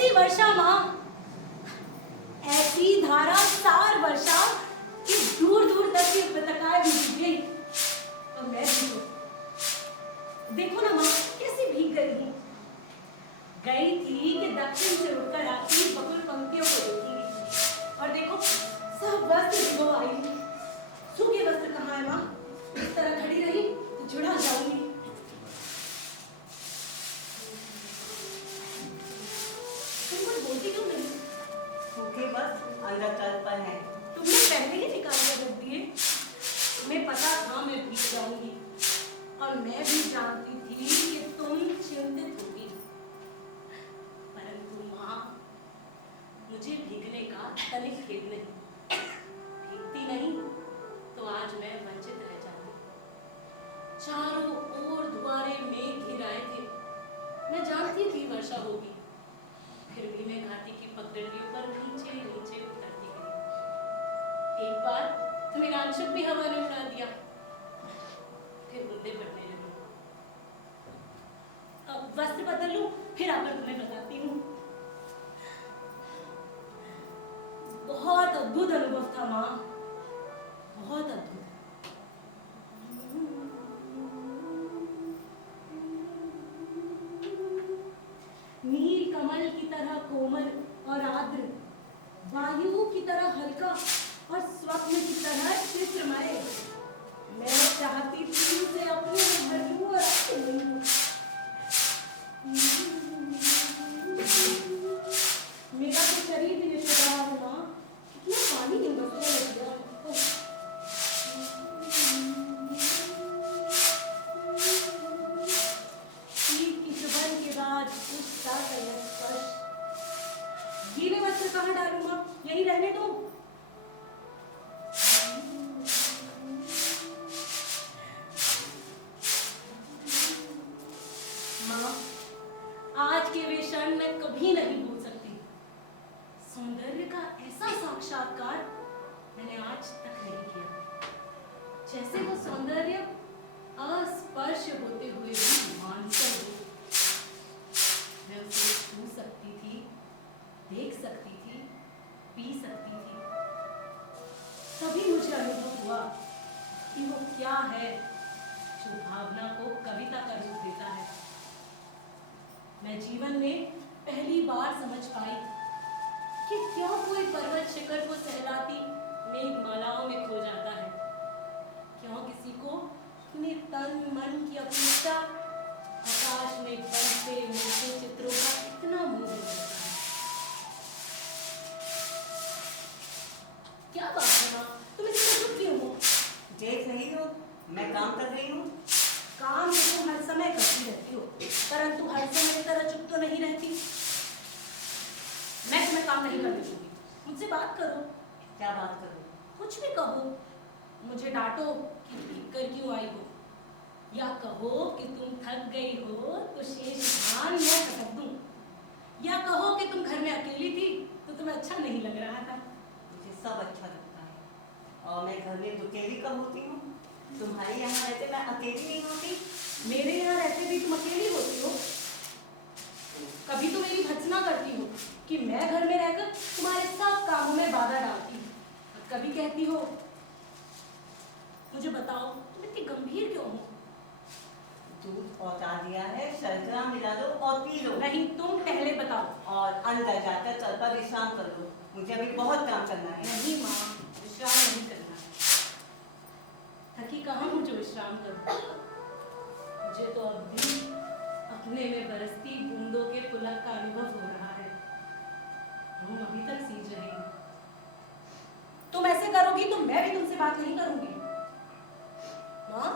ऐसी वर्षा माँ, ऐसी धारा सार वर्षा कि दूर दूर तक की पताकाएं भी भीग गई और मैं भी तो देखो ना माँ कैसी भीग गई हूँ। गई थी कि दक्षिण से उठकर आती बकुल पंक्तियों को देखी और देखो सब वस्त्र भिगो आई। सूखे वस्त्र कहाँ है माँ? इस तरह खड़ी रही तो जुड़ा जाऊंगी। तुम कुछ बोलती क्यों नहीं? सूखे वस्त्र अंदर तल पर हैं। तुमने पहले ही निकाल कर रख दिए। तुम्हें पता था मैं भीग जाऊंगी और मैं भी जानती थी कि तुम चिंतित होगी, परंतु माँ मुझे भीगने का तनिक खेद नहीं। भीगती नहीं तो आज मैं वंचित रह जाती। चारों ओर दुआरे मेघ घिर आए थे। मैं जानती थी वर्षा होगी, फिर भी मैं घाटी की पगडंडियों पर नीचे नीचे उतरती गई। एक बार तो मेरा अंशुक भी हवा ने उड़ा दिया, फिर बूंदे पड़ने लगी। अब वस्त्र बदल लूं, फिर आकर तुम्हें बताती हूँ। बहुत अद्भुत अनुभव था माँ, बहुत अद्भुत। नील कमल की तरह कोमल और आर्द्र, वायु की तरह हल्का और स्वप्न की तरह चित्रमय। मैं चाहती थी उसे अपने में भर लूं और अपने लूं। मेरा तो शरीर भी निकल रहा है माँ, कितना पानी निकलने लग गया। शीत की चुभन के बाद उसका स्पर्श। गीले वस्त्र कहाँ डालूं माँ? यही रहने दूं? माँ, आज के वे क्षण मैं कभी नहीं भूल सकती। सौंदर्य का ऐसा साक्षात्कार मैंने आज तक नहीं किया। जैसे वो सौंदर्य अस्पर्श होते हुए भी मानकर हो। मैं उसे छू सकती थी, देख सकती थी, पी सकती थी। तभी मुझे अनुभव हुआ कि वो क्या है जो भावना को कविता का रूप देता है। मैं जीवन में पहली बार समझ पाई कि क्यों कोई पर्वत शिखर को सहलाती मेघमालाओं में खो जाता है, क्यों किसी को अपने तन मन की अपेक्षा आकाश में बनते मोटे चित्रों का इतना मोह होता है। क्या बात है माँ, तुम इतना चुप क्यों हो? देख रही हो मैं काम कर रही हूँ। काम तो तुम हर समय करती रहती हो, परंतु हर समय तरह चुप तो नहीं रहती। मैं तुम्हें काम नहीं करने दूंगी, मुझसे बात करो। क्या बात करूँ? कुछ भी कहो। मुझे डांटो कि भीग कर क्यों आई हो, या कहो कि तुम थक गई हो तो शेष भान मैं खटक दूं, या कहो कि तुम घर में अकेली थी तो तुम्हें अच्छा नहीं लग रहा था। मुझे सब अच्छा लगता है और मैं घर में अकेली कब होती हूँ? तुम्हारे यहाँ रहते मैं अकेली नहीं होती। मेरे यहाँ रहते भी तुम अकेली होती हो। कभी तो मेरी भर्त्सना करती हो कि मैं घर में रहकर तुम्हारे सब कामों में बाधा डालती हूँ। कभी कहती हो, मुझे बताओ तुम इतनी गंभीर क्यों हो? दूध पहुँचा दिया है, शर्करा मिला लो और पी लो। नहीं, तुम पहले बताओ। और अंदर जाकर चल पर विश्राम कर लो, मुझे अभी बहुत काम करना है। नहीं माँ, विश्राम नहीं करना है। थकी कहाँ हूँ जो विश्राम करूँ? मुझे तो अब भी अपने में बरसती बूंदों के पुलक का अनुभव हो रहा है। तुम अभी तक सींच रही हो। तुम ऐसे करोगी तो मैं भी तुमसे बात नहीं करूंगी। माँ,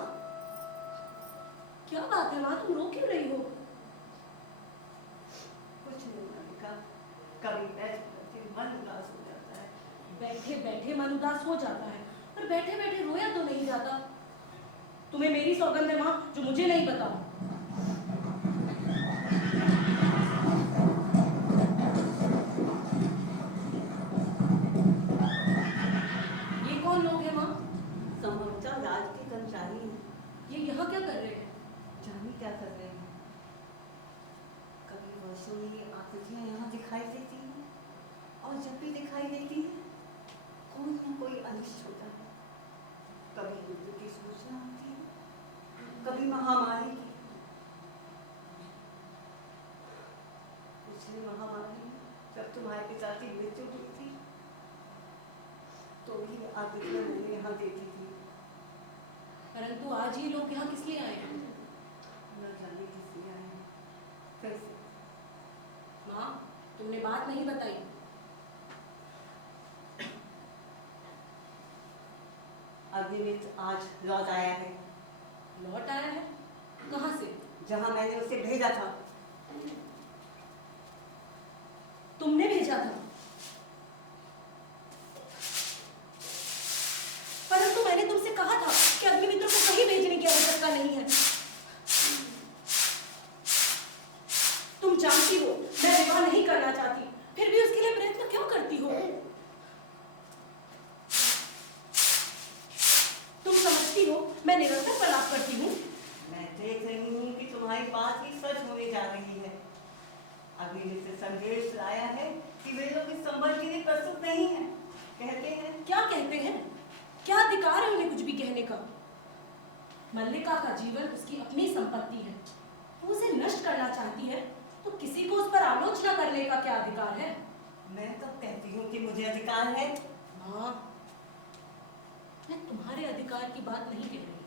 क्या बात है माँ, तुम रो क्यों रही हो? कुछ नहीं मालिका, कभी बैठे मन उदास हो जाता है। बैठे बैठे मन उदास हो जाता है, पर बैठे बैठे रोया तो नहीं जाता। तुम्हें मेरी सौगंध है माँ, जो मुझे नहीं पता। ये कौन लोग हैं माँ? संभवतः राज के कर्मचारी हैं। ये यहाँ क्या कर रहे हैं? जाने क्या कर रहे हैं। कभी वर्षों में आकृतियाँ यहाँ दिखाई नष्ट होता है। कभी युद्ध की सूचना होती है, कभी महामारी की। पिछली महामारी में जब तुम्हारे पिता की मृत्यु हुई थी तो भी आकृतियां मैंने यहाँ देखी थी। परंतु आज ये लोग यहाँ किस लिए आए हैं? न जाने किस लिए आए हैं। कैसे? माँ, तुमने बात नहीं बताई। अग्निमित्र आज लौट आया है। लौट आया है? कहाँ से? जहाँ मैंने उसे भेजा था। तुमने भेजा था? परंतु मैंने तुमसे कहा था कि अग्निमित्र को कहीं भेजने की आवश्यकता नहीं है। तुम जानती हो मैं विवाह नहीं करना चाहती, फिर भी उसके लिए प्रयत्न क्यों करती हो? तुम समझती हो मैं निरंतर प्रलाप करती हूँ। मैं देख रही हूँ कि तुम्हारी बात ही सच होने जा रही है। अग्निमित्र संदेश लाया है कि वे लोग इस संबंध के लिए प्रस्तुत नहीं है। कहते हैं। क्या कहते हैं? क्या अधिकार है उन्हें कुछ भी कहने का? मल्लिका का जीवन उसकी अपनी संपत्ति है। वो उसे नष्ट करना चाहती है तो किसी को उस पर आलोचना करने का क्या अधिकार है? मैं कब कहती हूँ कि मुझे अधिकार है? हाँ, मैं तुम्हारे अधिकार की बात नहीं कह रही।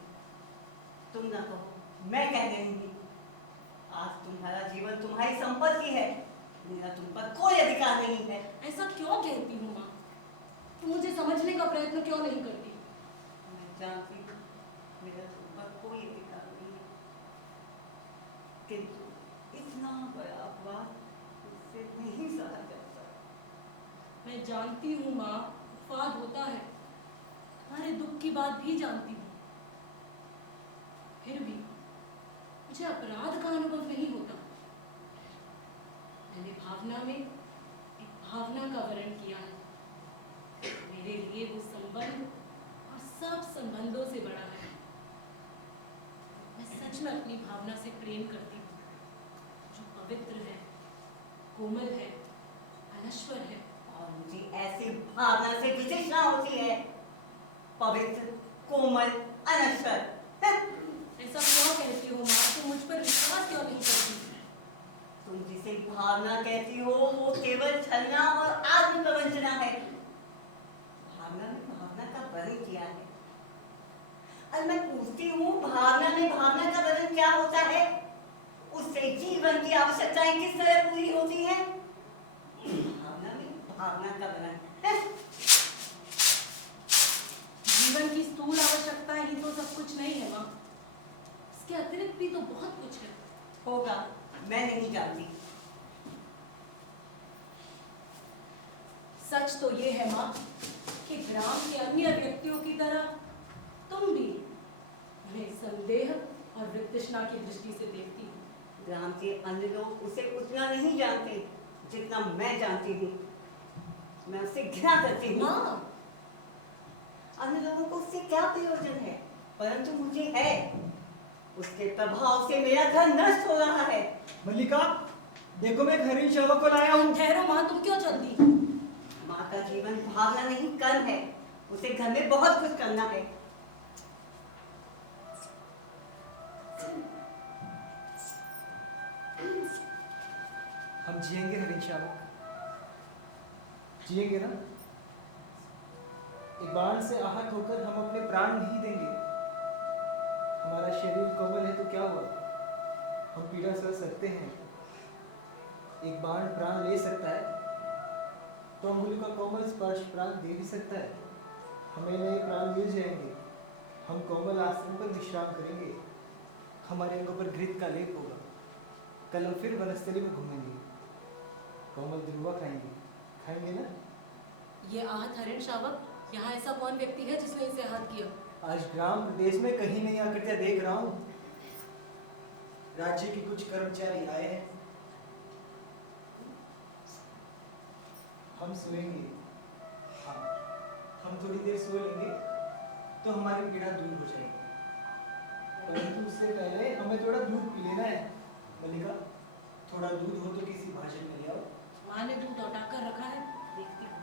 तुम ना कहो, मैं कह रही हूँ। आज तुम्हारा जीवन तुम्हारी संपत्ति है। मेरा तुम पर कोई अधिकार नहीं है। ऐसा क्यों कहती हूँ माँ? तुम मुझे समझने का प्रयत्न क्यों नहीं करती? मैं जानती हूँ मेरा तुम पर कोई अधिकार नहीं है, किंतु इतना बड़ा अपराध मुझसे नहीं सहा जाता। मैं जानती हूँ माँ, अपवाद होता है। तुम्हारे दुख की बात भी जानती हूँ। फिर भी मुझे अपराध का अनुभव नहीं होता। मैंने भावना में एक भावना का वर्ण किया है। मेरे लिए वो संबंध और सब संबंधों से बड़ा है। मैं सच में अपनी भावना से प्रेम करती हूँ, जो पवित्र है, कोमल है, अनश्वर है। और मुझे ऐसी भावना से वितृष्णा होती है। पवित्र, कोमल, अनश्वर। ऐसा क्यों कहती हो माँ? तुम मुझ पर विश्वास क्यों नहीं करती? तुम जिसे भावना कहती हो वो केवल छलना और आत्म प्रवंचना है। भावना में भावना का वर्ण किया है। और मैं पूछती हूँ भावना में भावना का वर्ण क्या होता है? उससे जीवन की आवश्यकताएं किस तरह पूरी होती है? भावना में भावना का वर्ण। जीवन की स्थूल आवश्यकताएं ही तो सब कुछ नहीं है माँ। इसके अतिरिक्त भी तो बहुत कुछ है। होगा, मैं नहीं जानती। सच तो ये है माँ कि ग्राम के अन्य व्यक्तियों की तरह तुम भी उन्हें संदेह और वितृष्णा की दृष्टि से देखती हो। ग्राम के अन्य लोग उसे उतना नहीं जानते जितना मैं जानती हूँ। मैं उससे घृणा करती हूँ। माँ, अन्य लोगों को उससे क्या प्रयोजन है, परंतु मुझे है। उसके प्रभाव से मेरा घर नष्ट हो रहा है। मल्लिका, देखो मैं हरीश शावक को लाया हूँ। ठहरो माँ, तुम क्यों चल दी? माँ का जीवन भावना नहीं कर्म है। उसे घर में बहुत कुछ करना है। हम जिएंगे हरीश शावक, जिएंगे ना? एक बाण से आहत होकर हम अपने प्राण नहीं देंगे। हमारा शरीर कोमल है तो क्या हुआ, हम पीड़ा सह सकते हैं। एक बाण प्राण ले सकता है तो अंगुली का कोमल स्पर्श प्राण दे भी सकता है। हमें नए प्राण मिल जाएंगे। हम कोमल आसन पर विश्राम करेंगे। हमारे अंगों पर घृत का लेप होगा। कल हम फिर वनस्थली में घूमेंगे, कोमल ध्रुवा खाएंगे। खाएंगे ना? ये आहत हरिण शावक, यहाँ ऐसा कौन व्यक्ति है जिसने इसे आहत किया? आज ग्राम प्रदेश में कहीं नहीं आकृतियां देख रहा हूँ। राज्य के कुछ कर्मचारी आए हैं। हम सोएंगे। हाँ, हम थोड़ी देर सो लेंगे तो हमारी पीड़ा दूर हो जाएगी। परंतु उससे पहले हमें थोड़ा दूध पी लेना है। मल्लिका, थोड़ा दूध हो तो किसी भाषण में ले आओ। माँ ने दूध लौटा कर रखा है, देखती हूँ।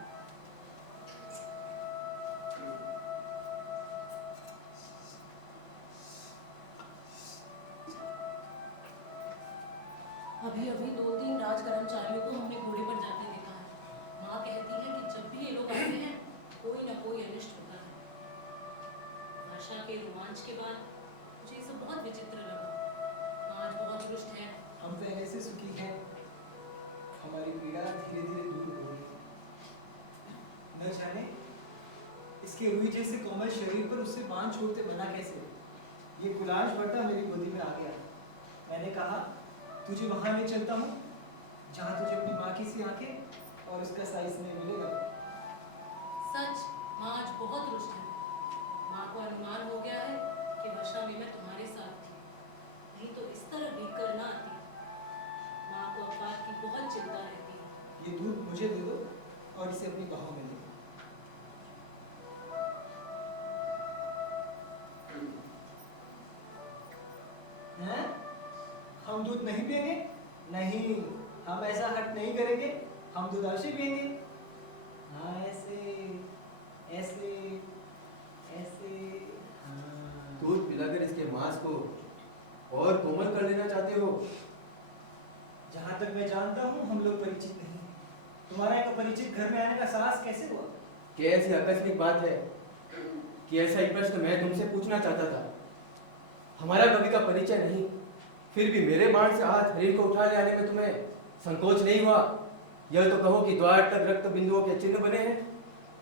अभी अभी 2-3 राज कर्मचारियों को हमने घोड़े पर जाते देखा है। माँ कहती है कि जब भी ये लोग आते हैं कोई ना कोई अनिष्ट होता है। वर्षा के रोमांच के बाद मुझे ये सब बहुत विचित्र लगा। माँ आज बहुत रुष्ट है। हम पहले से सुखी हैं। हमारी पीड़ा धीरे धीरे दूर हो रही है। न जाने इसके रुई जैसे कोमल शरीर पर उससे बांध छोड़ते बना कैसे। ये कुलाश बटा मेरी गोदी में आ गया। मैंने कहा तुझे वहां ले चलता हूँ जहाँ तुझे अपनी माँ की सी आंखें और उसका साई स्नेह मिलेगा। सच माँ आज बहुत रुष्ट है। माँ को अनुमान हो गया है कि वर्षा में मैं तुम्हारे साथ थी, नहीं तो इस तरह भीग कर ना आती। माँ को अपराध की बहुत चिंता रहती है। ये दूध मुझे दे दो और इसे अपनी बाहों में ले लो। हैं? हम दूध नहीं पिएंगे? नहीं, हम ऐसा हट नहीं करेंगे। हम दूध अवश्य पिएंगे। हाँ, ऐसे ऐसे ऐसे। हाँ। दूध पिलाकर इसके मांस को और कोमल कर लेना चाहते हो? जहाँ तक मैं जानता हूँ हम लोग परिचित नहीं हैं। तुम्हारा एक परिचित घर में आने का साहस कैसे हुआ? कैसी आकस्मिक बात है कि ऐसा ही प्रश्न मैं तुमसे पूछना चाहता था। हमारा कभी का परिचय नहीं, फिर भी मेरे बाण से हाथ हरिण को उठा ले आने में तुम्हें संकोच नहीं हुआ? यह तो कहो कि द्वार तक रक्त बिंदुओं के चिन्ह बने हैं,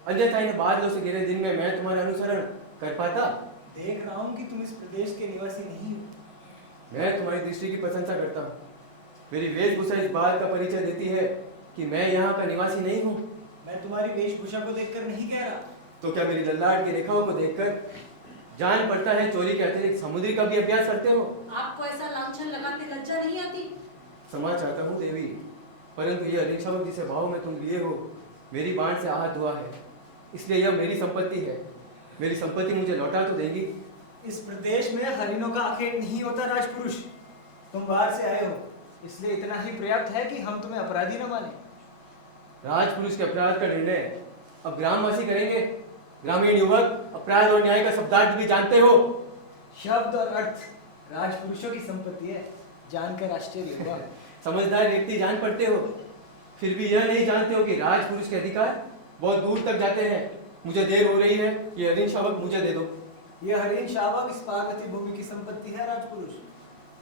अन्यथा इन बादलों से घिरे दिन में मैं तुम्हारा अनुसरण कर पाता? देख रहा हूँ कि तुम इस प्रदेश के निवासी नहीं हो। मैं तुम्हारी दृष्टि की प्रशंसा करता हूँ। मेरी वेशभूषा इस बात का परिचय देती है कि मैं यहाँ का निवासी नहीं हूँ। मैं तुम्हारी वेशभूषा को देखकर नहीं कह रहा। तो क्या मेरी ललाट की रेखाओं को देखकर जान पड़ता है चोरी के अतिरिक्त समुद्री का भी अभ्यास करते हो? आपको ऐसा लांछन लगाते लज्जा नहीं आती? क्षमा चाहता हूँ देवी, परंतु यह अनिच्छावक जिसे भाव में तुम लिए हो मेरी बाण से आहत हुआ है, इसलिए यह मेरी संपत्ति है। मेरी संपत्ति मुझे लौटा तो देगी? इस प्रदेश में हरिणों का आखेट नहीं होता राजपुरुष। तुम बाहर से आए हो, इसलिए इतना ही पर्याप्त है कि हम तुम्हें अपराधी न माने। राजपुरुष के अपराध का निर्णय अब ग्रामवासी करेंगे। ग्रामीण युवक अपराध और न्याय का शब्दार्थ भी जानते हो। शब्द और अर्थ राजपुरुषों की संपत्ति है, जानकर आश्चर्य हुआ। समझदार व्यक्ति जान पड़ते हो, फिर भी यह नहीं जानते हो कि राजपुरुष के अधिकार बहुत दूर तक जाते हैं। मुझे देर हो रही है, ये हरिण शावक मुझे दे दो। यह हरिण शावक इस पार्वती भूमि की संपत्ति है राजपुरुष,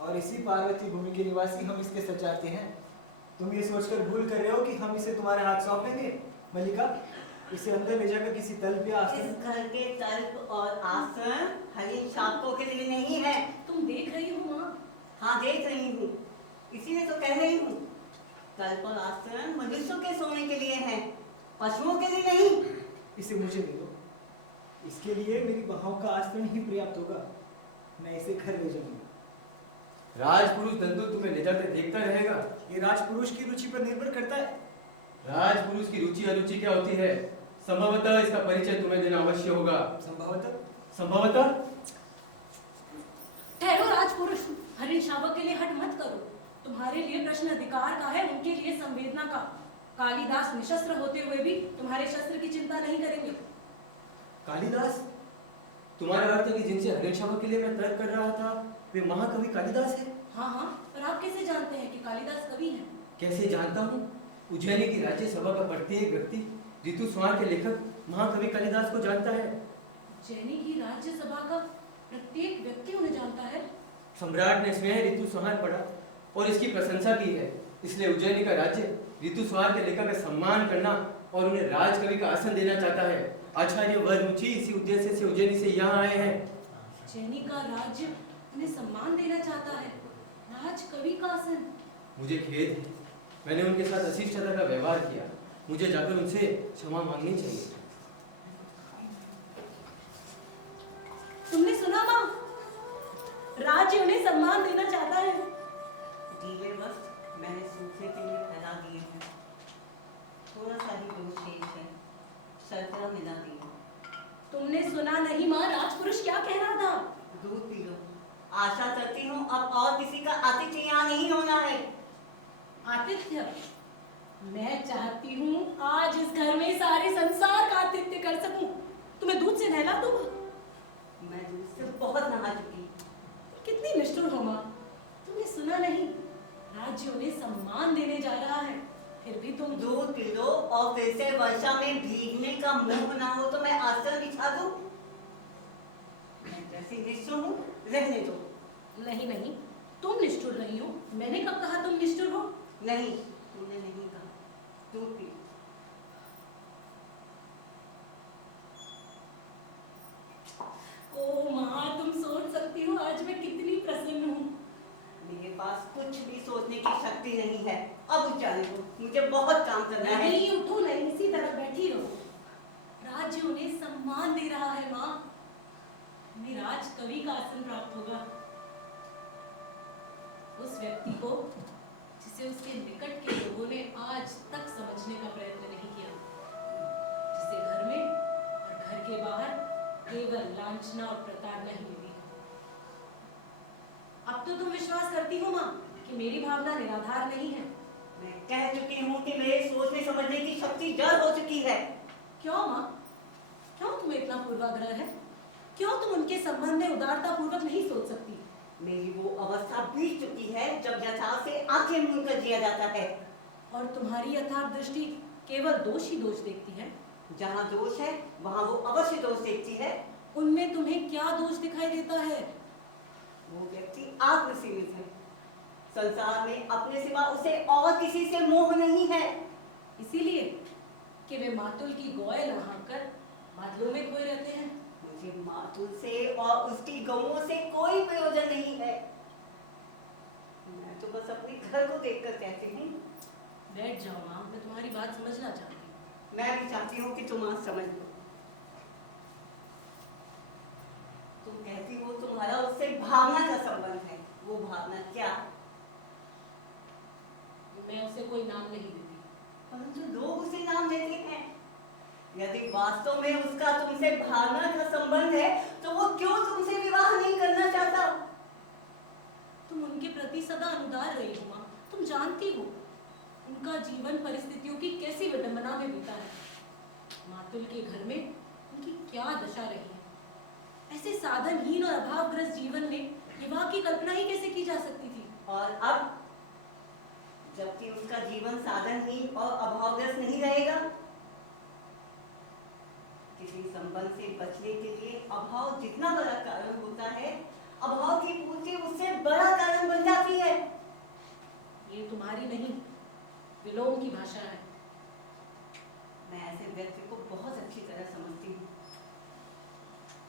और इसी पार्वती भूमि के निवासी हम इसके सचारते हैं। तुम ये सोचकर भूल कर रहे हो कि हम इसे तुम्हारे हाथ सौंपेंगे। मल्लिका, इसे अंदर ले जाकर किसी तल्प या आसन। इस घर के तल्प और आसन हरिण शावकों के लिए नहीं है। तुम देख रही हो माँ? हाँ, देख रही हूँ, इसीलिए तो कह रही हूँ। तल्प और आसन मनुष्यों के सोने के लिए है, पशुओं के लिए नहीं। इसे मुझे दे दो। इसके लिए मेरी बाहों का आसन ही पर्याप्त होगा। मैं इसे घर ले जाऊंगा। राजपुरुष दंडो तुम्हें ले जाकर देखता रहेगा। ये राजपुरुष की रुचि पर निर्भर करता है। राजपुरुष की रुचि अरुचि क्या होती है? संभवतः इसका परिचय तुम्हें देना अवश्य होगा। संभवतः ठहरो राजपुरुष, हरिण शावक के लिए हट मत करो। तुम्हारे लिए प्रश्न अधिकार का है, उनके लिए संवेदना का। कालिदास निशस्त्र होते हुए भी तुम्हारे शस्त्र की चिंता नहीं करेंगे। कालिदास? तुम्हारा अर्थ है कि जिनसे हरिण शावक के लिए मैं तर्क कर रहा था वे महाकवि कालिदास है? हाँ हाँ, पर आप कैसे जानते हैं कि कालिदास कवि हैं? कैसे जानता हूँ? उज्जैनी की राज्य सभा का प्रत्येक व्यक्ति ऋतु संहार के लेखक महाकवि कालिदास को जानता है। उज्जैनी की राज्य सभा का प्रत्येक व्यक्ति उन्हें जानता है? सम्राट ने स्नेह ऋतु संहार पढ़ा और इसकी प्रशंसा की है, इसलिए उज्जैनी का राज्य ऋतु संहार के लेखक का सम्मान करना और उन्हें राजकवि का आसन देना चाहता है। आचार्य वररुचि इसी उद्देश्य से उज्जैनी से यहाँ आए हैं। उज्जैनी का राज्य उन्हें सम्मान देना चाहता है, राजकवि का आसन। मुझे खेद है, मैंने उनके साथ अशिष्टता का व्यवहार किया। मुझे जाकर उनसे क्षमा मांगनी चाहिए। तुमने सुना माँ? राज्य उन्हें सम्मान देना चाहता है। गीले वस्त्र मैंने सूखे के लिए फैला दिए हैं। थोड़ा सा ही दूध शेष है, शर्करा मिला दी। तुमने सुना नहीं माँ, राजपुरुष क्या कह रहा था? दूध पी लो। आशा करती हूँ अब और किसी का आतिथ्य यहाँ नहीं होना है। आतिथ्य? मैं चाहती हूँ आज इस घर में सारे संसार का आतिथ्य कर सकूं। तुम्हें दूध से नहला दूंगा। मैं दूध से बहुत नहा चुकी। कितनी निष्ठुर हो माँ, तुमने सुना नहीं? राज्य उन्हें सम्मान देने जा रहा है, फिर भी तुम दूध पी लो और फिर से वर्षा में भीगने का मुंह ना हो तो मैं आसन बिछा दूं। मैं जैसी निष्ठुर हूँ, रहने दो। नहीं नहीं, तुम निष्ठुर नहीं हो। मैंने कब कहा तुम निष्ठुर हो? नहीं, तुमने नहीं कहा। दूध पी। ओ माँ, तुम सोच सकती हो आज मैं कितनी प्रसन्न हूँ। मेरे पास कुछ भी सोचने की शक्ति नहीं है। अब उठ जाने दो, मुझे बहुत काम करना है। नहीं, उठो नहीं, इसी तरह बैठी रहो। राज्य उन्हें सम्मान दे रहा है माँ। हमें राज कवि का आसन प्राप्त होगा। उस व्यक्ति को जिसे उसके निकट के लोगों ने आज तक समझने का प्रयत्न नहीं किया, जिसे घर में और घर के बाहर केवल लांछना और प्रताड़ना ही मिली। अब तो तुम विश्वास करती हो माँ कि मेरी भावना निराधार नहीं है। मैं कह चुकी हूँ कि मेरे सोचने समझने की शक्ति जड़ हो चुकी है। क्यों माँ? क्यों तुम्हें इतना पूर्वाग्रह है? क्यों तुम उनके संबंध में उदारता पूर्वक नहीं सोच सकती? मेरी वो अवस्था बीत चुकी है जब यथार्थ से आंखें मूंद कर जिया जाता है। और तुम्हारी यथार्थ दृष्टि केवल दोष ही दोष देखती है। जहाँ दोष है वहाँ वो अवश्य दोष देखती है। उनमें तुम्हें क्या दोष दिखाई देता है? वो व्यक्ति आत्मसीमित है। संसार में अपने सिवा उसे और किसी से मोह नहीं है। इसीलिए कि वे मातुल की गौएं नहाकर बादलों में खोए रहते हैं। मुझे मातुल से और उसकी गौओं से कोई प्रयोजन नहीं है। मैं तो बस अपने घर को देखकर कहती हूँ। बैठ जाओ माँ, मैं तुम्हारी बात समझना चाहती हूँ। मैं भी चाहती हूँ कि तुम आज समझ लो। तुम कहती हो तुम्हारा उससे भावना का संबंध है। वो भावना क्या? मैं उसे कोई नाम नहीं देती। परंतु लोग उसे नाम देते हैं। यदि वास्तव में उसका तुमसे भावना का संबंध है तो वो क्यों तुमसे विवाह नहीं करना चाहता? तुम उनके प्रति सदा अनुदार रही हो माँ। तुम जानती हो उनका जीवन परिस्थितियों की कैसी विडंबना में बीता है। मातुल के घर में उनकी क्या दशा रही है। ऐसे साधनहीन और अभावग्रस्त जीवन में विवाह की कल्पना ही कैसे की जा सकती थी? और अब जबकि उसका जीवन साधनहीन और अभावग्रस्त नहीं रहेगा, किसी संबंध से बचने के लिए अभाव जितना बड़ा कारण होता है, अभाव की पूर्ति उससे बड़ा कारण बन जाती है। ये तुम्हारी नहीं, विलोम की भाषा है। मैं ऐसे व्यक्ति को बहुत अच्छी तरह समझती हूँ।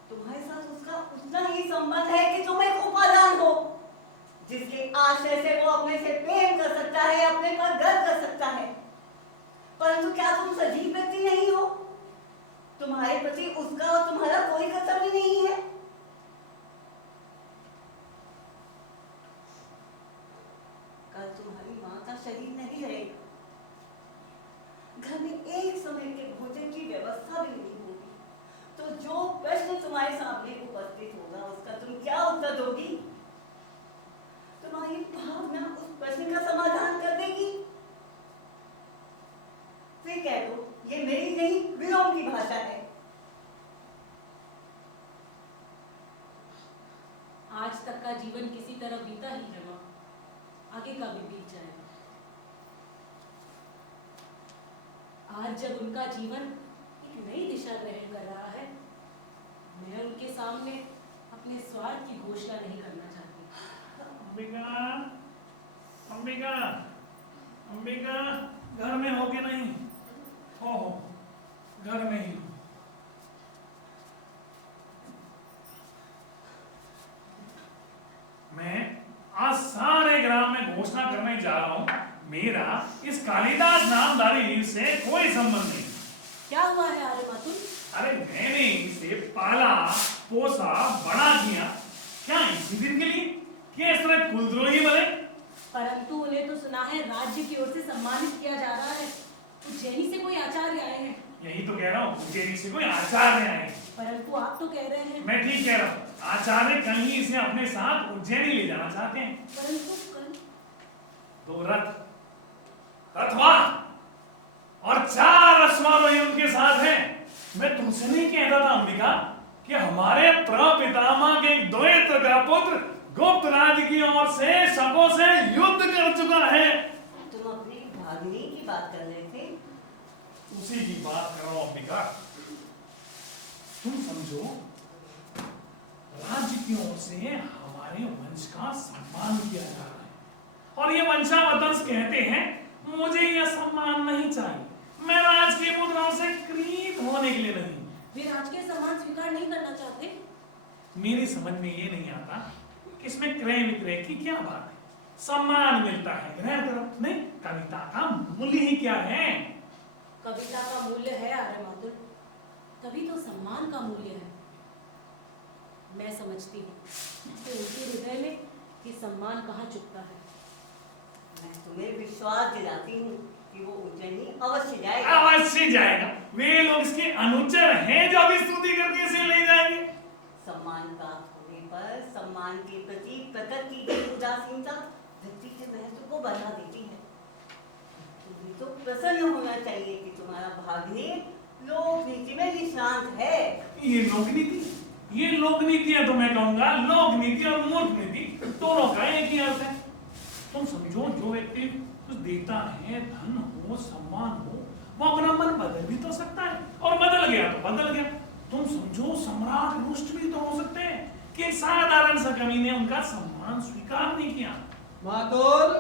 तुम्हारे साथ उसका उतना ही संबंध है कि तुम एक उपादान हो, जिसके आश्रय से वो अपने से प्रेम कर सकता है, अपने पर गर्व कर सकता है। परंतु क्या तुम सजीव व्यक्ति नहीं हो? तुम्हारे प्रति उसका और तुम्हारा कोई कर्तव्य नहीं है? कल तुम्हारी माँ का शरीर नहीं रहेगा, घर में एक समय के भोजन की व्यवस्था भी नहीं होगी, तो जो प्रश्न तुम्हारे सामने उपस्थित होगा उसका तुम क्या उत्तर दोगी? तुम्हारी भावना उस प्रश्न का समाधान कर देगी। फिर कह दो ये मेरी नहीं विलोम की भाषा है। आज तक का जीवन किसी तरह बीता ही है माँ, आगे का भी बीत जाएगा। आज जब उनका जीवन एक नई दिशा ग्रहण कर रहा है, मैं उनके सामने अपने स्वार्थ की घोषणा नहीं करना चाहती। अंबिका, अंबिका, अंबिका, घर में हो कि नहीं? हो, घर में ही। मैं आज सारे ग्राम में घोषणा करने जा रहा हूँ, मेरा इस कालिदास नामधारी वीर से कोई संबंध नहीं। क्या हुआ है आर्य मातुल? अरे मैंने इसे पाला, पोसा, बड़ा किया, क्या इसी दिन के लिए कि इस तरह कुलद्रोही बने? परंतु उन्हें तो सुना है राज्य की ओर से सम्मानित किया जा रहा है। उज्जैनी से कोई आचार्य आए हैं। यही तो कह रहा हूँ, उज्जैनी से कोई आचार्य आए। परंतु आप तो कह रहे हैं। मैं ठीक कह रहा हूँ, आचार्य कहीं इसे अपने साथ उज्जैनी ले जाना चाहते हैं। परंतु कल तो रथवा और 4 अश्वारोही उनके साथ हैं। मैं तुमसे नहीं कहता था अंबिका कि हमारे प्रपितामह के द्वैत का पुत्र गुप्त राज की ओर से शकों से युद्ध कर चुका की बात कर रहे थे। उसी की बात कर रहा हूं अंबिका। तुम समझो, राज्य की ओर से हमारे वंश का सम्मान किया जा रहा है और ये वंशावतंस कहते हैं मुझे यह सम्मान नहीं चाहिए, मैं राज की मुद्राओं से क्रीत होने के लिए नहीं। वे राज के सम्मान स्वीकार नहीं करना चाहते। मेरी समझ में ये नहीं आता कि इसमें क्रय विक्रय की क्या बात है। सम्मान मिलता है ग्रहण करो, नहीं कविता का मूल्य ही क्या है। कविता का मूल्य है आर्यमातुल, तभी तो सम्मान का मूल्य है। मैं समझती हूँ कि उनके हृदय में ये सम्मान कहाँ चुकता है। मैं तुम्हें विश्वास दिलाती हूँ कि वो उज्जैनी अवश्य जाएगा। अवश्य जाएगा। वे लोग इसके अनुचर हैं जो अभी स्तुति करके इसे ले जाएंगे। सम्मान प्राप्त होने पर सम्मान के प्रति प्रकट की गई उदासीनता व्यक्ति के महत्व को बढ़ा देती है। तुम्हें तो प्रसन्न होना चाहिए कि तुम्हारा भाग्य लोक नीति में निशांत है। ये लोक नीति, ये लोक नीति है तो मैं कहूंगा लोक नीति और मूर्ख नीति दोनों का एक ही अर्थ है। तुम समझो, जो व्यक्ति कुछ देता है, धन हो सम्मान हो, वो अपना मन बदल भी तो सकता है और बदल गया तो बदल गया। तुम समझो, सम्राट रुष्ट भी तो हो सकते हैं कि एक साधारण सा कवि ने उनका सम्मान स्वीकार नहीं किया। मातुल,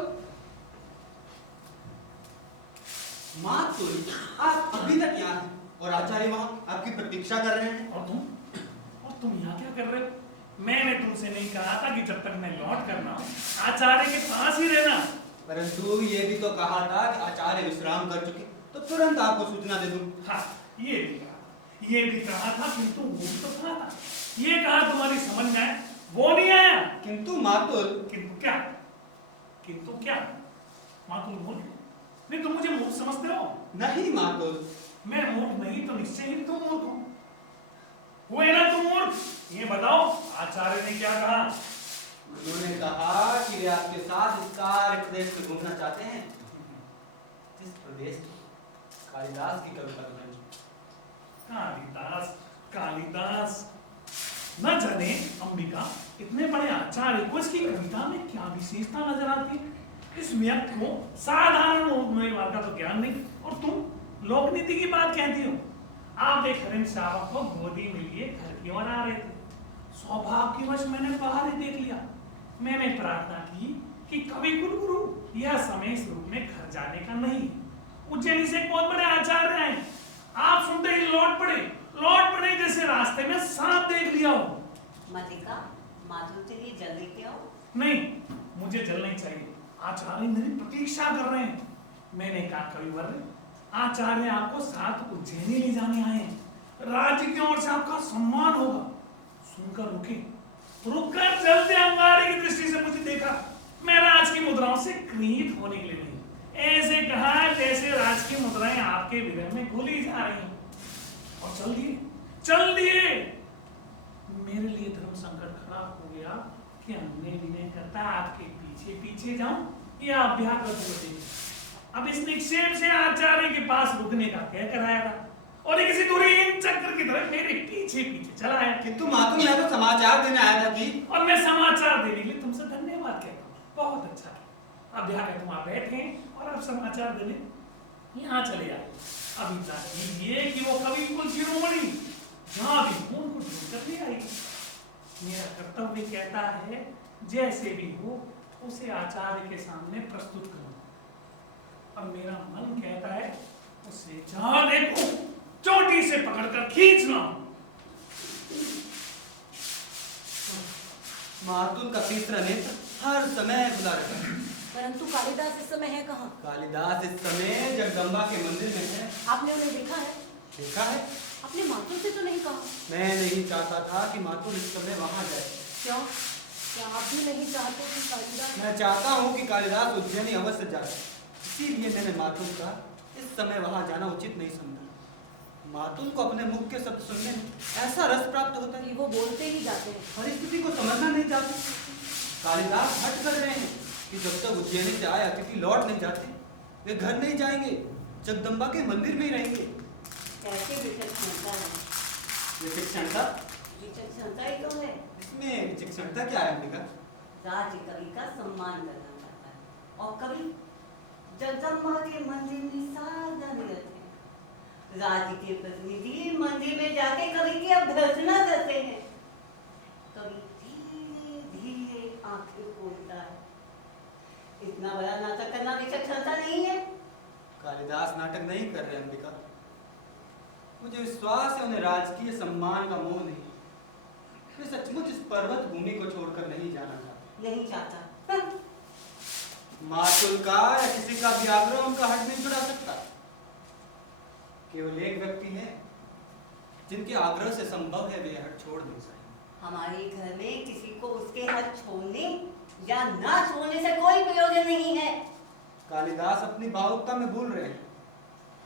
मातुल, आप अभी तक यहाँ हैं और आचार्य वहाँ आपकी प्रतीक्षा कर रहे हैं। और तुम यहाँ क्या कर रहे हो? मैंने तुमसे नहीं कहा था कि जब तक मैं लौट कर ना आऊं आचार्य के पास ही रहना। परंतु ये भी तो कहा था कि आचार्य विश्राम कर चुके तो तुरंत आपको सूचना दे दूं। हाँ, ये भी कहा था किंतु वो भी तो कहा था। ये कहा तुम्हारी समझ में आए, वो नहीं आया। किंतु मातुल, किंतु क्या? किंतु क्या? मातुल मूर्ख? नहीं, तुम मुझे मूर्ख समझते हो? नहीं मातुल, मैं मूर्ख नहीं तो निश्चय ही तुम मूर्ख हो। हुए ना तुम मूर्ख? ये बताओ आचार्य ने क्या कहा? उन्होंने कहा कि वे आपके साथ इस कार्य प्रदेश में घूमना चाहते हैं जिस प्रदेश की कालिदास की कविता बनी। कालिदास न जाने अंबिका, इतने बड़े आचार्य को इसकी कविता में क्या विशेषता नजर आती है। इस व्यक्ति को साधारण लोक का तो ज्ञान नहीं, और तुम लोक नीति की बात कहती हो। आप एक हरिण शावक को गोदी में लिए घर की ओर आ रहे थे। सौभाग्यवश मैंने बाहर ही देख लिया। मैंने प्रार्थना की कि कवि कुलगुरु यह समय इस रूप में घर जाने का नहीं। उज्जैनी से एक बहुत बड़े आचार्य आए, आप सुनते ही लौट पड़े जैसे रास्ते में सांप देख लिया हो। मल्लिका, माधुर के लिए जल लेके आओ। नहीं, मुझे जल नहीं चाहिए, आचार्य मेरी प्रतीक्षा कर रहे हैं। मैंने कहा कविवर, आचार्य आपको साथ उज्जैनी ले जाने आए हैं, राज्य की ओर से आपका सम्मान होगा। सुनकर रुककर चलते अंगारे की दृष्टि से मुझे देखा। मैं राज की मुद्राओं से क्रीत होने के लिए नहीं, ऐसे कहा जैसे राज की मुद्राएं आपके विरह में घुली जा रही हैं। और चल दिए। मेरे लिए धर्म संकट खड़ा हो गया कि हमने विनय करता आपके पीछे पीछे जाऊं या अभ्यागत होते। अब इस निक्षेप से आचार्य के पास रुकने का कह कराया था और ये किसी दूरहीन चक्र की तरह मेरे पीछे पीछे चला आया। किंतु मातुल, मैं तो समाचार देने आया था कि, और मैं समाचार देने के लिए तुमसे धन्यवाद कहता हूँ, बहुत अच्छा किया। अब यहाँ तुम वहां बैठे और अब समाचार देने यहाँ चले आए। अब इतना कीजिए कि वो कवि कुल शिरोमणि जहाँ भी हो उनको ढूंढ कर ले आई। मेरा कर्तव्य कहता है जैसे भी हो उसे आचार्य के सामने प्रस्तुत करो। अब मेरा मन कहता है उसे जहाँ देखो चोटी से पकड़कर खींचना। मातुल का तीसरा नेत्र हर समय खुला रहता है। परंतु कालिदास इस समय है कहाँ? कालिदास इस समय जगदम्बा के मंदिर में है। आपने उन्हें देखा है? देखा है। अपने मातुल से तो नहीं कहा? मैं नहीं चाहता था कि मातुल इस समय वहां जाए। क्यों? क्या आप भी नहीं चाहते कि कालिदास? मैं चाहता हूँ कि कालिदास उज्जैनी अवश्य जाए, इसीलिए मैंने मातुल का इस समय वहां जाना उचित नहीं समझा। मातुल को अपने मुख के शब्द सुनने में ऐसा रस प्राप्त होता है कि वो बोलते ही जाते हैं। परिस्थिति को समझना नहीं चाहते। कालिदास हट कर रहे हैं कि जब तक उज्जैनी से आए अतिथि लौट नहीं जाते, वे घर नहीं जाएंगे, जगदम्बा के मंदिर में ही रहेंगे। कैसे विचक्षणता है? विचक्षणता? विचक्षणता ही तो है। इसमें विचक्षणता क्या है अंबिका? राज्य कवि का सम्मान करना चाहता है और कवि जनता ब्रह्मा के मंदिर में साधना में रहते हैं। राज्य के प्रतिनिधि मंदिर में जाके कवि की अभ्यर्थना करते हैं। कवि धीरे धीरे आंखें खोलता है। इतना बड़ा नाटक करना विचक्षणता नहीं है। कालिदास नाटक नहीं कर रहे अंबिका। मुझे विश्वास है उन्हें राजकीय सम्मान का मोह नहीं। वे सचमुच इस पर्वत भूमि को छोड़कर नहीं जाना चाहते। नहीं चाहता। मातुल का या किसी का भी आग्रह उनका हट नहीं छुड़ा सकता। केवल एक व्यक्ति है जिनके आग्रह से संभव है वे हट छोड़ नहीं सकते। हमारे घर में किसी को उसके हाथ छोड़ने या ना छोड़ने से कोई प्रयोजन नहीं है। कालिदास अपनी भावुकता में भूल रहे हैं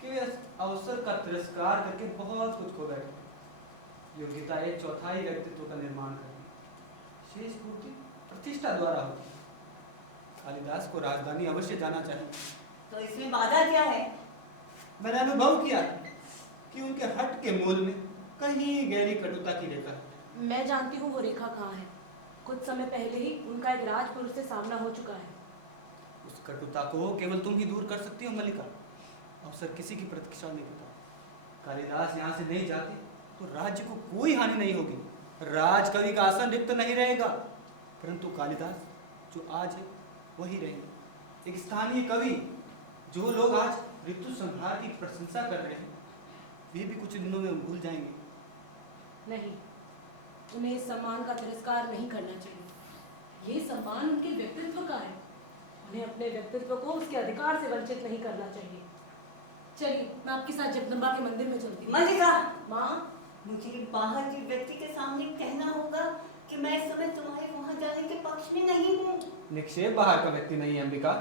कि वे अवसर का तिरस्कार करके बहुत कुछ खो बैठे। योग्यता एक चौथाई व्यक्तित्व का निर्माण करती, शेष पूर्ति प्रतिष्ठा द्वारा होती। कालिदास को राजधानी अवश्य जाना चाहिए। तो इसमें बाधा क्या है? मैंने अनुभव किया कि उनके हट के मूल में कहीं गहरी कटुता की रेखा है। मैं जानती हूँ वो रेखा कहाँ है। कुछ समय पहले ही उनका एक राजपुरुष से सामना हो चुका है। उस कटुता को केवल तुम ही दूर कर सकती हो मल्लिका। अवसर किसी की प्रतीक्षा नहीं करता। कालिदास यहाँ से नहीं जाते तो राज्य को कोई हानि नहीं होगी। राजकवि का आसन रिक्त नहीं रहेगा, परंतु कालिदास जो आज है वही रहेंगे। एक स्थानीय कवि जो लोग आज ऋतु संहार की प्रशंसा कर रहे हैं वे भी कुछ दिनों में भूल जाएंगे। नहीं, उन्हें इस सम्मान का तिरस्कार नहीं करना चाहिए। ये सम्मान उनके व्यक्तित्व का है। उन्हें अपने व्यक्तित्व को उसके अधिकार से वंचित नहीं करना चाहिए। चलिए, मैं आपके साथ जगदम्बा के मंदिर में चलती हूँ। मल्लिका, माँ, मुझे बाहर के व्यक्ति के सामने कहना होगा कि मैं इस समय तुम्हारे वहां जाने के पक्ष में नहीं हूँ। निक्षेप बाहर का व्यक्ति नहीं है अंबिका।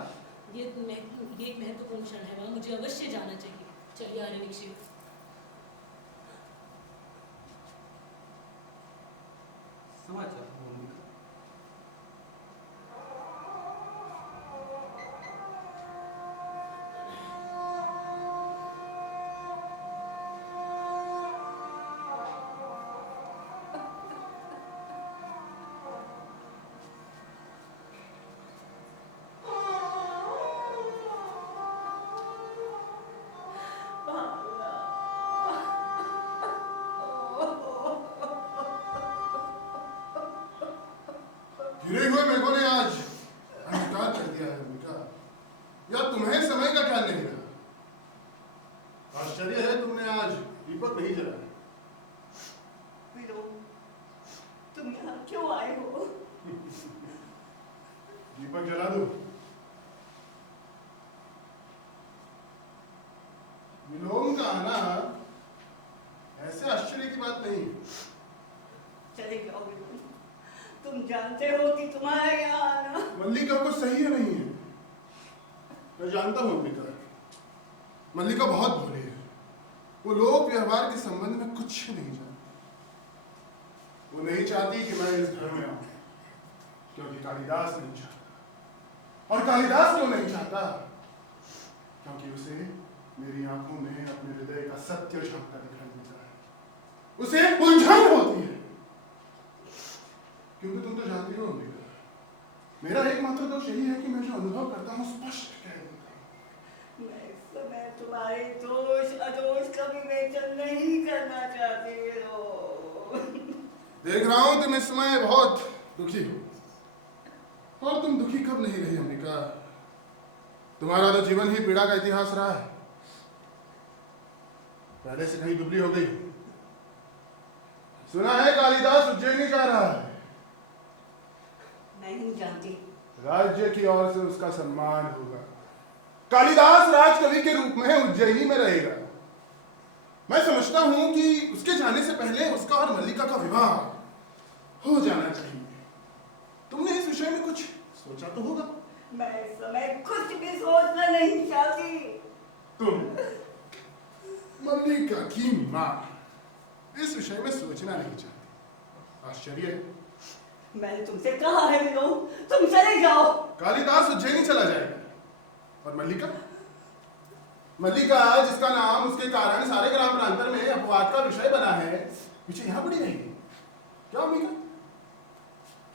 ये एक महत्वपूर्ण क्षण है माँ, मुझे अवश्य जाना चाहिए। चलिए आर्य निक्षेप। समाचार हो अंबिका। गिरे हुए मेघों ने आज अंधकार कर दिया है बेटा। या तुम्हें समय का ख्याल नहीं रहा। आश्चर्य है तुमने आज दीपक नहीं जलाया। विनोद, तुम यहाँ क्यों आए हो? दीपक जला दो। विलोम का आना ऐसे आश्चर्य की बात नहीं। चले जाओ विनोद, तुम जानते हो कि तुम्हारे यहाँ आना। मल्लिका को सही है नहीं है। मैं जानता हूँ मल्लिका। मल्लिका बहुत भोली है। वो लोक व्यवहार के संबंध में कुछ नहीं जानती। वो नहीं चाहती कि मैं इस घर में आऊं, क्योंकि कालिदास नहीं चाहता। और कालिदास क्यों नहीं चाहता? क्योंकि उसे मेरी आंखों में अपने हृदय का सत्य झांकता दिखाई देता है। उसे उलझन होती है, क्योंकि तुम तो जानती हो अंबिका, मेरा एकमात्र दोष यही है कि मैं जो अनुभव करता हूँ स्पष्ट कह देता हूँ। मैं इस समय तुम्हारे दोष अदोष का विवेचन नहीं करना चाहती विनोद। देख रहा हूं तुम इस समय बहुत दुखी हो। और तुम दुखी कब नहीं रही अंबिका? तुम्हारा तो जीवन ही पीड़ा का इतिहास रहा है। पहले से कहीं दुबली हो गई। सुना है कालिदास उज्जैनी जा रहा है। नहीं जानती। राज्य की ओर से उसका सम्मान होगा। कालिदास राजकवि के रूप में उज्जैनी में रहेगा। मैं समझता हूं कि उसके जाने से पहले उसका और मल्लिका का विवाह हो जाना चाहिए। तुमने इस विषय में कुछ सोचा तो होगा? मैं इस समय कुछ भी सोचना नहीं चाहती। तुम मल्लिका की मां इस विषय में सोचना नहीं चाहती। आश्चर्य है। मैंने तुमसे कहा है विनोद, तुम चले जाओ। कालिदास उज्जैनी चला जाएगा। और मल्लिका? मल्लिका जिसका नाम उसके कारण सारे ग्राम प्रांतर में अपवाद का विषय बना है, पीछे यहां पड़ी रहेगी। क्या अम्बिका?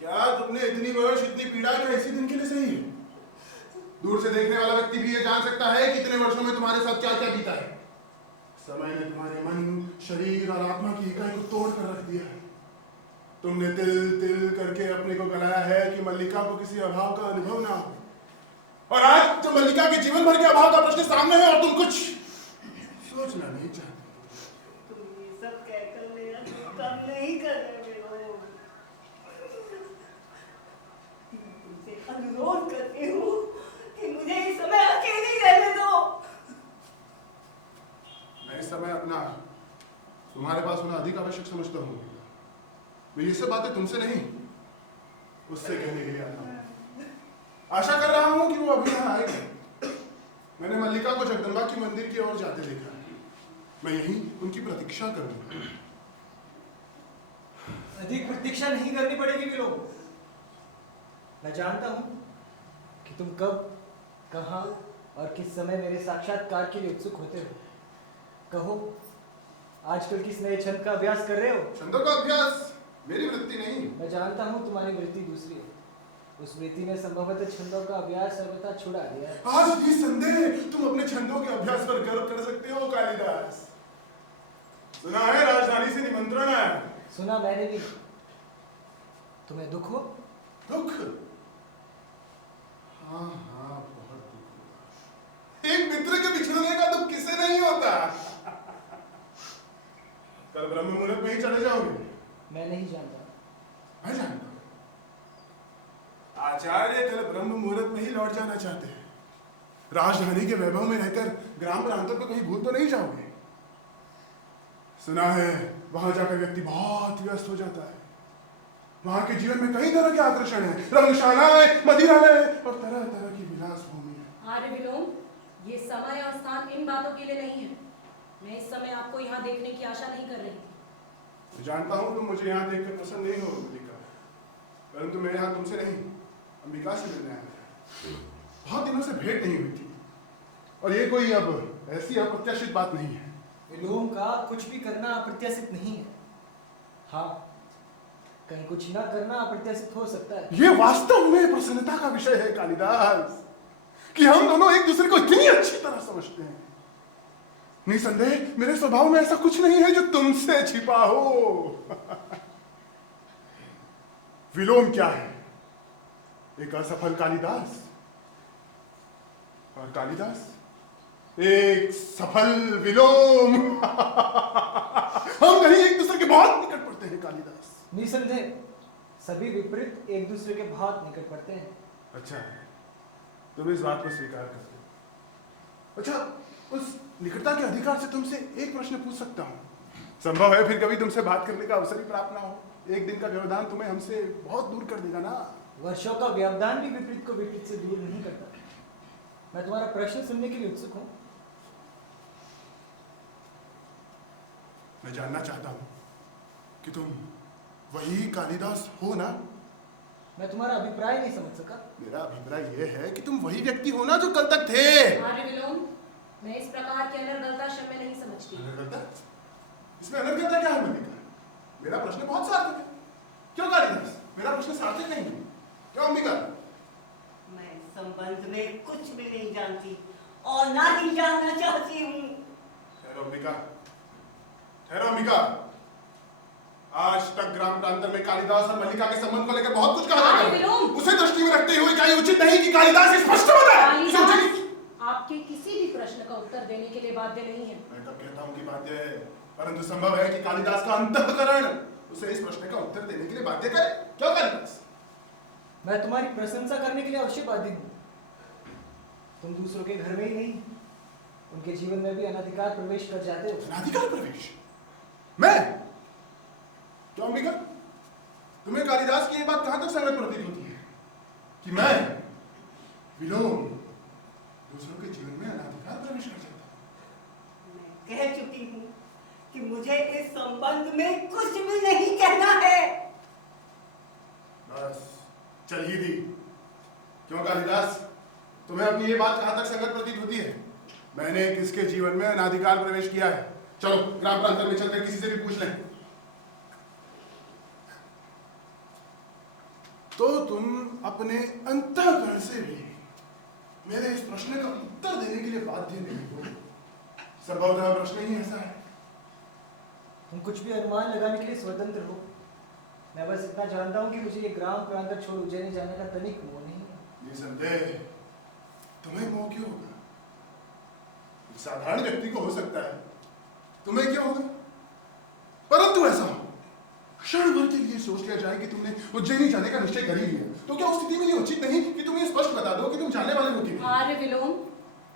क्या तुमने इतनी वर्ष इतनी पीड़ा क्या इसी दिन के लिए सही है? दूर से देखने वाला व्यक्ति भी ये जान सकता है कि इतने वर्षों में तुम्हारे साथ क्या क्या बीता है। समय ने तुम्हारे मन, शरीर और आत्मा की इकाई को तोड़ कर रख दिया है। तुमने तिल तिल करके अपने को गलाया है कि मल्लिका को किसी अभाव का अनुभव ना हो, और आज जब मल्लिका के जीवन भर के अभाव का प्रश्न सामने है और तुम कुछ सोचना नहीं चाहते। तुम ये सब कहकर मेरा काम नहीं कर रहे हो। तुमसे अनुरोध करती हूँ कि मुझे इस समय अकेली रहने दो। मैं इस समय अपना तुम्हारे पास होना अधिक आवश्यक समझता हूँ। मैं ये सब बातें तुमसे नहीं, उससे कहने के लिए आता हूँ। आशा कर रहा हूँ कि वो अभी यहाँ आएगा। मैंने मल्लिका को जगदम्बा की मंदिर की ओर जाते देखा। मैं यहीं उनकी प्रतीक्षा करूंगा। अधिक प्रतीक्षा नहीं करनी पड़ेगी विलोम। मैं जानता हूँ कि तुम कब, कहाँ और किस समय मेरे साक्षात्कार के लिए उत्सुक होते हो। कहो, आजकल किस नए छंद का अभ्यास कर रहे हो? छंदों का अभ्यास मेरी वृत्ति नहीं। मैं जानता हूँ तुम्हारी वृत्ति दूसरी है। उस वृत्ति ने संभवतः छंदों का अभ्यास सर्वथा छुड़ा दिया है। आज भी संदेह तुम अपने छंदों के अभ्यास पर गर्व कर सकते हो कालिदास। सुना है राजधानी से निमंत्रण है। सुना मैंने भी। तुम्हें दुख हो? दुख? हाँ हाँ, बहुत दुख हुआ। एक मित्र के बिछड़ने का दुख किसे नहीं होता। कल ब्रह्म मुहूर्त में ही चले जाओगे? मैं नहीं जानता। मैं जानता हूं। आचार्य कल ब्रह्म मुहूर्त में ही लौट जाना चाहते हैं। राजधानी के वैभव में रहकर ग्राम प्रांतों पर कहीं भूल तो नहीं जाओगे? सुना है वहां जाकर व्यक्ति बहुत व्यस्त हो जाता है। वहां के जीवन में कई तरह के आकर्षण है, रंगशालाएं, मदिरालय और तरह तरह की विलास भूमि है। आर्य विलोम, ये समय और स्थान इन बातों के लिए नहीं है। मैं इस समय आपको यहाँ देखने की आशा नहीं कर रही थी। मैं जानता हूं तुम मुझे यहाँ देखकर पसंद नहीं हो मल्लिका, परंतु मैं यहाँ तुमसे नहीं, अंबिका से मिलने आया था। बहुत दिनों से भेंट नहीं हुई थी, और ये कोई अब ऐसी अप्रत्याशित बात नहीं है। विलोम का कुछ भी करना अप्रत्याशित नहीं है। हाँ, कहीं कुछ न करना अप्रत्याशित हो सकता है। ये वास्तव में प्रसन्नता का विषय है कालिदास, कि हम दोनों एक दूसरे को इतनी अच्छी तरह समझते हैं। निसंदेह मेरे स्वभाव में ऐसा कुछ नहीं है जो तुमसे छिपा हो। विलोम क्या है? एक असफल कालिदास, और कालिदास एक सफल विलोम। हम कहीं एक दूसरे के बहुत निकट पड़ते हैं कालिदास। निसंदेह सभी विपरीत एक दूसरे के बहुत निकट पड़ते हैं। अच्छा है, तुम इस बात को स्वीकार करते हो। अच्छा, उस निकटता के अधिकार से तुमसे एक प्रश्न पूछ सकता हूँ? संभव है फिर कभी तुमसे बात करने का अवसर ही प्राप्त ना हो। एक दिन का व्यवधान तुम्हें हमसे बहुत दूर कर देगा ना। वर्षों का व्यवधान भी विपरीत को विपरीत से दूर नहीं करता। मैं तुम्हारा प्रश्न सुनने के लिए उत्सुक हूँ। मैं जानना चाहता हूँ कि तुम वही कालिदास हो ना? मैं तुम्हारा अभिप्राय नहीं समझ सका। मेरा अभिप्राय यह है कि तुम वही व्यक्ति हो ना जो कल तक थे। आर्य विलोम, मैं इस प्रकार के अनर्गलता शब्द में नहीं समझती। अनर्गलता? इसमें अनर्गलता क्या है मल्लिका? मेरा प्रश्न बहुत सार्थक है। क्यों कालिदास? मेरा प्रश्न सार्थक नहीं है? क्यों अंबिका? मैं इस संबंध में कुछ भी नहीं जानती और ना ही जानना चाहती हूँ। ठहरो अंबिका, ठहरो अंबिका। आज तक ग्राम प्रांतन में कालिदास और मल्लिका के संबंध को लेकर बहुत कुछ कहा आर्य जाता है। विलोम! उसे दृष्टि में रखते हुए क्या ये उचित नहीं कि कालिदास स्पष्ट बताए? उसे कालिदास उचित- आपके किसी भी प्रश्न का उत्तर देने के लिए बाध्य नहीं है। मैं कब कहता हूँ कि बाध्य है, परंतु संभव है कि कालिदास का अंतःकरण उसे इस प्रश्न का उत्तर देने के लिए बाध्य करे। क्यों कालिदास? मैं तुम्हारी प्रशंसा करने के लिए अवश्य बाध्य हूँ। तुम दूसरों के घर में ही नहीं, उनके जीवन में भी अनधिकार प्रवेश कर जाते हो। अनाधिकार प्रवेश? मैं? क्यों अंबिका? तुम्हें कालिदास की ये बात कहां तक संगत प्रतीत होती है कि मैं विलोम दूसरों के जीवन में अनाधिकार प्रवेश कर जाता हूं? मैं कह चुकी हूँ कि मुझे इस संबंध में कुछ भी नहीं कहना है। बस चल ही दी। क्यों कालिदास, तुम्हें अपनी ये बात कहां तक संगत प्रतीत होती है? मैंने किसके जीवन में अनाधिकार प्रवेश किया है? चलो ग्राम प्रांतन में चलकर किसी से भी पूछ लें। तो तुम अपने अंतःकरण से भी मेरे इस प्रश्न का उत्तर देने के लिए बाध्य नहीं हो। संभवतः प्रश्न ही ऐसा है। तुम कुछ भी अनुमान लगाने के लिए स्वतंत्र हो। मैं बस इतना जानता हूँ कि मुझे ये ग्राम प्रांत छोड़ उज्जैन जाने का तनिक मोह नहीं है। निसंदेह तुम्हें मोह क्यों होगा? एक साधारण व्यक्ति को हो सकता है, तुम्हें क्यों होगा? परंतु ऐसा हो, क्षण भर के लिए सोच लिया जाए कि तुमने उज्जैनी जाने का निश्चय कर ही लिया, तो क्या उस स्थिति में ये उचित नहीं कि तुम ये स्पष्ट बता दो कि तुम जाने वाले हो कि नहीं? आर्य विलोम,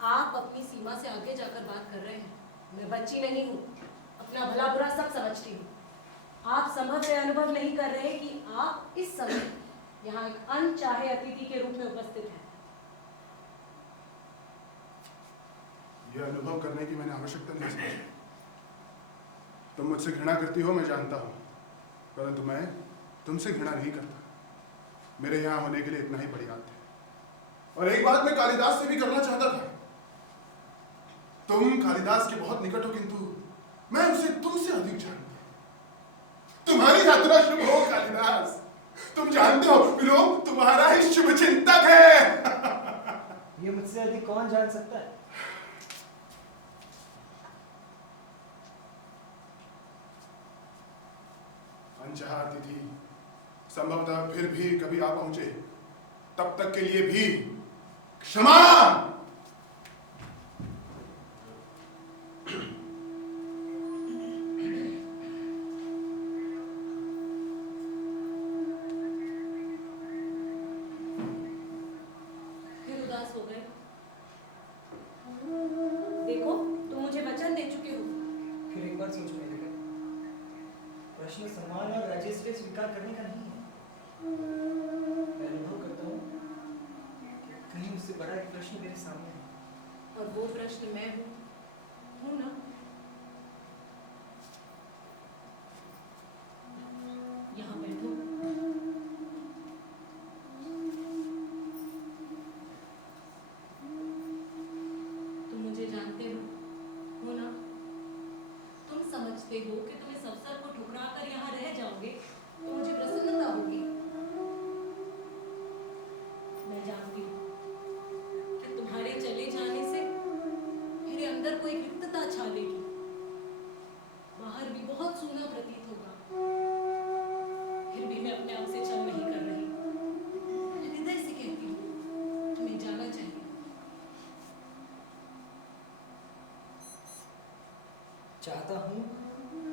आप अपनी सीमा से आगे जाकर बात कर रहे हैं। मैं बच्ची नहीं हूँ, अपना भला बुरा सब समझती हूँ। आप संभव से अनुभव नहीं कर रहे कि आप इस समय यहाँ एक अनचाहे अतिथि के रूप में उपस्थित हैं। यह अनुभव करने की मैंने आवश्यकता नहीं समझी। तुम मुझसे घृणा करती हो, मैं जानता हूँ, परंतु मैं तुमसे घृणा नहीं करता। मेरे यहाँ होने के लिए इतना ही पर्याप्त है। और एक बात मैं कालिदास से भी करना चाहता था। तुम कालिदास के बहुत निकट हो, किंतु मैं उसे तुमसे अधिक जानता हूं। तुम्हारी यात्रा शुभ हो कालिदास। तुम जानते हो विलोम तुम्हारा ही शुभ चिंतक है। ये मुझसे अधिक कौन जान सकता है? अनचाहा अतिथि संभवतः फिर भी कभी आ पहुंचे, तब तक के लिए भी क्षमा। फिर उदास हो गए। देखो, तुम मुझे वचन दे चुके हो। फिर एक बार सोच में लगे, प्रश्न सम्मान और राज्य से स्वीकार करने का नहीं है। मैं अनुभव करता हूँ कि कहीं उससे बड़ा एक प्रश्न मेरे सामने है। और वो प्रश्न मैं हूँ ना? यहाँ बैठो। तुम मुझे जानते हो ना? तुम समझते हो कि तुम इस अवसर को ठुकरा कर यहाँ रह जाओगे तो मुझे प्रसन्नता होगी। मैं जानती हूँ कि तुम्हारे चले जाने से मेरे अंदर कोई रिक्तता छालेगी। बाहर भी बहुत सूना प्रतीत होगा। फिर भी मैं अपने आप से छल नहीं कर रही। मैं हृदय से कहती हूँ तुम्हें जाना चाहिए। चाहता हूँ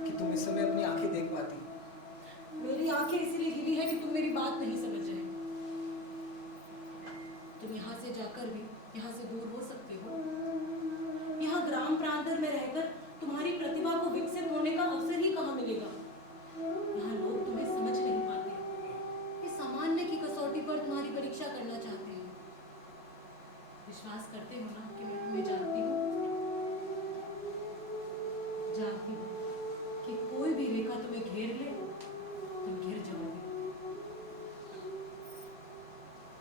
कि तुम इस समय अपनी आंखें देख पाती। मेरी आंखें इसलिए गिरी है कि तुम मेरी बात नहीं समझ रहे। तुम यहाँ से जाकर भी यहाँ से दूर हो सकते हो। यहाँ ग्राम प्रांतर में रहकर तुम्हारी प्रतिभा को विकसित होने का अवसर ही कहाँ मिलेगा। यहाँ लोग तुम्हें समझ नहीं पाते। इस सामान्य की कसौटी पर तुम्हारी परीक्षा करना चाहते हैं। विश्वास करते हो ना कि मैं तुम्हें जानती हूँ? जानती हूँ कि कोई भी रेखा तुम्हें घेर ले, तुम घिर जाओगे।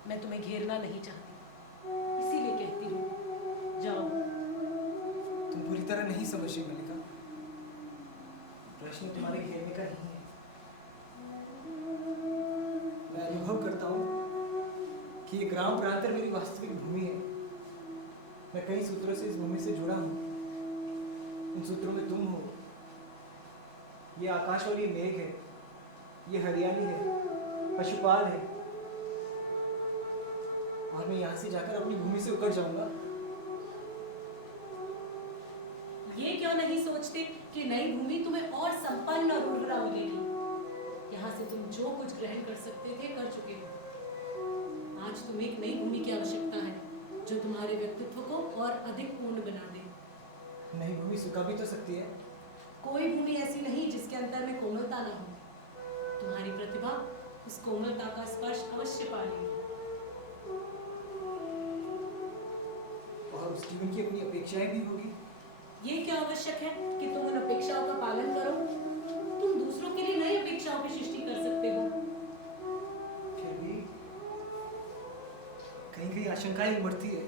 मैं तुम्हें घेरना नहीं चाहती, इसीलिए कहती हूँ जाओ। तुम पूरी तरह नहीं समझ रही मल्लिका। प्रश्न तुम्हारे घेरने का नहीं है। मैं अनुभव करता हूँ कि ये ग्राम प्रांतर मेरी वास्तविक भूमि है। मैं कई सूत्रों से इस भूमि से जुड़ा हूँ। उन सूत्रों में तुम हो। ये आकाश और ये मेघ है, ये हरियाली है, पशुपाल है। और मैं यहाँ से जाकर अपनी भूमि से उखड़ जाऊंगा। ये क्यों नहीं सोचते कि नई भूमि तुम्हें और संपन्न और उर्वरा मिलेगी। यहाँ से तुम जो कुछ ग्रहण कर सकते थे कर चुके हो। आज तुम्हें एक नई भूमि की आवश्यकता है जो तुम्हारे व्यक्तित्व को और अधिक पूर्ण बना दे। नई भूमि सुखा भी तो सकती है। कोई भूमि ऐसी नहीं जिसके अंतर में कोमलता न हो। तुम्हारी प्रतिभा उस कोमलता का स्पर्श अवश्य पालेगी। और उस जीवन की अपनी अपेक्षाएं भी होगी। ये क्या आवश्यक है कि तुम उन अपेक्षाओं का पालन करो? तुम दूसरों के लिए नई अपेक्षाओं की सृष्टि कर सकते हो। फिर भी कहीं कहीं आशंकाएं उमड़ती है।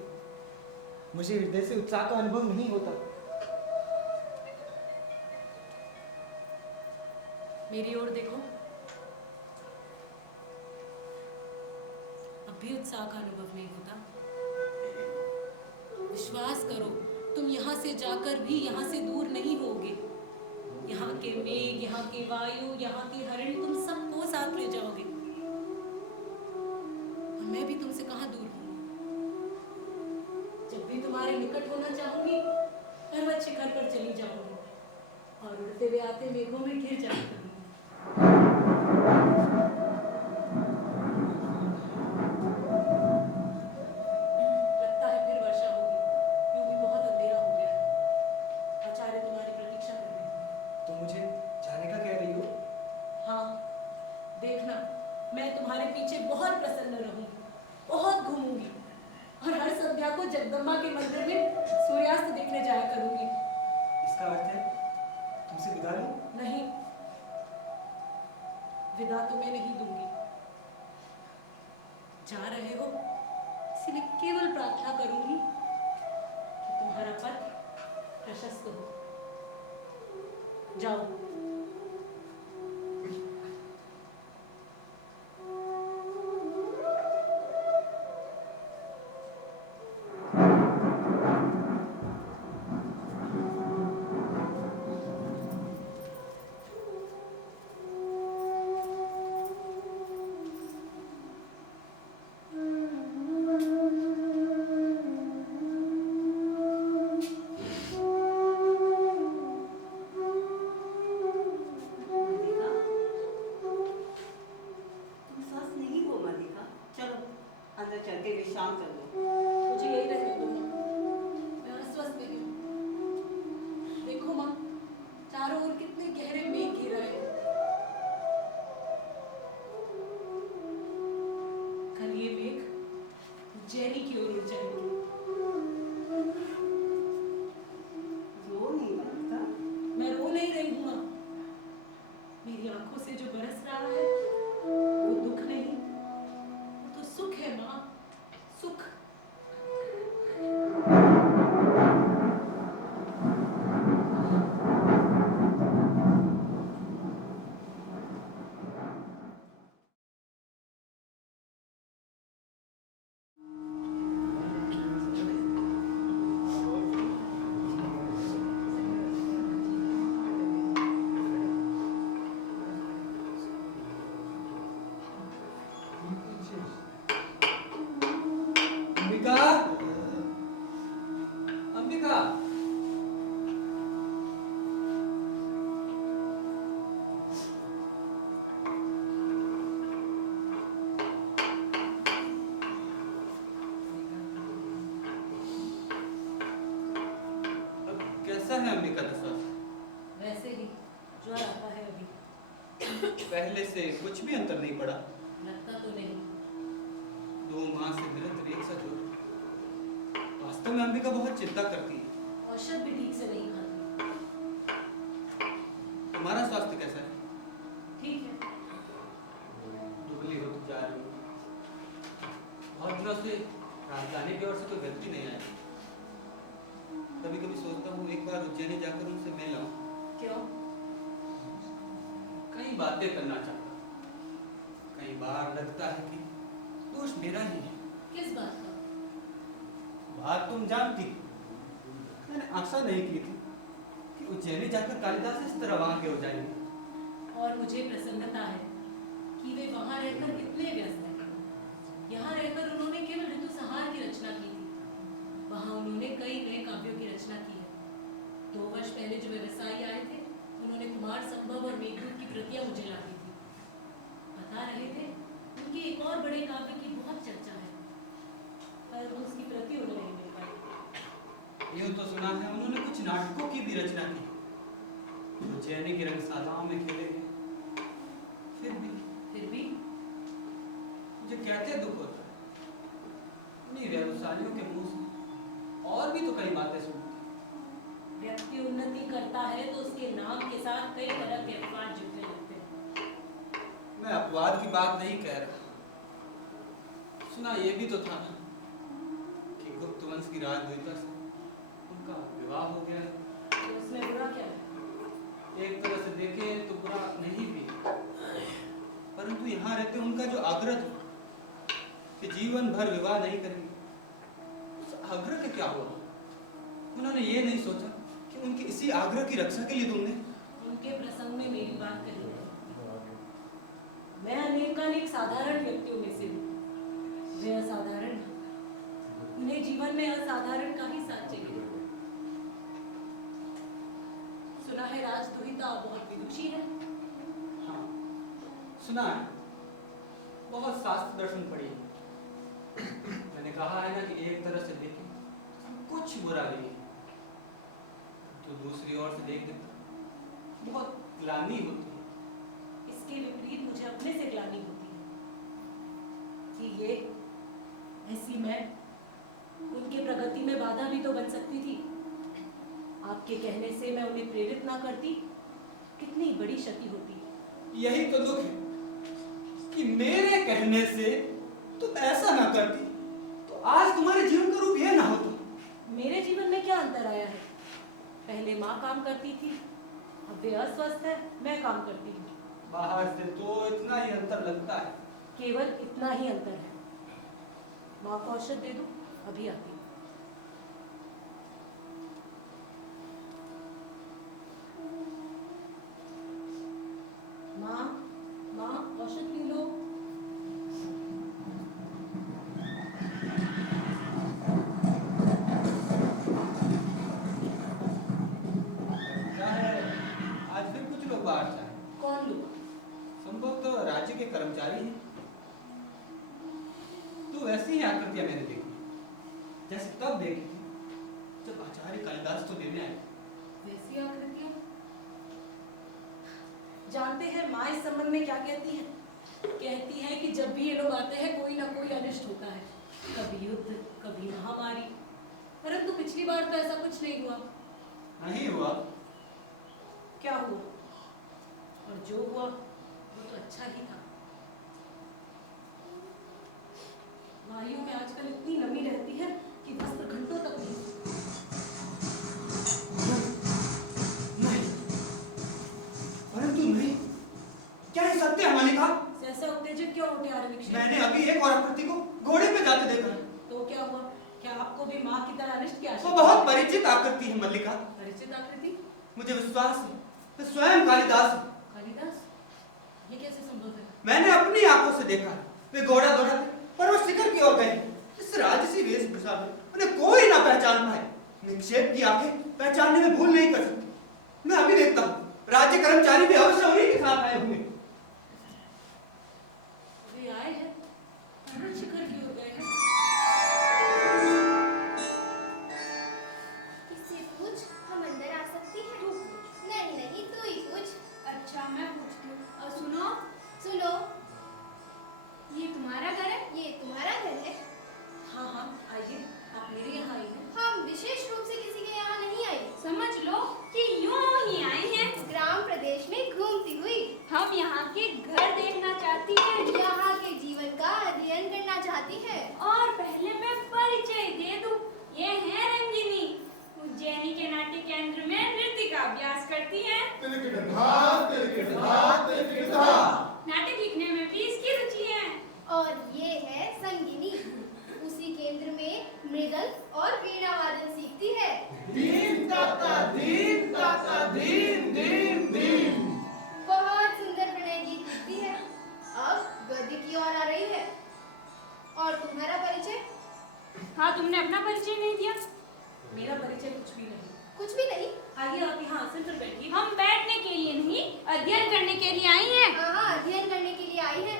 मुझे हृदय से उत्साह का अनुभव नहीं होता। मेरी ओर देखो। अब भी उत्साह का अनुभव नहीं होता। विश्वास करो, तुम यहाँ से जाकर भी यहाँ से दूर नहीं होगे। यहाँ के मेघ, यहाँ की वायु, यहाँ की हरिण, तुम सबको साथ ले जाओगे। और मैं भी तुमसे कहाँ दूर हूँ। जब भी तुम्हारे निकट होना चाहूंगी, पर्वत शिखर पर चली जाऊंगी और उड़ते हुए आते मेघों में गिर जाया करूंगी। लगता है फिर वर्षा होगी, यूं भी बहुत अंधेरा हो गया है। आचार्य तुम्हारी प्रतीक्षा कर रहे हैं। तो मुझे जाने का कह रही हो? हाँ, देखना, मैं तुम्हारे पीछे बहुत प्रसन्न रहूंगी, बहुत घूमूंगी और हर संध्या को जगदम्बा के मंदिर में सूर्यास्त देखने जाया करूंगी। इसका अर्थ है तुमसे विदा लूं? नहीं, विदा तुम्हें नहीं दूंगी। जा रहे हो, इसलिए केवल प्रार्थना करूंगी कि तुम्हारा पथ प्रशस्त हो। जाओ। मल्लिका, तुम स्वस्थ नहीं हो मल्लिका। चलो अंदर चल के विश्राम कर लो। मुझे यही रहने दो माँ, मैं अस्वस्थ नहीं हूँ। देखो माँ, चारों ओर कितने गहरे मेघ गिर रहे हैं। कल ये मेघ उज्जैनी की ओर उड़ जाएंगे। रो नहीं मल्लिका। मैं रो नहीं रही हूँ माँ, मेरी आंखों से जो बरस रहा है वो दुख नहीं, वो तो सुख है माँ, सुख। अंबिका, अंबिका, अब कैसा है अंबिका का स्वास्थ्य? वैसे ही ज्वर आता है अभी, पहले से कुछ भी अंतर नहीं पड़ा। लगता तो नहीं। 2 माह से निरंतर एक सा ज्वर। वास्तव में अंबिका बहुत चिंता करती है। औषध भी ठीक से नहीं खाती। तुम्हारा स्वास्थ्य कैसा है? ठीक है, दुबली हो तो जा रही हो। बहुत दिनों से राजधानी की ओर से कोई व्यक्ति नहीं आया। कभी कभी सोचता हूँ एक बार उज्जैनी जाकर उनसे मिल आऊं। क्यों? कई बातें करना चाहता हूं। कई बार लगता है कि दोष मेरा ही है। किस बात का? बात तुम जानती, मैंने आशा नहीं की थी कि उज्जैनी जाकर कालिदास इस तरह वहां के हो जाएंगे। और मुझे प्रसन्नता है कि वे वहां रहकर इतने व्यस्त हैं। यहाँ रहकर उन्होंने केवल ऋतुसंहार की रचना की थी। वहां उन्होंने कई नए काव्यों की रचना की है। 2 वर्ष पहले जो व्यवसायी आए थे, उन्होंने कुमार संभव और मेघदूत की प्रतियां मुझे ला दी थी। बता रहे थे उनके एक और बड़े काव्य की बहुत चर्चा है, पर उसकी प्रति उन्हें नहीं मिल पाई। यूं तो सुना है उन्होंने कुछ नाटकों की भी रचना की, उज्जैनी की रंगशालाओं में खेले गए। फिर भी मुझे कहते दुख होता है। उन्हीं व्यवसायियों के मुंह से और भी तो कई बातें सुनती। व्यक्ति उन्नति करता है तो उसके नाम के साथ कई तरह के अपवाद जुड़ने लगते हैं। मैं अपवाद की बात नहीं कह रहा। सुना ये भी तो था ना कि गुप्त वंश की राजदूता से उनका विवाह हो गया है। तो उसमें बुरा क्या है? एक तरह से देखे तो बुरा नहीं भी, परंतु यहाँ रहते उनका जो आग्रह था कि जीवन भर विवाह नहीं करेंगे, उस आग्रह का क्या हुआ? उन्होंने ये नहीं सोचा कि उनके इसी आग्रह की रक्षा के लिए तुमने उनके प्रसंग में मेरी बात कही है। मैं अनेकानेक साधारण व्यक्तियों में से हूँ। वे असाधारण हैं। उन्हें जीवन में असाधारण का ही साथ चाहिए। सुना है राजदुहिता बहुत विदुषी है। हाँ सुना है, बहुत शास्त्र दर्शन पढ़ी है। मैंने कहा है ना कि एक तरह से देखें कुछ बुरा नहीं है, तो दूसरी ओर से देख देता बहुत ग्लानि होती है। इसके विपरीत मुझे अपने से ग्लानि होती है कि ये ऐसी मैं उनके प्रगति में बाधा भी तो बन सकती थी। आपके कहने से मैं उन्हें प्रेरित ना करती, कितनी बड़ी क्षति होती। यही तो दुख है कि मेरे कहने से तुम ऐसा ना करती तो आज तुम्हारे जीवन का रूप यह ना होता। मेरे जीवन में क्या अंतर आया है? पहले माँ काम करती थी, अब वे अस्वस्थ है, मैं काम करती हूँ। बाहर से तो इतना ही अंतर लगता है। केवल इतना ही अंतर है। माँ को औषध दे दो, अभी आती हूँ। माँ, माँ औषध पी लो। लगता है आज फिर कुछ लोग बाहर से आए। कौन लोग? संभव तो राज्य के कर्मचारी हैं। तो वैसी ही आकृतियां मैंने देखी, जैसे तब देखी थी जब आचार्य कालिदास तो देने आए। वैसी आकृतियाँ? जानते हैं माँ इस संबंध में क्या कहती है? कहती है कि जब भी ये लोग आते हैं कोई ना कोई अनिष्ट होता है, कभी युद्ध, कभी महामारी। परंतु पिछली बार तो ऐसा कुछ नहीं हुआ। नहीं हुआ? क्या हुआ? और जो हुआ वो तो अच्छा ही था। वायु में आजकल इतनी नमी रहती है कि वस्त्र घंटों तक नहीं सूखते। नहीं, परंतु नहीं, क्या ये सत्य है मालिका? ऐसे उत्तेजित क्यों उठे आरविक्षे? मैंने अभी एक और आकृति को घोड़े पे जाते देखा है। तो क्या हुआ? क्या आपको भी माँ की तरह अनिष्ट की आशा? वो बहुत परिचित आकृति है मल्लिका। परिचित आकृति? मुझे विश्वास है कि स्वयं कालिदास है। कालिदास? ये कैसे संभव है? मैंने अपनी आंखों से देखा है। वे घोड़ा दौड़ाते पर वो शिखर की ओर गए। इस राजसी वेशभूषा में उन्हें कोई ना पहचान पाए। निक्षेप की आंखें पहचानने में भूल नहीं कर सकती। मैं अभी देखता हूँ राज्य कर्मचारी भी अवश्य उन्हीं के साथ आए होंगे। वे आए हैं, अमृत शिखर की ओर गए हैं। किससे पूछ, हम अंदर आ सकती हैं? तू पूछ। नहीं नहीं तू ही पूछ। अच्छा मैं पूछती हूँ। सुनो सुनो, ये तुम्हारा घर है? ये तुम्हारा घर है? हाँ हाँ आइए, आप मेरे यहाँ आई हैं। हम विशेष रूप से किसी के यहाँ नहीं आए। समझ लो कि यूं ही आई हैं। ग्राम प्रदेश में घूमती हुई हम यहाँ के घर देखना चाहती हैं यहाँ के जीवन का अध्ययन करना चाहती है। और पहले मैं परिचय दे दूं। ये है रंगिनी, उज्जैनी के नाट्य केंद्र में नृत्य का अभ्यास करती हैं। नाटक लिखने में भी इसकी रुचि है। और ये है संगिनी, उसी केंद्र में मृदंग और वीणा वादन सीखती है। बहुत सुंदर प्रणय गीत लिखती है। अब गद्य की ओर आ रही है। और तुम्हारा परिचय? हाँ, तुमने अपना परिचय नहीं दिया। मेरा परिचय कुछ भी नहीं। कुछ भी नहीं? आइए आप यहाँ आसन पर बैठिए। हम बैठने के लिए नहीं, अध्ययन करने के लिए आई हैं। हाँ, अध्ययन करने के लिए आई है।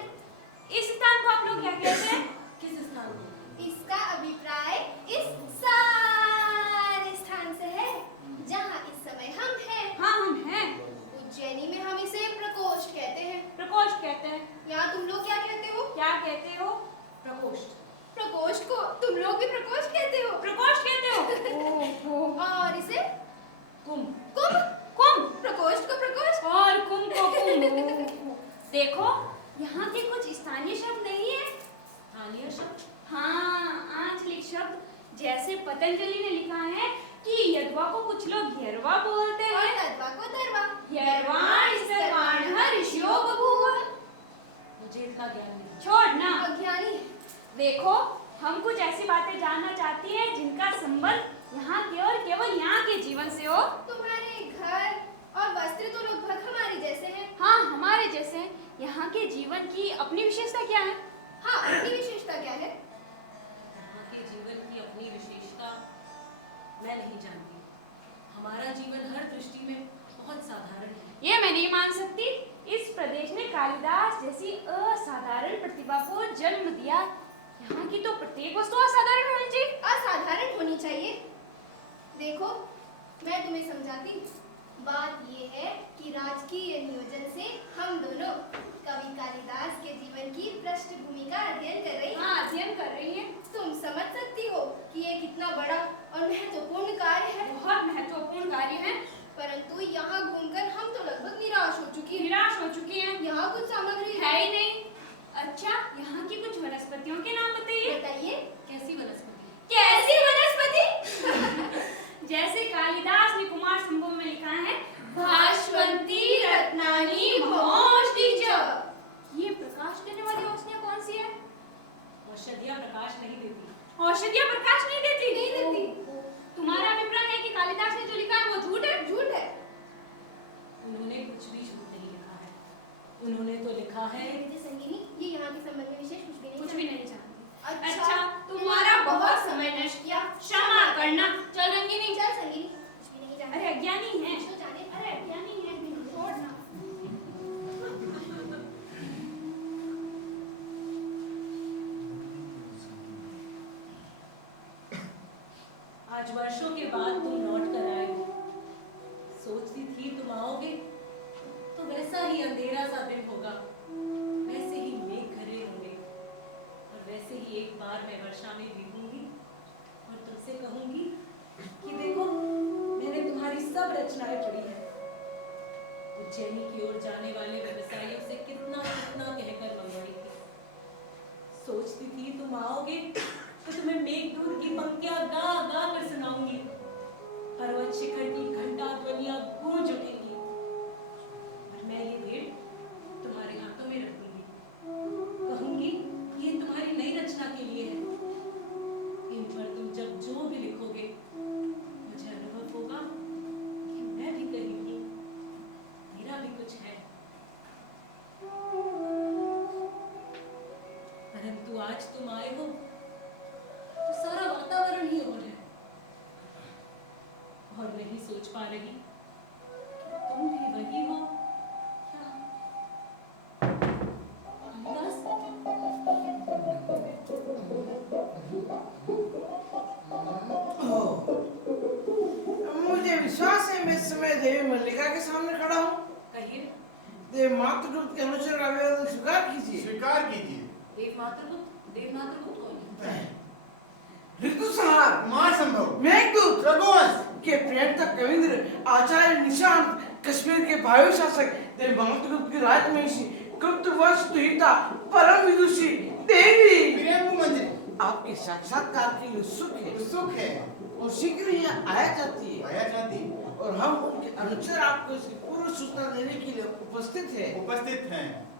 इस स्थान को आप लोग क्या कहते हैं? किस स्थान को? इसका अभिप्राय इस सारे स्थान से है जहाँ इस समय हम हैं। हाँ, हम हैं। उज्जैनी में हम इसे प्रकोष्ठ कहते हैं। प्रकोष्ठ कहते हैं। यहाँ तुम लोग क्या कहते हो? क्या कहते हो? प्रकोष्ठ। प्रकोष्ठ को तुम लोग भी प्रकोष्ठ कहते हो? प्रकोष्ठ कहते हो? ओहो। और इसे कुंभ। कुंभ। कुंभ। प्रकोष्ठ को प्रकोष्ठ और कुंभ को कुंभ। देखो, यहाँ के कुछ स्थानीय शब्द नहीं है। स्थानीय शब्द? हाँ, आंचलिक शब्द। जैसे पतंजलि ने लिखा है कि यदवा को कुछ लोग यरवा बोलते और हैं। तद्वा को दरवा। यरवाण सर्वाणः ऋषियो बभूव। मुझे इतना ज्ञान नहीं। छोड़ना। अज्ञानी। देखो, हम कुछ ऐसी बातें जानना चाहती हैं जिनका संबंध यहाँ के और केवल यहाँ के जीवन से हो। तुम्हारे घर और वस्त्र तो लगभग हमारे जैसे हैं। हाँ, हमारे जैसे हैं। यहाँ के जीवन की अपनी विशेषता क्या है? हाँ, अपनी विशेषता क्या है? यहाँ के जीवन की अपनी विशेषता मैं नहीं जानती। हमारा जीवन हर दृष्टि में बहुत साधारण है। ये मैं नहीं मान सकती। इस प्रदेश ने कालिदास जैसी असाधारण प्रतिभा को जन्म दिया। यहाँ की तो प्रत्येक वस्तु असाधारण होनी चाहिए। असाधारण होनी चाहिए। देखो, मैं तुम्हें समझाती हूँ। बात ये है कि राजकीय नियोजन से हम दोनों कवि कालिदास के जीवन की पृष्ठभूमि का अध्ययन कर रही हैं। हाँ, अध्ययन कर रही है। तुम समझ सकती हो कि ये कितना बड़ा और महत्वपूर्ण कार्य है। बहुत महत्वपूर्ण कार्य है। परंतु यहाँ घूमकर हम तो लगभग निराश हो चुकी हैं। यहाँ कुछ सामग्री है ही नहीं। अच्छा, यहाँ की कुछ वनस्पतियों के नाम बताइए। बताइए। कैसी वनस्पति? कैसी वनस्पति? जैसे कालिदास ने कुमार संभव में लिखा है, भास्वंती रत्नानी महोष्टि च। ये प्रकाश देने वाली औषधियाँ कौन सी है? औषधियाँ प्रकाश नहीं देती। औषधियाँ प्रकाश नहीं देती? नहीं देती। तुम्हारा अभिप्राय है कि कालिदास ने जो लिखा है वो झूठ है? झूठ है। उन्होंने कुछ भी झूठ नहीं लिखा है। उन्होंने तो लिखा है। संगीनी, ये यहाँ के संबंध में विशेष कुछ भी नहीं जानती। अच्छा, तुम्हारा बहुत समय नष्ट किया, क्षमा करना। चल रंगीनी। चल संगीनी, कुछ भी नहीं जानती। अरे अज्ञानी है। जो जाने। अरे अज्ञानी है, छोड़ना। आज वर्षों के बाद तुम लौट कर आए हो। सोचती थी तुम आओगे तो वैसा ही अंधेरा सा दिन होगा, वैसे ही मेघ घरे होंगे और वैसे ही एक बार मैं वर्षा में भीगूंगी और तुमसे कहूंगी कि देखो, मैंने तुम्हारी सब रचनाएं पढ़ी हैं। उज्जैनी की ओर जाने वाले व्यवसायियों से कितना कितना कहकर मंगवाई थी। सोचती थी तुम आओगे तो तुम्हें मेघदूत की पंक्तियां गा गा कर सुनाऊंगी। पर्वत शिखर की घंटा ध्वनियां गूंज उठेंगी और मैं ये भेंट तुम्हारे हाथों में रखूंगी। कहूंगी ये तुम्हारी नई रचना के लिए है। इन पर तुम जब जो भी लिखोगे मुझे अनुभव होगा कि मैं भी कहीं हूँ, मेरा भी कुछ है। परंतु आज तुम आए हो तो सारा वातावरण ही और है और नहीं सोच पा रही कि तुम भी वही हो क्या? कालिदास? मुझे विश्वास है मैं इस समय देवी मल्लिका के सामने खड़ा हूँ। कहिए। देव मातृगुप्त के अनुचर का आवेदन स्वीकार कीजिए। स्वीकार कीजिए। देवमातृगुप्त कौन है? ऋतुसंहार, कुमार संभव, मेघदूत, रघुवंश के प्रियंता कविंद्र, आचार्य निशांत, कश्मीर के वायु शासक, देव मातृगुप्त की राजमहिषी, गुप्त वंश दुहिता, परम विदुषी देवी वीरेंद्र मंजरी आपके साक्षात्कार के लिए उत्सुक है। उत्सुक है और शीघ्र ही आया जाती है। आया जाती और हम उनके अनुचर आपको इसकी पूर्व सूचना देने के लिए उपस्थित हैं।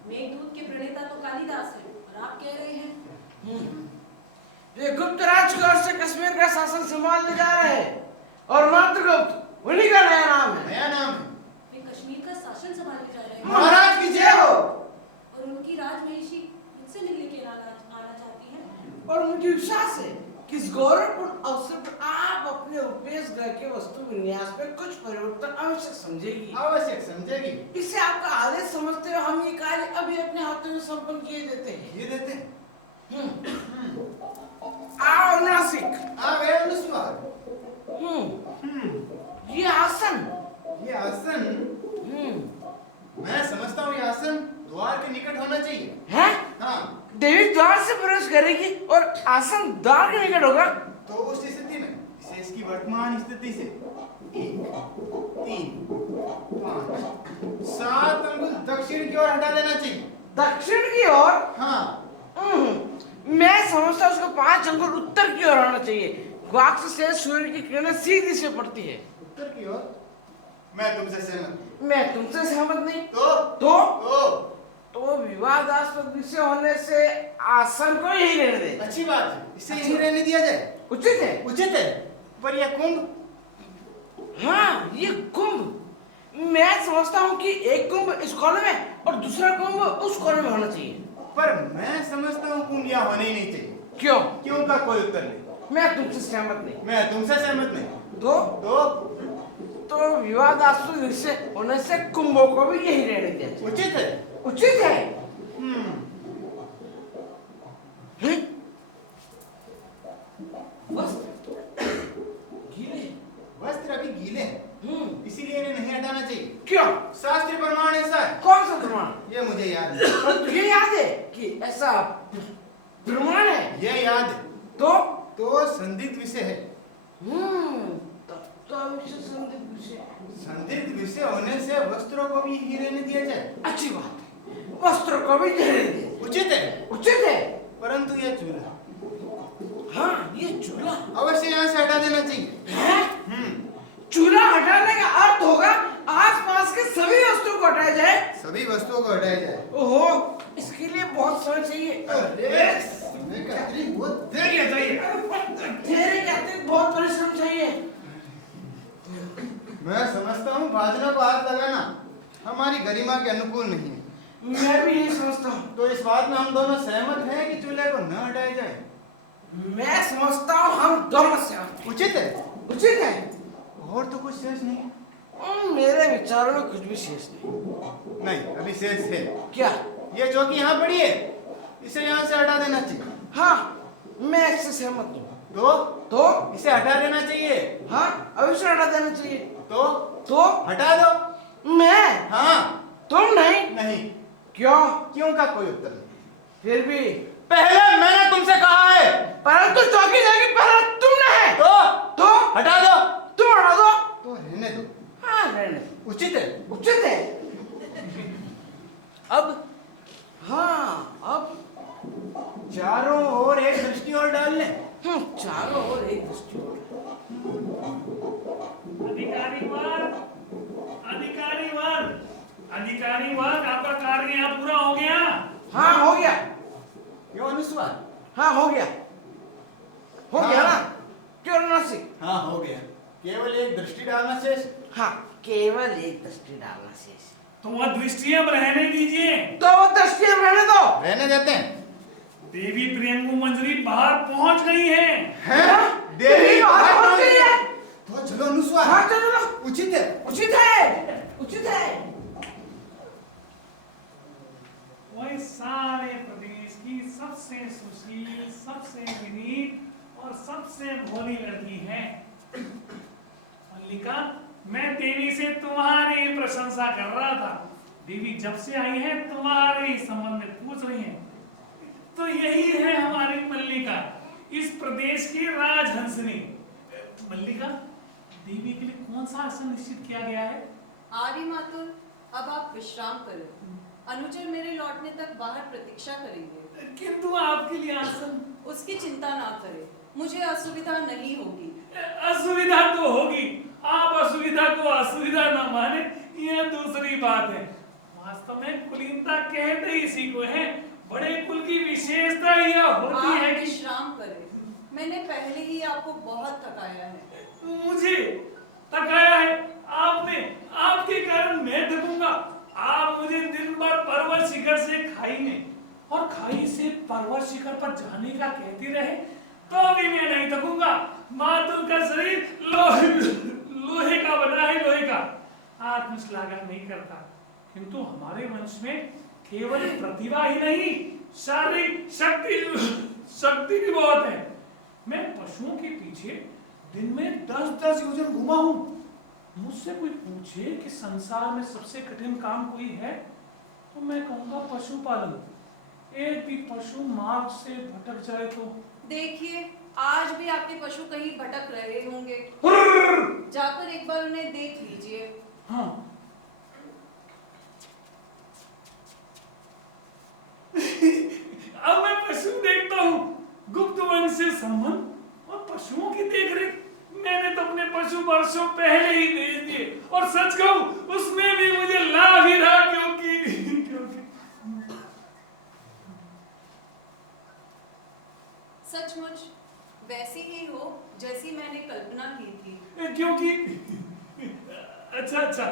मेघदूत के प्रणेता तो कालिदास है और आप कह रहे हैं वे गुप्त राज की ओर से कश्मीर का शासन संभालने जा रहे हैं और मातृगुप्त उन्हीं का नया नाम है। नया नाम है। वे कश्मीर का शासन संभालने जा रहे हैं महाराज की जय हो। और उनकी राजमहिषी मुझसे मिलने के आना चाहती है। और मुझे विश्वास है कि इस गौरवपूर्ण अवसर पर आप अपने उपदेश ग्रह के वस्तु विन्यास में कुछ परिवर्तन अवश्य समझेगी। आवश्यक समझेगी। इससे आपका आदेश समझते हुए हम ये कार्य अभी अपने हाथों में संपन्न किए देते हैं। ये देते हैं। आओ नासिक। आ गए अनुस्वार। ये आसन। ये आसन मैं समझता हूँ ये आसन द्वार के निकट होना चाहिए। है? हाँ। देवी द्वार से प्रवेश करेगी और आसन द्वार के निकट होगा। तो उस स्थिति में इसे इसकी वर्तमान स्थिति से 1, 3, 5, 7 अंगुल दक्षिण की ओर हटा देना चाहिए। दक्षिण की ओर? हाँ। मैं समझता हूँ उसको 5 अंगुल उत्तर की ओर होना चाहिए। वाक्स से सूर्य की किरणें सीधी से पड़ती है। उत्तर की ओर? मैं तुमसे सहमत। मैं तुमसे सहमत नहीं। तो विवादास्पद विषय होने से आसन को यही रहने दे। अच्छी बात है, इसे यही रहने दिया जाए। उचित है। उचित है। पर यह कुंभ ये कुंभ, मैं समझता हूँ कि एक कुंभ इस कोने में और दूसरा कुंभ उस कोने में होना चाहिए। पर मैं समझता हूँ कुंभ यहाँ होने ही नहीं चाहिए। क्यों? क्यों का कोई उत्तर नहीं। मैं तुमसे सहमत नहीं। मैं तुमसे सहमत नहीं। तो विवादास्पद विषय होने से कुंभों को भी यही रहने दिया जाए। उचित है। उचित है। वस्त्र अभी गीले हैं, इसीलिए इन्हें नहीं हटाना चाहिए। क्यों? शास्त्रीय प्रमाण ऐसा है। कौन सा प्रमाण? ये मुझे याद है। पर तुझे याद है कि ऐसा प्रमाण है? ये याद है। तो संदिग्ध विषय है। संदिग्ध विषय होने से वस्त्रों को भी ही रहने दिया जाए। अच्छी बात है, वस्त्रों को भी रहने दे। उचित है। उचित है। परंतु ये चूल्हा, हाँ ये चूल्हा अवश्य यहाँ से हटा देना चाहिए। है? चूल्हा हटाने का अर्थ होगा आसपास के सभी वस्तुओं को हटाया जाए। सभी वस्तुओं को हटाया जाए। ओहो, इसके लिए बहुत समय चाहिए। समय का अतिरिक्त बहुत देर चाहिए। तेरे के अतिरिक्त बहुत परिश्रम चाहिए। मैं समझता हूँ भाजना को हाथ लगाना हमारी गरिमा के अनुकूल नहीं है। मैं भी यही समझता हूँ। तो इस बात में हम दोनों सहमत हैं कि चूल्हे को न हटाया जाए। मैं समझता हूँ हम दोनों सहमत। उचित है। उचित है। और तो कुछ शेष नहीं। मेरे विचारों में कुछ भी शेष नहीं। नहीं, अभी शेष है। क्या? ये चौकी यहाँ पड़ी है, इसे यहाँ से हटा देना चाहिए। हाँ, मैं इससे सहमत हूँ। तो इसे हटा देना चाहिए। हाँ, अवश्य हटा देना चाहिए। तो हटा दो। मैं? हाँ। तुम नहीं? नहीं। क्यों का कोई उत्तर नहीं। फिर भी पहले मैंने तुमसे कहा है। परंतु चौकी जाके पहले तुमने है। तो हटा दो। तुम हटा दो। तो रहने दो। हाँ रहने दो। उचित है। उचित है। अब चारों ओर एक दृष्टि और डाल ले। चारों ओर एक दृष्टि और। अधिकारी वर्ग, आपका कार्य यहाँ पूरा हो गया? हाँ हो गया। क्यों अनुस्वार? हाँ हो गया। हो गया ना? क्यों अनुनासिक? हाँ हो गया। केवल एक दृष्टि डालना शेष। हाँ केवल एक दृष्टि डालना शेष। तो वह दृष्टि अब रहने दीजिए। तो वो दृष्टि अब रहने दो। रहने देते हैं। देवी प्रियंगु मंजरी बाहर पहुंच गई है। देवी बाहर पहुंच गई है। तो चलो अनुस्वार। हाँ चलो। उचित है। उचित है। उचित है। वही सारे प्रदेश की सबसे सुशील, सबसे विनीत और सबसे भोली लड़की है। मल्लिका, मैं देवी से तुम्हारी प्रशंसा कर रहा था। देवी जब से आई है तुम्हारे ही संबंध में पूछ रही हैं। तो यही है हमारी मल्लिका, इस प्रदेश की राजहंसनी। मल्लिका, देवी के लिए कौन सा आसन निश्चित किया गया है? आर्य मातुर, अब आप विश्राम करें। अनुचर मेरे लौटने तक बाहर प्रतीक्षा करेंगे। किंतु आपके लिए आसन? उसकी चिंता ना करें, मुझे असुविधा नहीं होगी। असुविधा तो होगी, आप असुविधा को असुविधा न माने, यह दूसरी बात है। वास्तव में कुलीनता कहते ही इसी को है। बड़े कुल की विशेषता यह होती है कि विश्राम करें। मैंने पहले ही आपको बहुत थकाया है। मुझे थकाया है आपने? आपके कारण मैं थकूंगा? आप मुझे दिन भर पर्वत शिखर से खाई में और खाई से पर्वत शिखर पर जाने का कहती रहे तो भी मैं नहीं थकूंगा। मातुर का शरीर लोहे का बना है, लोहे का। आत्मश्लाघा नहीं करता, किंतु हमारे वंश में केवल प्रतिभा ही नहीं, शारीरिक शक्ति भी बहुत है। मैं पशुओं के पीछे दिन में 10-10 योजन घुमा हूं। मुझसे कोई पूछे कि संसार में सबसे कठिन काम कोई है तो मैं कहूंगा पशुपालन। एक भी पशु मार्ग से भटक जाए तो देखिए, आज भी आपके पशु कहीं भटक रहे होंगे। जाकर एक बार उन्हें देख लीजिए। हाँ। अब मैं पशु देखता हूँ। गुप्त वंश से संबंध और पशुओं की देखरेख मैंने तो अपने पशु वर्षों पहले ही भेज दिए। और सच कहूं उसमें भी मुझे लाभ ही रहा, क्योंकि सचमुच वैसी ही हो जैसी मैंने कल्पना की थी। क्योंकि अच्छा,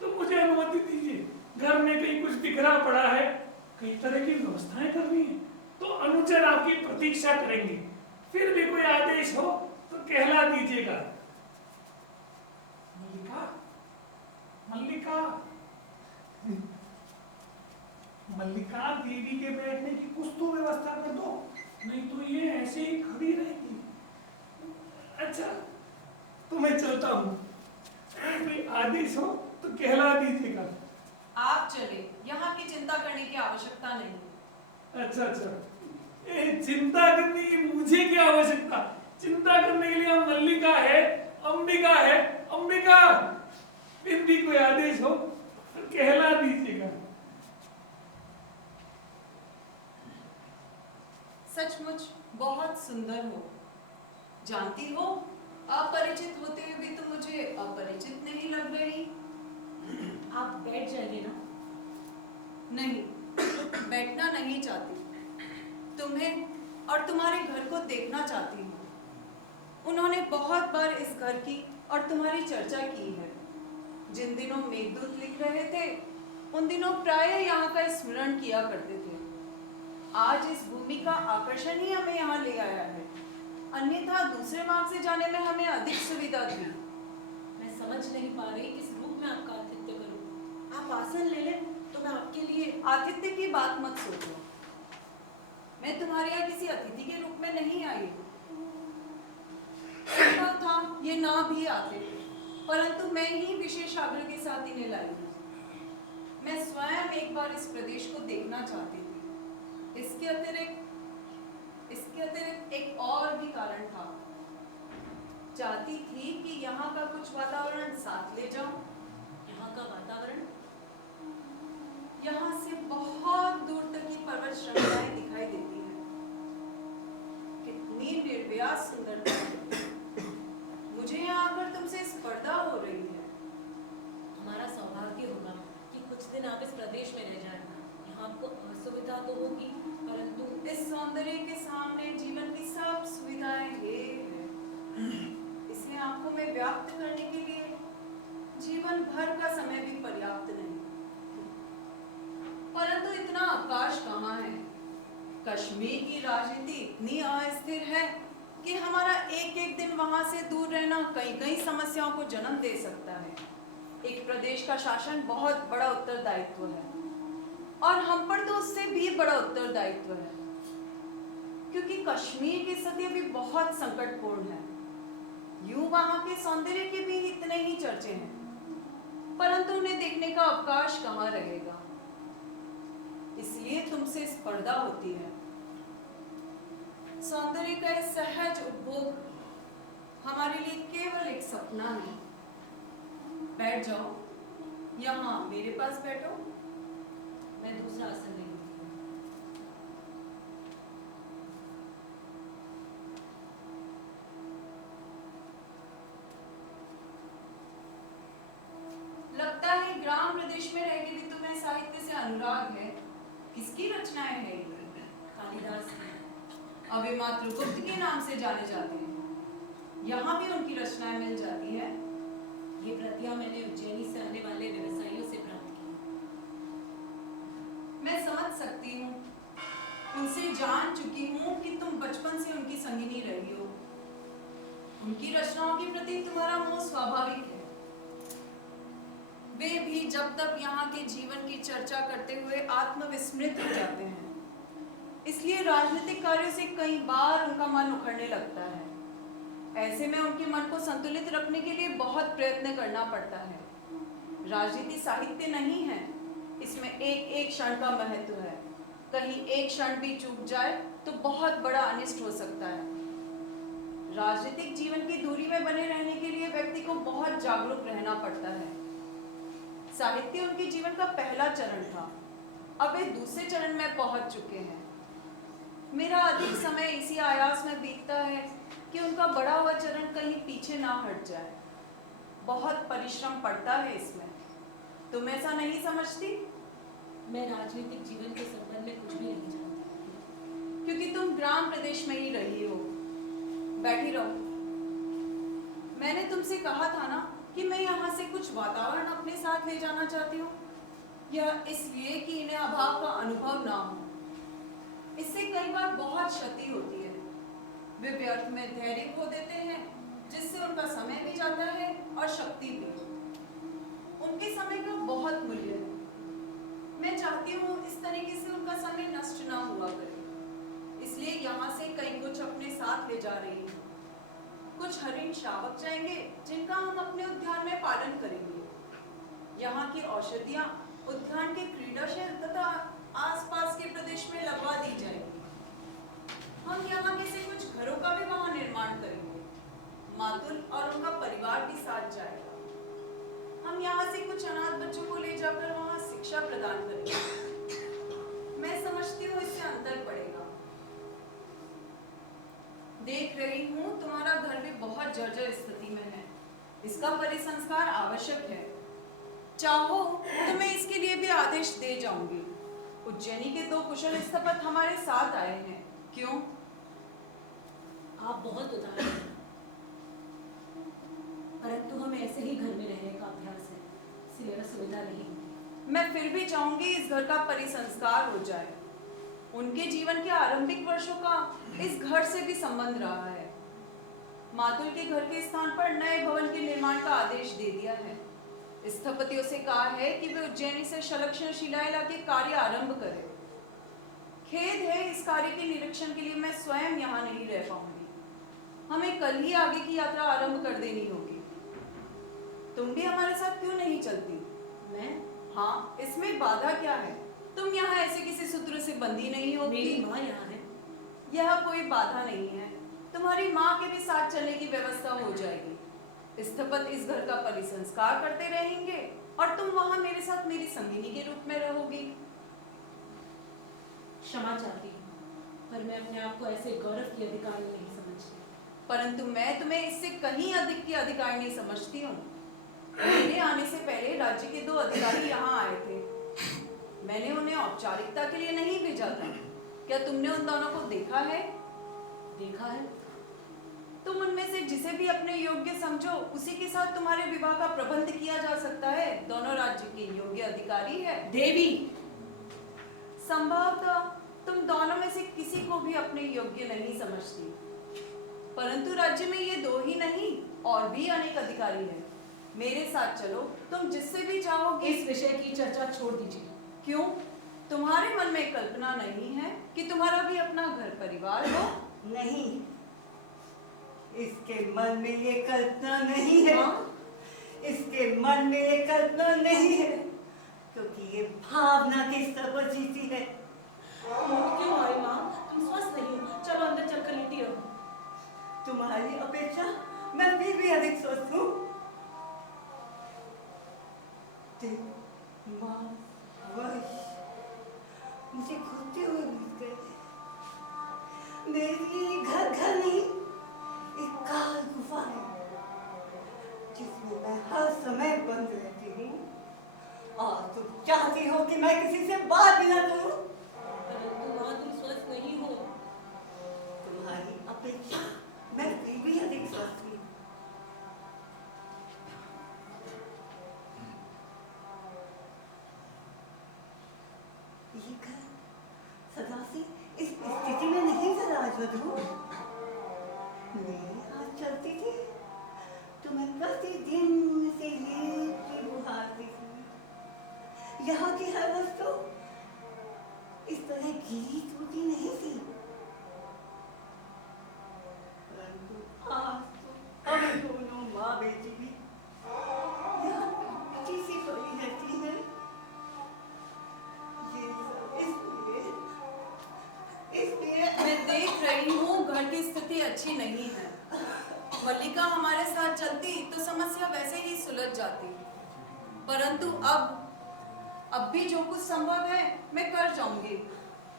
तो मुझे अनुमति दीजिए। घर में कहीं कुछ बिखरा पड़ा है, कई तरह की व्यवस्थाएं करनी है, तो अनुचर आपकी प्रतीक्षा करेंगे। फिर भी कोई आदेश हो तो कहला दीजिएगा। मल्लिका देवी के बैठने की कुछ तो व्यवस्था कर दो, नहीं तो ये ऐसे ही खड़ी रहेगी। अच्छा, तो मैं चलता हूँ। कोई आदेश हो तो कहला दीजिएगा। आप चले, यहाँ की चिंता करने की आवश्यकता नहीं। अच्छा, चिंता करने की मुझे क्या आवश्यकता? चिंता करने के लिए मल्लिका है, अंबिका। फिर भी कोई आदेश हो तो कहला दीजिएगा। सचमुच बहुत सुंदर हो। जानती हो, अपरिचित होते हुए भी तुम मुझे अपरिचित नहीं लग रही। आप बैठ जाइए ना। नहीं, बैठना नहीं चाहती। तुम्हें और तुम्हारे घर को देखना चाहती हूँ। उन्होंने बहुत बार इस घर की और तुम्हारी चर्चा की है। जिन दिनों मेघदूत लिख रहे थे, उन दिनों प्राय यहाँ का स्मरण किया करते थे। आज इस भूमि का आकर्षण ही हमें यहाँ ले आया है, अन्यथा दूसरे मार्ग से जाने में हमें अधिक सुविधा थी। मैं समझ नहीं पा रही किस रूप में आपका आतिथ्य करूं। आप आसन ले लें तो मैं आपके लिए। आतिथ्य की बात मत सोचो। मैं तुम्हारे यहाँ किसी अतिथि के रूप में नहीं आई। संभव था ये ना भी आते, परंतु मैं ही विशेष आग्रह के साथ इन्हें लाई। मैं स्वयं एक बार इस प्रदेश को देखना चाहती थी। इसके अतिरिक्त एक और भी कारण था। चाहती थी कि यहाँ का कुछ वातावरण साथ ले जाऊं। यहाँ का वातावरण? यहाँ से बहुत दूर तक की पर्वत श्रृंखलाएं दिखाई देती हैं। कितनी निर्व्यास सुंदरता है। मुझे यहाँ आकर तुमसे स्पर्धा हो रही है। हमारा सौभाग्य होगा कि कुछ दिन आप इस प्रदेश में रह जाएं। यहाँ आपको असुविधा तो होगी, परंतु इस सौंदर्य के सामने जीवन की सब सुविधाएं ये है। इसे आंखों में व्याप्त करने के लिए जीवन भर का समय भी पर्याप्त नहीं। परंतु इतना अवकाश कहाँ है। कश्मीर की राजनीति इतनी अस्थिर है कि हमारा एक एक दिन वहां से दूर रहना कई कई समस्याओं को जन्म दे सकता है। एक प्रदेश का शासन बहुत बड़ा उत्तरदायित्व है, और हम पर तो उससे भी बड़ा उत्तरदायित्व है, क्योंकि कश्मीर की स्थिति अभी बहुत संकटपूर्ण है। यूं वहां के सौंदर्य के भी इतने ही चर्चे हैं, परंतु उन्हें देखने का अवकाश कहाँ रहेगा। इसलिए तुमसे स्पर्धा होती है। सौंदर्य का एक सहज उपभोग हमारे लिए केवल एक सपना है। बैठ जाओ, यहाँ मेरे पास बैठो। मैं दूसरा आसन ले लूंगी। लगता है ग्राम प्रदेश में रह के भी तुम्हें साहित्य से अनुराग है। किसकी रचनाएं हैं ये? कालिदास की। अभिमात्र गुप्त के नाम से जाने जाते हैं। यहाँ भी उनकी रचनाएं मिल जाती है। ये प्रतियां मैंने उज्जैनी से आने वाले व्यवसायियों से प्राप्त की। मैं समझ सकती हूँ, उनसे जान चुकी हूँ कि तुम बचपन से उनकी संगिनी रही हो। उनकी रचनाओं के प्रति तुम्हारा मोह स्वाभाविक है। वे भी जब तक यहाँ के जीवन की चर्चा करते हुए आत्मविस्मृत हो जाते हैं, इसलिए राजनीतिक कार्यों से कई बार उनका मन उखड़ने लगता है। ऐसे में उनके मन को संतुलित रखने के लिए बहुत प्रयत्न करना पड़ता है। राजनीति साहित्य नहीं है, इसमें एक एक क्षण का महत्व है। कहीं एक क्षण भी चूक जाए तो बहुत बड़ा अनिष्ट हो सकता है। राजनीतिक जीवन की दूरी में बने रहने के लिए व्यक्ति को बहुत जागरूक रहना पड़ता है। साहित्य उनके जीवन का पहला चरण था, अब वे दूसरे चरण में पहुंच चुके हैं। मेरा अधिक समय इसी आयास में बीतता है कि उनका बड़ा हुआ चरण कहीं पीछे ना हट जाए। बहुत परिश्रम पड़ता है इसमें। तुम ऐसा नहीं समझती? मैं राजनीतिक जीवन के संबंध में कुछ भी नहीं जानती, क्योंकि तुम ग्राम प्रदेश में ही रही हो। बैठी रहो। मैंने तुमसे कहा था ना कि मैं यहाँ से कुछ वातावरण अपने साथ ले जाना चाहती हूँ, यह इसलिए कि इन्हें अभाव का अनुभव ना हो। इससे कई बार बहुत क्षति होती है। वे व्यर्थ में धैर्य खो देते हैं, जिससे उनका समय भी जाता है और शक्ति भी। उनके समय का बहुत मूल्य है। मैं चाहती हूँ इस तरीके से उनका समय नष्ट ना हुआ करे, इसलिए यहाँ से कई कुछ अपने साथ ले जा रही हूँ। कुछ हरिण शावक जाएंगे जिनका हम अपने उद्यान में पालन करेंगे। यहाँ की औषधियाँ उद्यान के क्रीड़ा क्षेत्र तथा आसपास के प्रदेश में लगवा दी जाएगी। हम यहाँ के से कुछ घरों का भी वहाँ निर्माण करेंगे। मातुल और उनका परिवार भी साथ जाएगा। हम यहाँ से कुछ अनाथ बच्चों को ले जाकर वहाँ शिक्षा प्रदान करेंगे। मैं समझती हूँ इससे अंतर पड़ेगा। देख रही हूँ तुम्हारा घर भी बहुत जर्जर स्थिति में है। इसका परिसंस्कार आवश्यक है। चाहो तो मैं इसके लिए भी आदेश दे जाऊंगी। उज्जैनी के 2 कुशल स्थपति हमारे साथ आए हैं। क्यों? आप बहुत उदार हैं, परंतु हमें ऐसे ही घर में रहने का अभ्यास है, इसलिए असुविधा नहीं होगी। मैं फिर भी चाहूंगी इस घर का परिसंस्कार हो जाए। उनके जीवन के आरंभिक वर्षों का इस घर से भी संबंध रहा है। मातुल के घर के स्थान पर नए भवन के निर्माण का आदेश दे दिया है। स्थपतियों से कहा है कि वे उज्जैनी से संलक्षण शिलाएं लाके कार्य आरंभ करें। खेद है इस कार्य के निरीक्षण के लिए मैं स्वयं यहाँ नहीं रह पाऊंगी। हमें कल ही आगे की यात्रा आरंभ कर देनी होगी। तुम भी हमारे साथ क्यों नहीं चलती? मैं? हाँ, इसमें बाधा क्या है? तुम यहाँ ऐसे किसी सूत्र से बंधी नहीं होगी। मेरी माँ यहाँ है। यह कोई बाधा नहीं है। तुम्हारी माँ के भी साथ चलने की व्यवस्था हो जाएगी। स्थपति इस घर का परिसंस्कार करते रहेंगे और तुम वहाँ मेरे साथ मेरी संगिनी के रूप में रहोगी। क्षमा चाहती हूँ, पर मैं अपने आप को ऐसे गौरव की अधिकारी नहीं समझती। परंतु मैं तुम्हें इससे कहीं अधिक की अधिकारिणी समझती हूँ। मेरे आने से पहले राज्य के 2 अधिकारी यहाँ आए थे। मैंने उन्हें औपचारिकता के लिए नहीं भेजा था। क्या तुमने उन दोनों को देखा है? देखा है। तुम उनमें से जिसे भी अपने योग्य समझो, उसी के साथ तुम्हारे विवाह का प्रबंध किया जा सकता है। दोनों राज्य के योग्य अधिकारी है। देवी, संभवतः तुम दोनों में से किसी को भी अपने योग्य नहीं समझती, परंतु राज्य में ये 2 ही नहीं और भी अनेक अधिकारी हैं। मेरे साथ चलो, तुम जिससे भी चाहोगे। इस विषय की चर्चा छोड़ दीजिए। क्यों? तुम्हारे मन में कल्पना नहीं है कि तुम्हारा भी अपना घर परिवार हो? नहीं, इसके मन में ये कल्पना नहीं है। इसके मन में ये कल्पना नहीं है, क्योंकि ये भावना के स्तर पर जीती है। क्यों आई माँ? तुम स्वस्थ नहीं हो। चलो अंदर चलकर लेटी रहो। तुम्हारी अपेक्षा मैं फिर भी अधिक स्वस्थ हूँ। मुझे घुटते हुए बीत गए। मेरे लिए घर घर नहीं, एक काल गुफा है जिसमें मैं हर समय बंद रहती हूँ। और तुम चाहती हो कि मैं किसी से बात भी ना करूं? परंतु माँ, तुम स्वस्थ नहीं हो। तुम्हारी अपेक्षा मैं फिर भी अधिक स्वस्थ हूँ। ये घर सदा से इस स्थिति में नहीं था राजवधु। मैं आज चलती थी तो मैं प्रतिदिन से लेती बुहारती थी। यहाँ की हर वस्तु इस तरह गिरी टूटी नहीं थी। परंतु आज तो हम दोनों माँ बेटी भी यहाँ मिट्टी सी पड़ी रहती है। इसलिए मैं देख रही हूँ घर की स्थिति अच्छी नहीं है। मल्लिका हमारे साथ चलती तो समस्या वैसे ही सुलझ जाती, परंतु अब भी जो कुछ संभव है मैं कर जाऊंगी।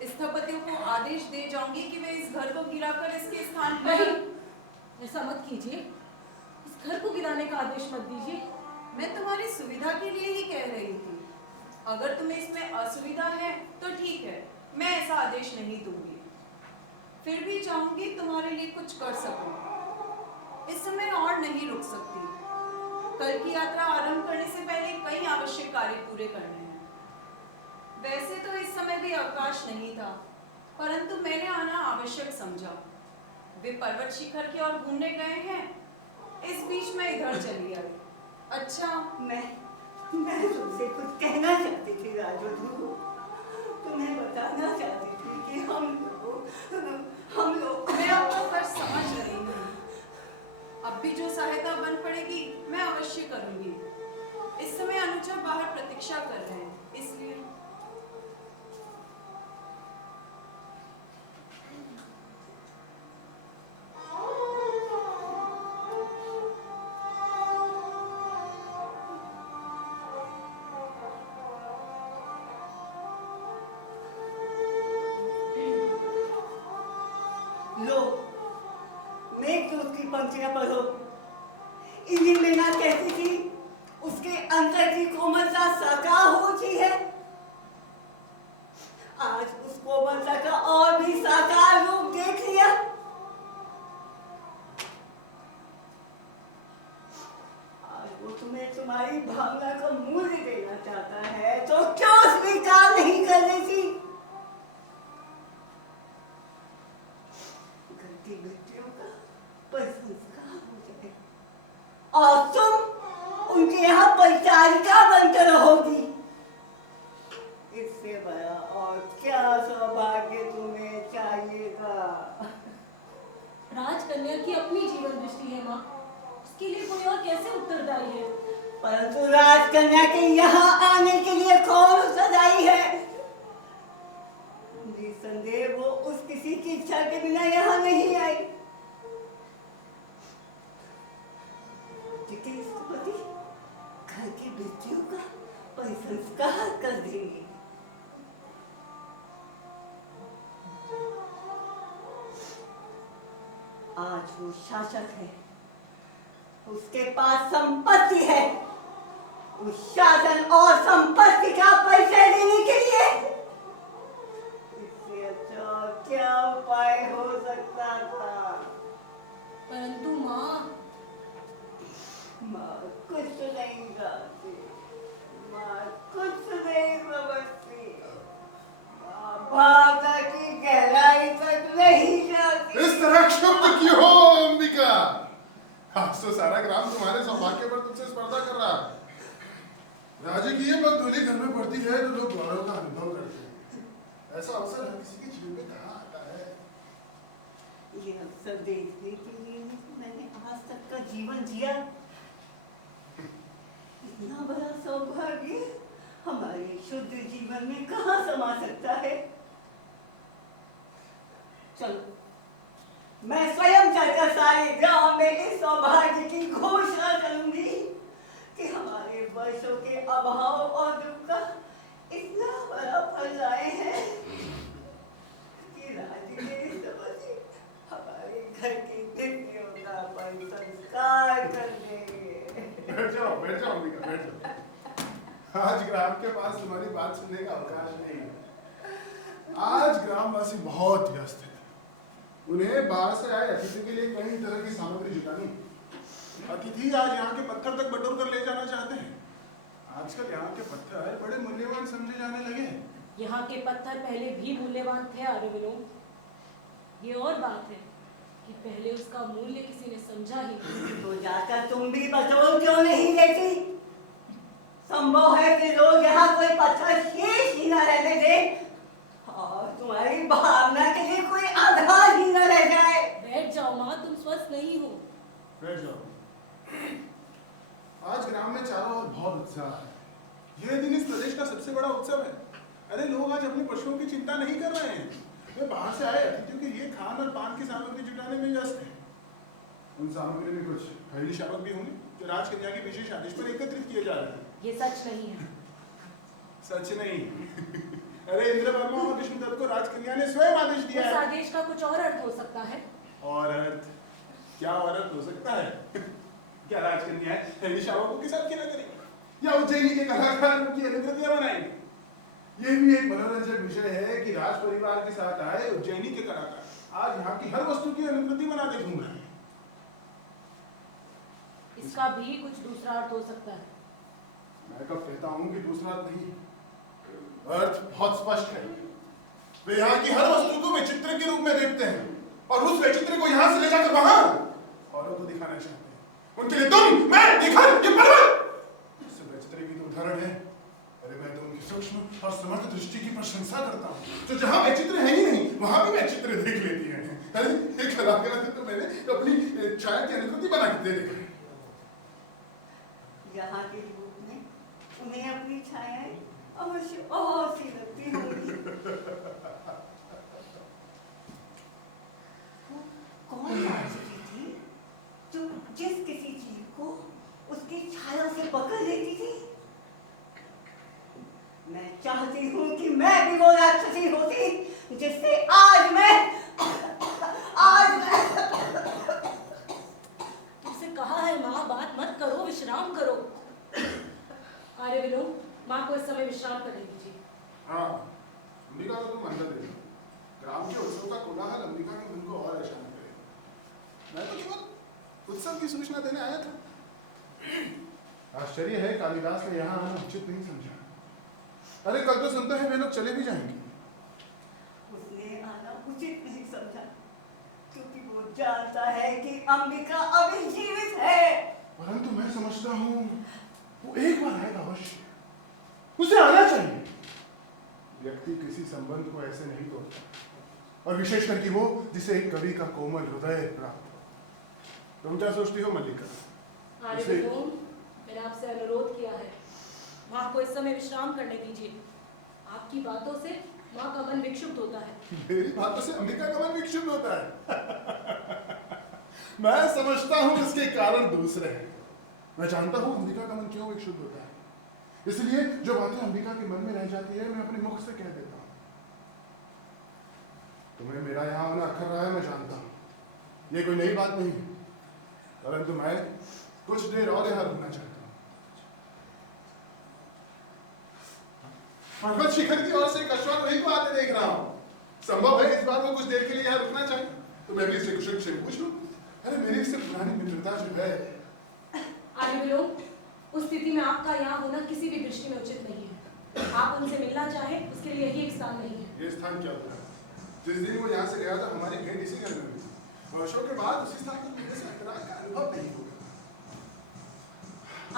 स्थपतियों को आदेश दे जाऊंगी कि वे इस घर को गिराकर इसके स्थान पर। ऐसा मत कीजिए। इस घर को गिराने का आदेश मत दीजिए। मैं तुम्हारी सुविधा के लिए ही कह रही थी। अगर तुम्हें इसमें असुविधा है तो ठीक है, मैं ऐसा आदेश नहीं दूंगी। फिर भी चाहूंगी तुम्हारे लिए कुछ कर सकूं। इस समय और नहीं रुक सकती। कल की यात्रा आरंभ करने से पहले कई आवश्यक कार्य पूरे करने हैं। वैसे तो इस समय भी अवकाश नहीं था, परंतु मैंने आना आवश्यक समझा। वे पर्वत शिखर की ओर घूमने गए हैं, इस बीच मैं इधर चली आई। अच्छा, मैं तुमसे कुछ कहना चाहती थी राजवधु। तुम्हें बताना चाहती थी कि हम लोग मैं आपका फर्ज समझ रही हूँ। अब भी जो सहायता बन पड़ेगी मैं अवश्य करूंगी। इस समय अनुचर बाहर प्रतीक्षा कर रहे हैं, इसलिए लो, मेघदूत की पंक्तियां पढ़ो। इन्हीं में ना कहती थी उसके अंतर की कोमलता साकार होती है। आज उस कोमलता का और भी साकार रूप देख लिया। आज वो तुम्हें तुम्हारी भावना का मूल्य देना चाहता है, तो क्यों स्वीकार नहीं कर लेती? गतिविधियों का प्रशंसा हो जाए और तुम उनके यहाँ परिचारिका बनकर रहोगी। इससे बड़ा और क्या सौभाग्य तुम्हें चाहिएगा? राजकन्या की अपनी जीवन दृष्टि है माँ, उसके लिए कोई और कैसे उत्तरदायी है? परंतु राजकन्या के यहाँ आने के लिए कौन उत्तरदायी है? निसंदेह वो उस किसी की इच्छा के बिना यहाँ नहीं आई। घर की बेटियों का परिसंस्कार कर देंगे। आज वो शासक है, उसके पास संपत्ति है। उस शासन और संपत्ति का परिचय देने के लिए इससे अच्छा क्या उपाय हो सकता था? परंतु माँ कुछ नहीं जानती, माँ कुछ नहीं समझती, माँ भावना की गहराई तक नहीं जाती। इस तरह क्षुब्ध क्यों हो अंबिका? आज तो सारा ग्राम तुम्हारे सौभाग्य पर तुमसे स्पर्धा कर रहा है। राज्य की ये बददुली घर में पड़ती है तो लोग गौरव का अनुभव करते हैं। ऐसा अवसर हर किसी के जीवन में कहाँ आता है? ये अवसर देखने के लिए मैंने आज तक का जीवन जिया। इतना बड़ा सौभाग्य हमारे शुद्ध जीवन में कहाँ समा सकता है? चलो, मैं स्वयं चलकर सारे गांव में इस सौभाग्य की घोषणा करूंगी कि हमारे वर्षों के अभाव और दुख का इतना बड़ा फल लाए हैं कि राज्य के समझ हमारे घर की बेटियों का संस्कार कर देंगे। बैठ जाओ अंबिका, बैठ जाओ। आज ग्राम के पास तुम्हारी बात सुनने का अवकाश नहीं है। आज ग्रामवासी बहुत व्यस्त है। उन्हें बाहर से आए अतिथि के लिए कई तरह की सामग्री जुटानी। अतिथि आज यहाँ के पत्थर तक बटोर कर ले जाना चाहते हैं। आजकल यहाँ के पत्थर बड़े मूल्यवान समझे जाने लगे हैं। यहाँ के पत्थर पहले भी मूल्यवान थे आर्यविनोद। ये और बात है कि पहले उसका मूल्य किसी ने समझा ही नहीं। तो जाकर तुम भी बटोर क्यों नहीं लेती? संभव है कि लोग यहाँ कोई पत्थर शेष ही न रहने दे और तुम्हारी भावना के लिए कोई आधार ही न रह जाए। बैठ जाओ माँ, तुम स्वस्थ नहीं हो। बैठ जाओ। आज ग्राम में चारों ओर बहुत उत्साह है। यह दिन इस प्रदेश का सबसे बड़ा उत्सव है। अरे लोग आज अपने पशुओं की चिंता नहीं कर रहे हैं। वे बाहर से आए अतिथियों के लिए खान और पान की सामग्री जुटाने में व्यस्त हैं। उन सामग्री में कुछ घरेलू शावक भी होंगे जो राजकन्या के विशेष आदेश पर एकत्रित किए जा रहे हैं। ये सच नहीं है। सच नहीं। अरे इंद्र वर्मा और विष्णुदत्त को राजकन्या ने स्वयं आदेश दिया उस है। आदेश का कुछ और अर्थ हो सकता है। और अर्थ? क्या और अर्थ हो सकता है? क्या राजकन्या घरेलू शावकों के साथ खेला करेगी या उज्जैनी के कलाकार उनकी अनुकृतियां बनाएंगे? यह भी एक मनोरंजक विषय है कि राज परिवार के साथ आए उज्जैनी के कलाकार आज यहाँ की हर वस्तु की अनुकृति बनाते घूम रहे हैं। इसका भी कुछ दूसरा अर्थ हो सकता है। मैं कब कहता हूँ कि दूसरा अर्थ नहीं, अर्थ बहुत स्पष्ट है। वे यहाँ की हर वस्तु को विचित्र के रूप में देखते हैं और उस विचित्र को यहाँ से ले जाकर वहां औरों को दिखाना चाहते हैं। उनके लिए तुम, मैं, ये घर, ये पर्वत इस विचित्र की तो उदाहरण है। अरे मैं तो उनकी सूक्ष्म और समर्थ दृष्टि की प्रशंसा करता हूँ, जो जहाँ वैचित्र है ही नहीं वहां भी वैचित्र देख लेती है। अरे एक कलाकार से तो मैंने अपनी छाया की अनुकृति बना के दे देखा है। यहाँ के रूप में उन्हें अपनी छायाएं अवश्य और सी लगती होंगी। वो कौन राजसी थी जो जिस किसी चीज को उसकी छाया से पकड़ लेती थी? मैं चाहती हूँ कि मैं भी वो राक्षसी होती जिससे आज मैं तुमसे कहा है माँ, बात मत करो, विश्राम करो। आर्य विलोम, माँ को इस समय विश्राम करने दीजिए। हाँ, अंबिका को तुम अंदर दे दो। ग्राम के उत्सव का कोलाहल अंबिका के मन को और परेशान करेगा। मैं तो केवल उत्सव की सूचना देने आया था। आश्चर्य है कालिदास ने यहाँ आना उचित नहीं समझा। अरे कल तो सुनते हैं वे लोग चले भी जाएंगे। उसने आना उचित नहीं समझा क्योंकि वो जानता है कि अंबिका अभी जीवित है। परंतु मैं समझता हूँ वो एक बार आएगा अवश्य। उसे आना चाहिए। व्यक्ति किसी संबंध को ऐसे नहीं तोड़ता, और विशेष करके वो जिसे एक कवि का कोमल हृदय प्राप्त हो। तुम क्या सोचती हो मल्लिका? आर्य विलोम, मैंने आपसे अनुरोध किया है, माँ को इस समय विश्राम करने दीजिए। आपकी बातों से माँ का मन विक्षुब्ध होता है। मेरी बातों से अंबिका का मन विक्षुब्ध होता है। मैं समझता हूँ इसके कारण दूसरे हैं। मैं जानता हूँ अंबिका का मन क्यों विक्षुब्ध होता है। इसलिए जो बातें अंबिका के मन में रह जाती है मैं अपने मुख से कह देता हूँ। तुम्हें मेरा यहाँ आना अखर रहा है, मैं जानता हूँ, ये कोई नई बात नहीं है। परंतु मैं कुछ देर और यहाँ रुकना चाहता हूँ। पर्वत शिखर की ओर से एक अश्वारोही को आते देख रहा हूँ। संभव है इस बार वो कुछ देर के लिए यहाँ रुकना चाहे, तो मैं भी इससे कुशल से पूछ लूँ। अरे मेरी इससे पुरानी मित्रता जो है। आर्य विलोम, उस स्थिति में आपका यहाँ होना किसी भी दृष्टि में उचित नहीं है। आप उनसे मिलना चाहे उसके लिए यही एक स्थान नहीं है। ये स्थान क्या होता है? जिस दिन वो यहाँ से गया था हमारी भेंट इसी घर में हुई थी। वर्षों के बाद उसी स्थान पर मिलने से अंतराल का अनुभव नहीं होगा।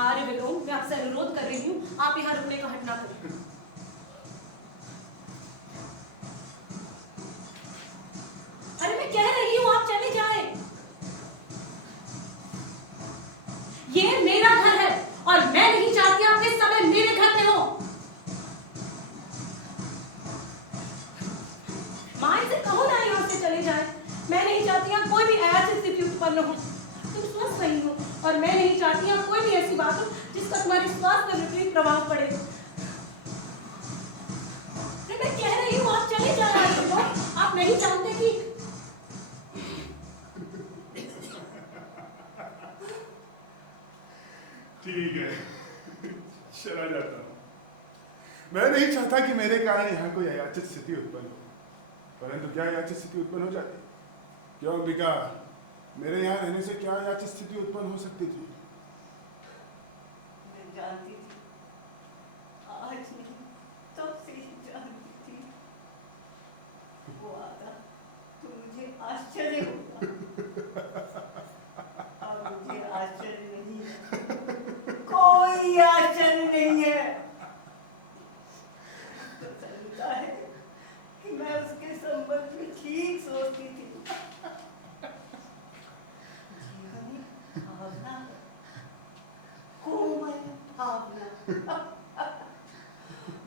आर्य विलोम, मैं आपसे अनुरोध कर रही हूँ, आप यहाँ रुकने का हट ना करें। अरे मैं कह रही हूँ आप चले जाएं। ये मेरा घर है और मैं नहीं चाहती आप इस समय मेरे घर में हो। माँ से कहो ना यहाँ से चले जाए। मैं नहीं चाहती यहाँ कोई भी ऐसी स्थिति उत्पन्न हो। तुम स्वस्थ नहीं हो और मैं नहीं चाहती यहाँ कोई भी ऐसी बात हो जिसका तुम्हारे स्वास्थ्य पर विपरीत प्रभाव पड़े। मैं कह रही हूँ आप चले जाए। आप नहीं जानते कि ठीक है, चला जाता हूँ। मैं नहीं चाहता कि मेरे कारण यहाँ कोई अयाचित स्थिति उत्पन्न हो, परंतु क्या अयाचित स्थिति उत्पन्न हो जाती? क्यों अंबिका, मेरे यहाँ रहने से क्या अयाचित स्थिति उत्पन्न हो सकती थी? मैं जानती थी, आज नहीं तब से ही जानती थी। वो आता तो मुझे आश्चर्य होगा। अब मुझे आश्चर्य नहीं है, कोई आश्चर्य नहीं है। तो चलता है कि मैं उसके संबंध में ठीक सोचती थी। जीवनी भावना, कोमल भावना,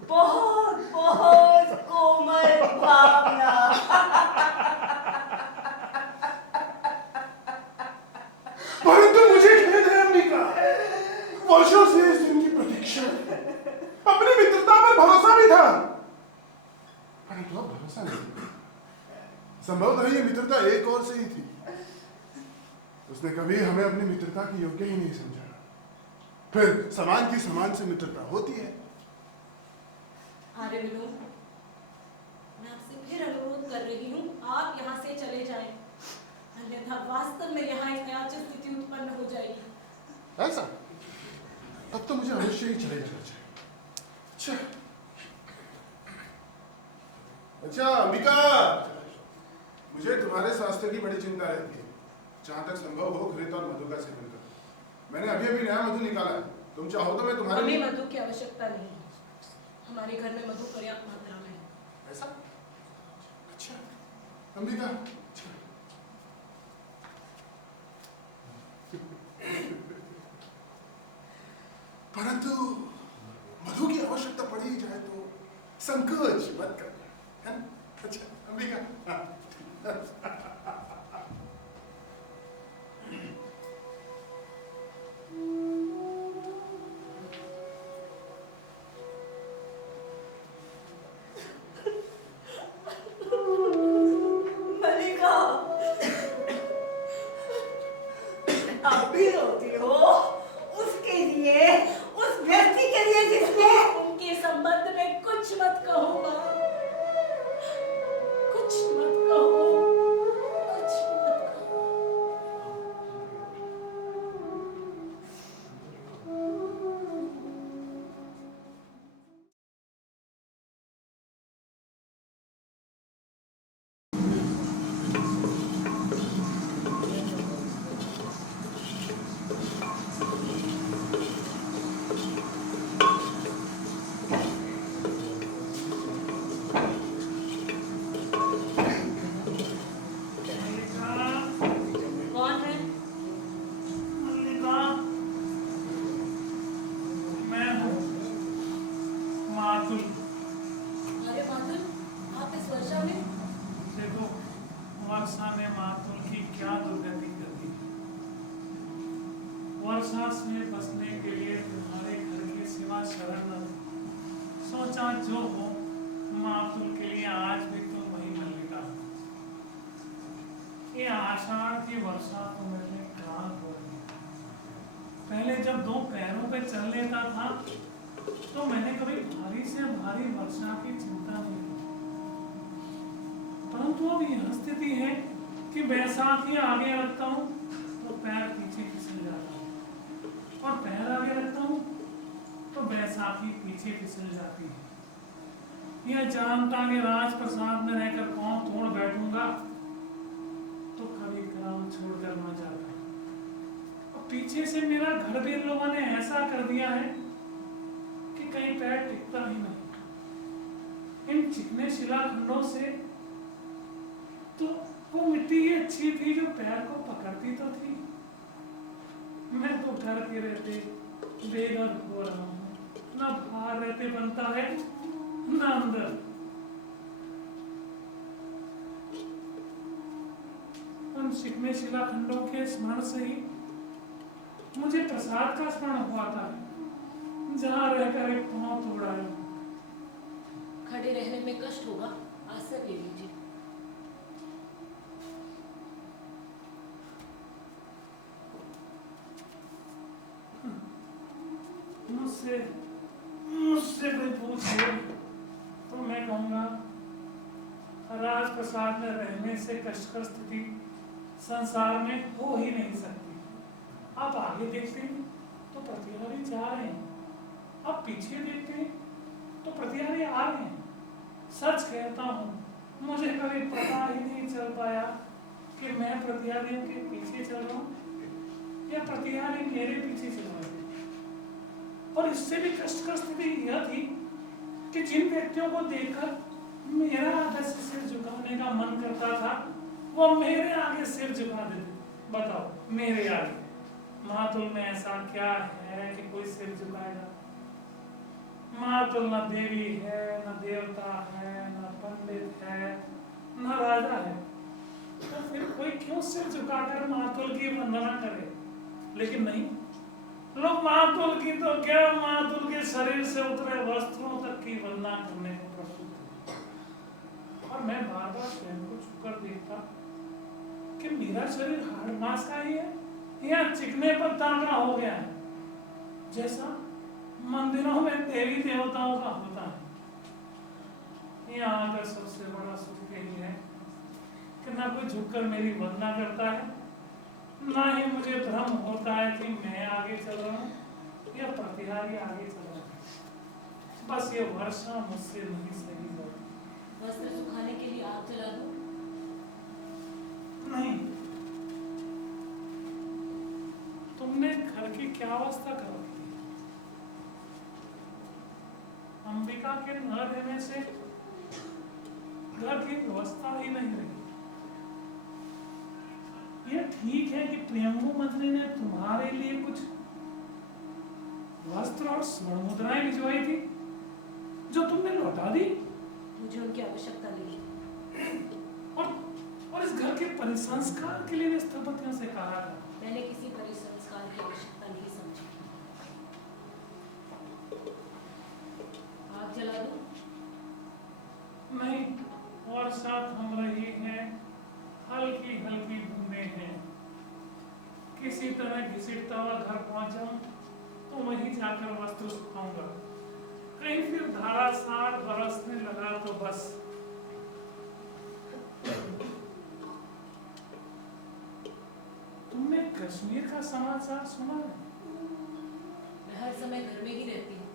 बहुत बहुत कोमल भावना। परंतु मुझे खेद है अंबिका, वर्षों से इस दिन की प्रतीक्षा है। अपनी मित्रता पर भरोसा भी था, परंतु अब भरोसा नहीं। संभवतः ये मित्रता एक और से ही थी। उसने कभी हमें अपनी मित्रता की योग्य ही नहीं समझा। फिर समान की समान से मित्रता होती है। आर्य विलोम, मैं आपसे फिर अनुरोध कर रही हूँ, आप यहाँ से चले जाएं, अन्यथा वास्तव में यहाँ एक अयाचित स्थिति उत्पन्न हो जाएगी। ऐसा? तब तो मुझे अवश्य ही चले जाना चाहिए। अच्छा अंबिका, मुझे तुम्हारे स्वास्थ्य की बड़ी चिंता रहती है। जहां तक संभव हो घृत और मधु का सेवन करो। मैंने अभी अभी नया मधु निकाला है, तुम चाहो तो मैं तुम्हारे हमें लिए। मधु की आवश्यकता नहीं है। हमारे घर में मधु पर्याप्त मात्रा में है। ऐसा? अच्छा अंबिका, अच्छा। परंतु मधु की आवश्यकता पड़ी जाए तो संकोच मत करना, है ना? अच्छा अंबिका, हाँ। मलिका, अब भी रोती हो उसके लिए, उस व्यक्ति के लिए जिसने उनके संबंध में कुछ मत कहो माँ, कुछ मत कहो, कुछ मत कहो। कौन है? मल्लिका, मैं हूँ मातुल। अरे माधुर, आप इस वर्षा में? देखो वर्षा ने मातुल की क्या दुर्गति कर दी। वर्षा में बसने के लिए तुम्हारे घर के सिवा शरण न थी। सोचा जो हो मातुल के लिए आज भी तुम वही मल्लिका हो। ये आषाढ़ की वर्षा तो मेरे काल हो रही है। पहले जब दो पैरों पे चल लेता था तो मैंने कभी भारी से भारी वर्षा की चिंता नहीं की। परंतु अब यह स्थिति है कि बैसाखी आगे रखता हूँ तो पैर पीछे फिसल जाता है, और पैर आगे रखता हूँ तो बैसाखी पीछे फिसल जाती है। यह जानता कि राजप्रसाद में रहकर पांव तोड़ बैठूंगा तो कभी ग्राम छोड़कर न जाता। और पीछे से मेरा घर भी इन लोगों ने ऐसा कर दिया है कि कहीं पैर टिकता ही नहीं। इन चिकने शिलाखंडों से तो वो मिट्टी ही अच्छी थी जो पैर को पकड़ती तो थी। मैं तो घर के रहते बेघर हो रहा हूँ, ना बाहर रहते बनता है ना अंदर। उन चिकने शिलाखंडों के स्मरण से ही मुझे प्रसाद का स्मरण हुआ था, जहाँ रहकर एक पांव तोड़ा है। खड़े रहने में कष्ट होगा, आसन ले लीजिए। मुझसे कोई पूछे तो मैं कहूँगा राजप्रसाद में रहने से कष्टकर स्थिति संसार में हो ही नहीं सकती। आप आगे देखते हैं तो प्रतिहारी जा रहे हैं, आप पीछे देखते हैं तो प्रतिहारी आ रहे हैं। सच कहता हूँ, मुझे कभी पता ही नहीं चल पाया कि मैं प्रतिहारियों के पीछे चल रहा हूँ या प्रतिहारी मेरे पीछे चल रहे हैं। और इससे भी कष्टकर स्थिति यह थी कि जिन व्यक्तियों को देखकर मेरा आगे से सिर झुकाने का मन करता था वो मेरे आगे सिर झुका देते। बताओ, मेरे आगे मातुल में ऐसा क्या है कि कोई सिर झुकाएगा? मातुल न देवी है, न देवता है, न पंडित है, न राजा है, तो फिर कोई क्यों सिर झुकाकर मातुल की वंदना करे? लेकिन नहीं, लोग मातुल की तो क्या, मातुल के शरीर से उतरे वस्त्रों तक की वंदना करने को प्रस्तुत थे। और मैं बार बार स्वयं को छूकर देखता कि मेरा शरीर हाड़ मांस का ही है या चिकने पर तांगा हो गया है, जैसा मंदिरों में देवी देवताओं का होता है। यहाँ आकर सबसे बड़ा सुख यही है कि ना कोई झुककर मेरी वंदना करता है, ना ही मुझे भ्रम होता है कि मैं आगे चल रहा हूँ या प्रतिहारी आगे चल रहा है। बस ये वर्षा मुझसे नहीं सही होती। वस्त्र सुखाने के लिए आग जला दो। नहीं, तुमने घर की क्या अवस्था कर रखी है? अंबिका के न रहने से घर की व्यवस्था ही नहीं रही। ये ठीक है कि प्रियंगु मंत्री ने तुम्हारे लिए कुछ वस्त्र और स्वर्ण मुद्राएं भिजवाई थी जो तुमने लौटा दी। मुझे उनकी आवश्यकता नहीं। और इस घर के परिसंस्कार के लिए स्थपतियों से कहा था। मैंने किसी परिसंस्कार की आवश्यकता नहीं समझी। आग जला दो। नहीं, और साथ हम रही हैं, हल्की हल्की बूंदें हैं। किसी तरह घिसटता हुआ घर पहुंचाऊं तो वहीं जाकर वस्त्र सुखाऊंगा। कहीं फिर धारासार बरसने लगा तो बस। तुमने कश्मीर का समाचार सुना है? मैं हर समय घर में ही रहती हूँ,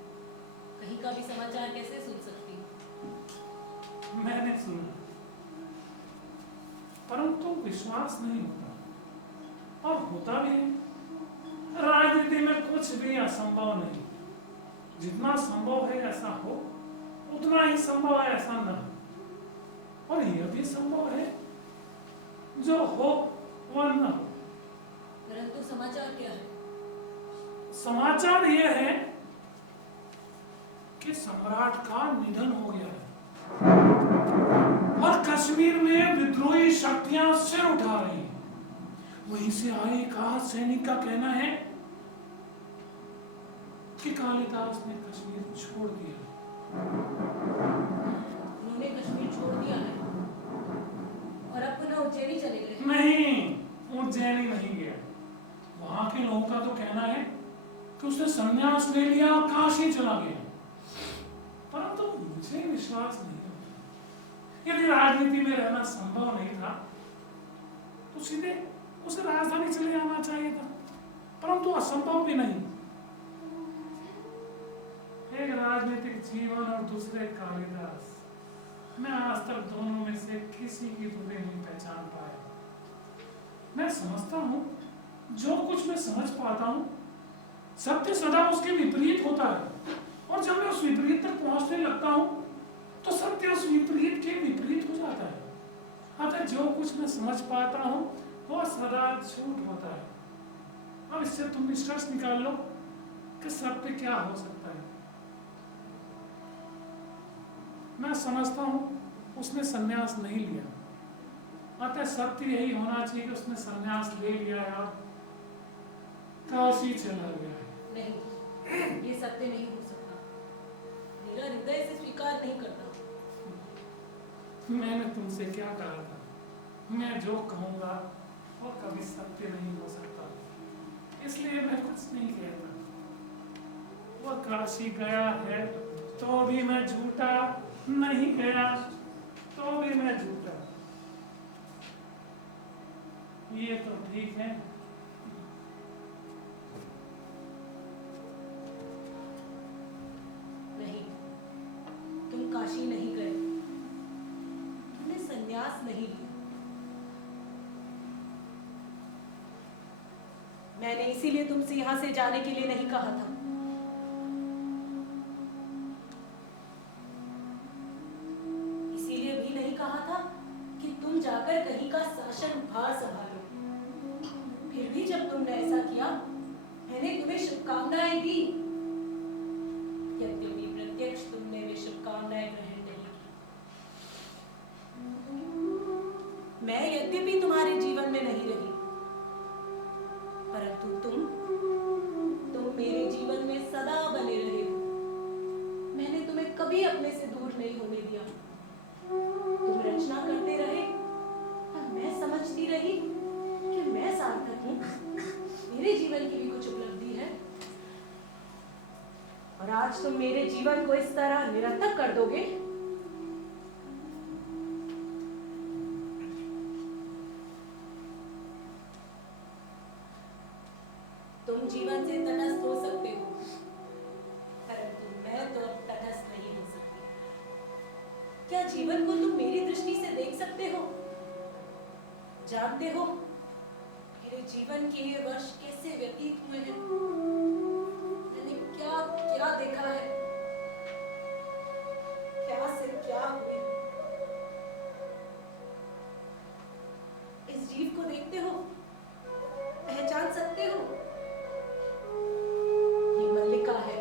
कहीं का भी समाचार कैसे सुन सकती हूँ? मैंने सुना, परंतु विश्वास नहीं होता, और होता भी है। राजनीति में कुछ भी असंभव नहीं। जितना संभव है ऐसा हो, उतना ही संभव है ऐसा न हो। और यह भी संभव है जो हो वह न हो। परंतु समाचार क्या है? समाचार यह है कि सम्राट का निधन हो गया है और कश्मीर में विद्रोही शक्तियां सिर उठा रही हैं। वहीं से आए एक आध सैनिक का कहना है कि कालिदास ने कश्मीर छोड़ दिया। उन्होंने कश्मीर छोड़ दिया है और अब पुनः उज्जैनी चले गए। नहीं, उज्जैनी नहीं गया। वहां के लोगों का तो कहना है कि उसने संन्यास ले लिया और काशी चला गया। परंतु मुझे विश्वास नहीं होता। यदि राजनीति में रहना संभव नहीं था तो सीधे उसे राजधानी चले जाना चाहिए था, परंतु असंभव भी नहीं। एक राजनीतिक जीवन और दूसरे कालिदास, मैं आज तक दोनों में से किसी की दूरी नहीं पहचान पाया। मैं समझता हूँ, जो कुछ मैं समझ पाता हूँ, सत्य सदा उसके विपरीत होता है, और जब मैं उस विपरीत तक पहुंचने लगता हूँ तो सत्य उस विपरीत के विपरीत हो जाता है। अतः जो कुछ मैं समझ पाता हूँ वह सदा झूठ होता है। अब इससे तुम निष्कर्ष निकाल लो कि सत्य क्या हो सकता है। मैं समझता हूँ उसने संन्यास नहीं लिया, अतः सत्य यही होना चाहिए कि उसने संन्यास ले लिया है और काशी चला गया है। नहीं, ये सत्य नहीं हो सकता। मेरा हृदय इसे स्वीकार नहीं करता। मैंने तुमसे क्या कहा था? मैं जो कहूँगा वो कभी सत्य नहीं हो सकता, इसलिए मैं कुछ नहीं कहता। वो काशी गया है तो भी मैं झूठा, नहीं गया तो भी मैं झूठा। ये तो ठीक है। नहीं, तुम काशी नहीं गए, तुमने संन्यास नहीं लिया। मैंने इसीलिए तुमसे यहाँ से जाने के लिए नहीं कहा था। इसीलिए भी नहीं कहा था कि तुम जाकर कहीं का शासन भार संभालो। फिर भी जब तुमने ऐसा किया, मैंने तुम्हें शुभकामनाएं दी। यद्यपि प्रत्यक्ष तुमने वे शुभकामनाएं ग्रहण नहीं की। मैं यद्यपि तुम्हारे जीवन में नहीं रही, परंतु तुम मेरे जीवन में सदा बने रहे हो। मैंने तुम्हें कभी अपने से दूर नहीं होने दिया। तुम रचना करते रहे और मैं समझती रही कि मैं सार्थक हूँ, मेरे जीवन की भी कुछ उपलब्धि है। और आज तुम मेरे जीवन को इस तरह निरर्थक कर दोगे? जीवन से तटस्थ हो सकते हो, परंतु मैं तो अब तटस्थ नहीं हो सकती। क्या जीवन को तुम मेरी दृष्टि से देख सकते हो? जानते हो मेरे जीवन के ये वर्ष कैसे व्यतीत हुए हैं? मैंने क्या क्या देखा है, क्या से क्या हुई। इस जीव को देखते हो, पहचान सकते हो? ये मल्लिका है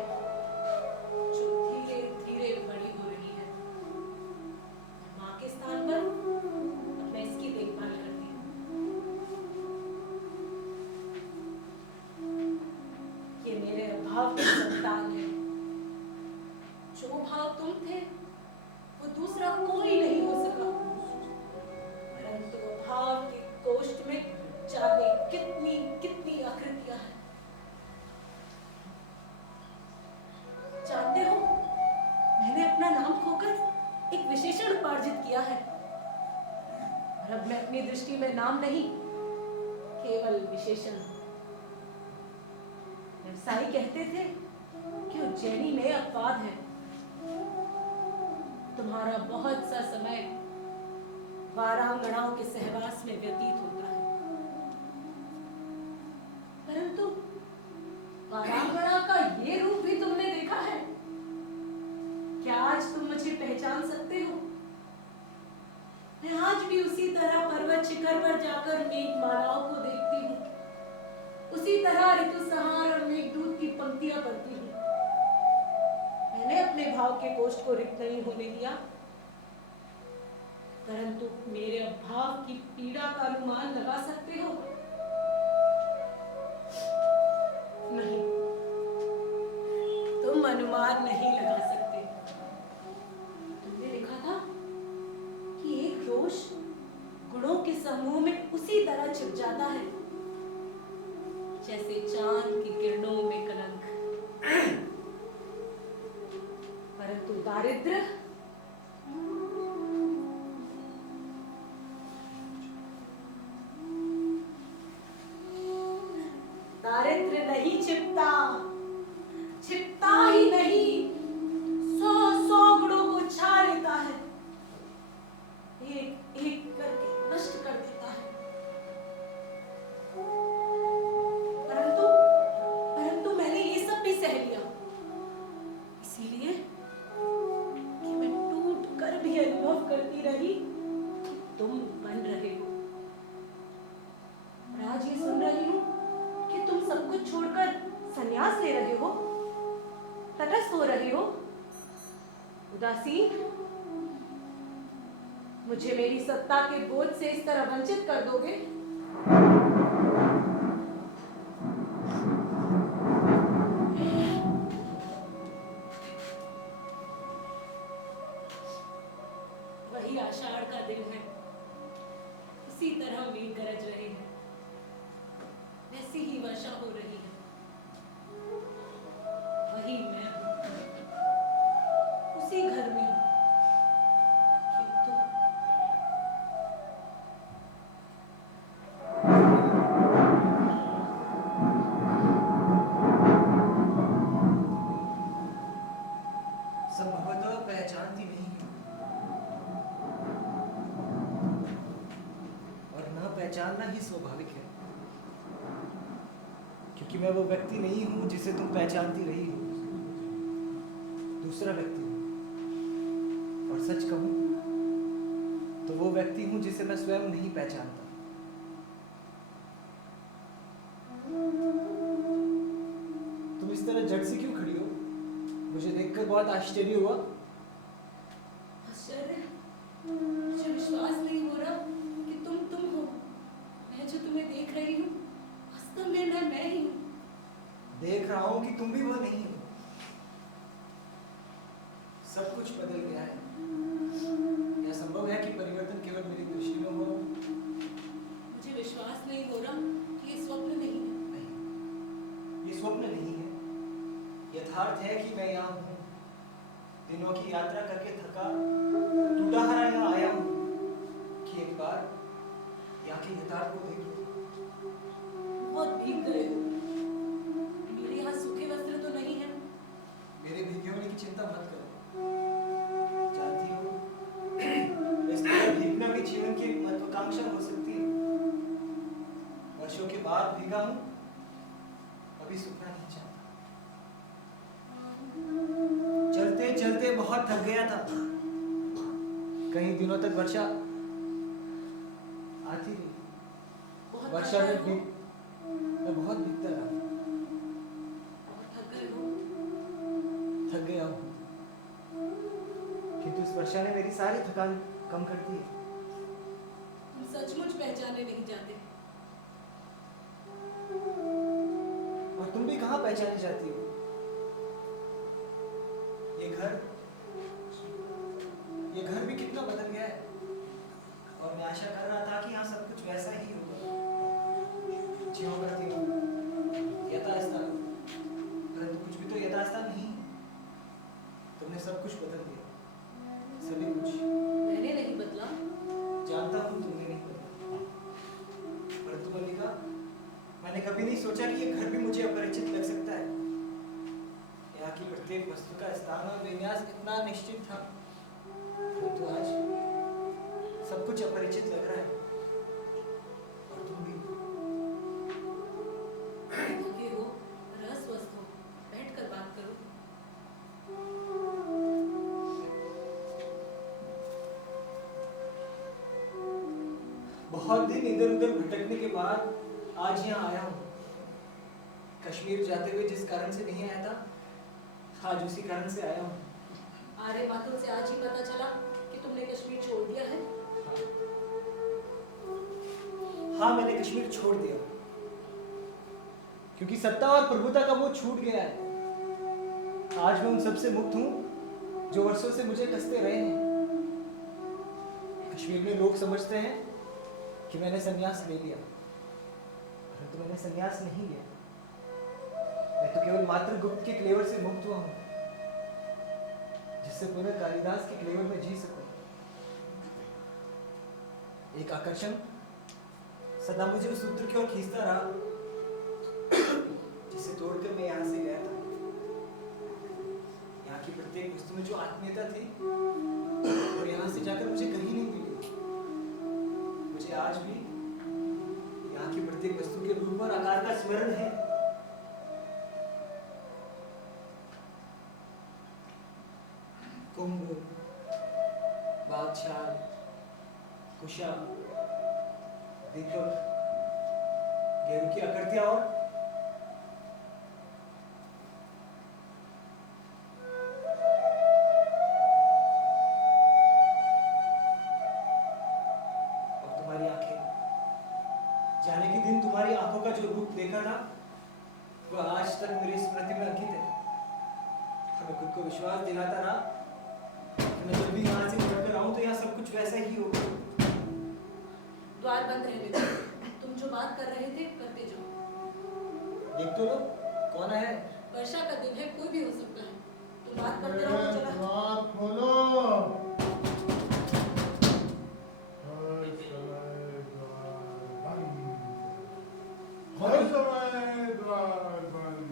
जो धीरे धीरे बड़ी हो रही है। माँ के स्थान पर अब मैं इसकी देखभाल करती हूँ। ये मेरे अभाव की संतान है। जो भाव तुम थे वो दूसरा कोई नहीं हो सका, परंतु अभाव के कोष्ठ में जाने कितनी कितनी आकृतियां हैं। जानते हो, मैंने अपना नाम खोकर एक विशेषण उपार्जित किया है, और अब मैं अपनी दृष्टि में नाम नहीं, केवल विशेषण। व्यवसायी कहते थे कि उज्जैनी में अपवाद है। तुम्हारा बहुत सा समय वारांगनाओं के सहवास में व्यतीत होता है, परंतु वारांगना का ये रूप भी तुमने देखा है? क्या आज तुम मुझे पहचान सकते हो? मैं आज भी उसी तरह पर्वत शिखर पर जाकर मेघमालाओं को देखती हूँ, उसी तरह ऋतुसंहार और मेघदूत की पंक्तियां पढ़ती हूँ। मैंने अपने भाव के कोष्ठ को रिक्त नहीं होने दिया, परंतु मेरे अभाव की पीड़ा का अनुमान लगा सकते हो? नहीं, तुम अनुमान नहीं लगा सकते। तुमने लिखा था कि एक दोष गुणों के समूह में उसी तरह छिप जाता है जैसे चांद की किरणों में कलंक, परंतु दारिद्र्य दारिद्र्य नहीं छिपता, छिपता ही नहीं, 100 गुणों को छा लेता है, एक एक करके नष्ट कर देता है। परंतु परंतु मैंने ये सब भी सह लिया, इसीलिए कि मैं टूट कर भी अनुभव करती रही कि तुम बन रहे हो। और आज ये सुन रही हूँ कि तुम सब कुछ छोड़कर संन्यास ले रहे हो, तटस्थ हो रहे हो, उदासीन। मुझे मेरी सत्ता के बोझ से इस तरह वंचित कर दोगे? वही आषाढ़ का दिन है, उसी तरह मेघ गरज रहे हैं, वैसी ही वर्षा हो रही है। वही मैं हूं, उसी घर में हूं, किंतु संभवतः पहचानती नहीं हूँ, और न पहचानना ही स्वाभाविक है, क्योंकि मैं वो व्यक्ति नहीं हूं जिसे तुम पहचानती रही हो। दूसरा व्यक्ति हूं, और सच कहूं तो वो व्यक्ति हूं जिसे मैं स्वयं नहीं पहचानता। तुम इस तरह झट से क्यों खड़ी हो? मुझे देखकर बहुत आश्चर्य हुआ। आश्चर्य? मुझे विश्वास नहीं हो रहा कि तुम हो। मैं जो तुम्हें देख रही हूँ, वास्तव में मैं ही हूँ। देख रहा हूं कि तुम भी वो नहीं हो। सब कुछ बदल गया है। यह संभव है कि परिवर्तन केवल मेरी दृष्टि में हो रहा हो? मुझे विश्वास नहीं हो रहा कि ये स्वप्न नहीं है। नहीं, ये स्वप्न नहीं है। यथार्थ है कि मैं यहाँ हूँ। दिनों की यात्रा करके थका टूटा हरा यहाँ आया हूँ कि एक बार यहाँ के यथार्थ को देखूं। बहुत भीग गए हो, चिंता मत करो। जानती हो, इस तरह भीगना भी जीवन की एक महत्वाकांक्षा हो सकती है। वर्षों के बाद भीगा हूँ, अभी सूखना नहीं चाहता। चलते चलते बहुत थक गया था। कई दिनों तक वर्षा आती रही। बहुत वर्षा थक में गए हो? मैं बहुत भीगता रहा। बहुत थक गए हो? थक गया हूँ, किंतु इस वर्षा ने मेरी सारी थकान कम कर दी है। तुम सचमुच पहचाने नहीं जाते। और तुम भी कहाँ पहचाने जाती हो? ये घर भी कितना बदल गया है। और मैं आशा कर रहा था कि यहाँ सब कुछ वैसा ही होगा, ज्यों का त्यों, यथास्थान। परंतु कुछ भी तो यथास्थान नहीं। तुमने सब कुछ बदल दिया, सभी कुछ। मैंने नहीं बदला। जानता हूँ तुमने नहीं बदला, परंतु मल्लिका, मैंने कभी नहीं सोचा कि ये घर भी मुझे अपरिचित लग सकता है। यहाँ की प्रत्येक वस्तु का स्थान और विन्यास इतना निश्चित था, परंतु आज सब कुछ अपरिचित लग रहा है। और तुम भी। थके हो, अस्वस्थ हो, बैठकर बात करो। बहुत दिन इधर उधर भटकने के बाद आज यहाँ आया हूँ। कश्मीर जाते हुए जिस कारण से नहीं आया था, आज उसी कारण से आया हूँ। आर्य मातुल से आज ही पता चला कि तुमने कश्मीर छोड़ दिया है। हाँ, मैंने कश्मीर छोड़ दिया, क्योंकि सत्ता और प्रभुता का वो छूट गया है। आज मैं उन सबसे मुक्त हूँ जो वर्षों से मुझे कसते रहे हैं। कश्मीर में लोग समझते हैं कि मैंने संन्यास ले लिया, परंतु मैंने संन्यास नहीं लिया। मैं तो केवल मात्र गुप्त के क्लेवर से मुक्त हुआ हूँ, जिससे पुनः कालिदास के क्लेवर में जी सकूं। एक आकर्षण सदा मुझे उस सूत्र की ओर खींचता रहा, जिसे तोड़कर मैं यहाँ से गया था। यहाँ की प्रत्येक वस्तु में जो आत्मीयता थी, वो यहाँ से जाकर मुझे कहीं नहीं मिली। मुझे आज भी यहाँ की प्रत्येक वस्तु के रूप और आकार का स्मरण है। कुंभ, बादशाह, कुशा, दीपक, गेरू की आकृतियां और तुम्हारी आंखें। जाने के दिन तुम्हारी आंखों का जो रूप देखा था, वह आज तक मेरी स्मृति में अंकित है। और मैं खुद को विश्वास दिलाता रहा कि मैं जब भी यहाँ से निकलकर आऊं तो यहाँ सब कुछ वैसा ही होगा। द्वार बंद रहने दो। तुम जो बात कर रहे थे करते जाओ। देख तो लो कौन है। वर्षा का दिन है, कोई भी हो सकता है। तुम बात करते रहो, चला। द्वार खोलो। हर समय द्वार बंद।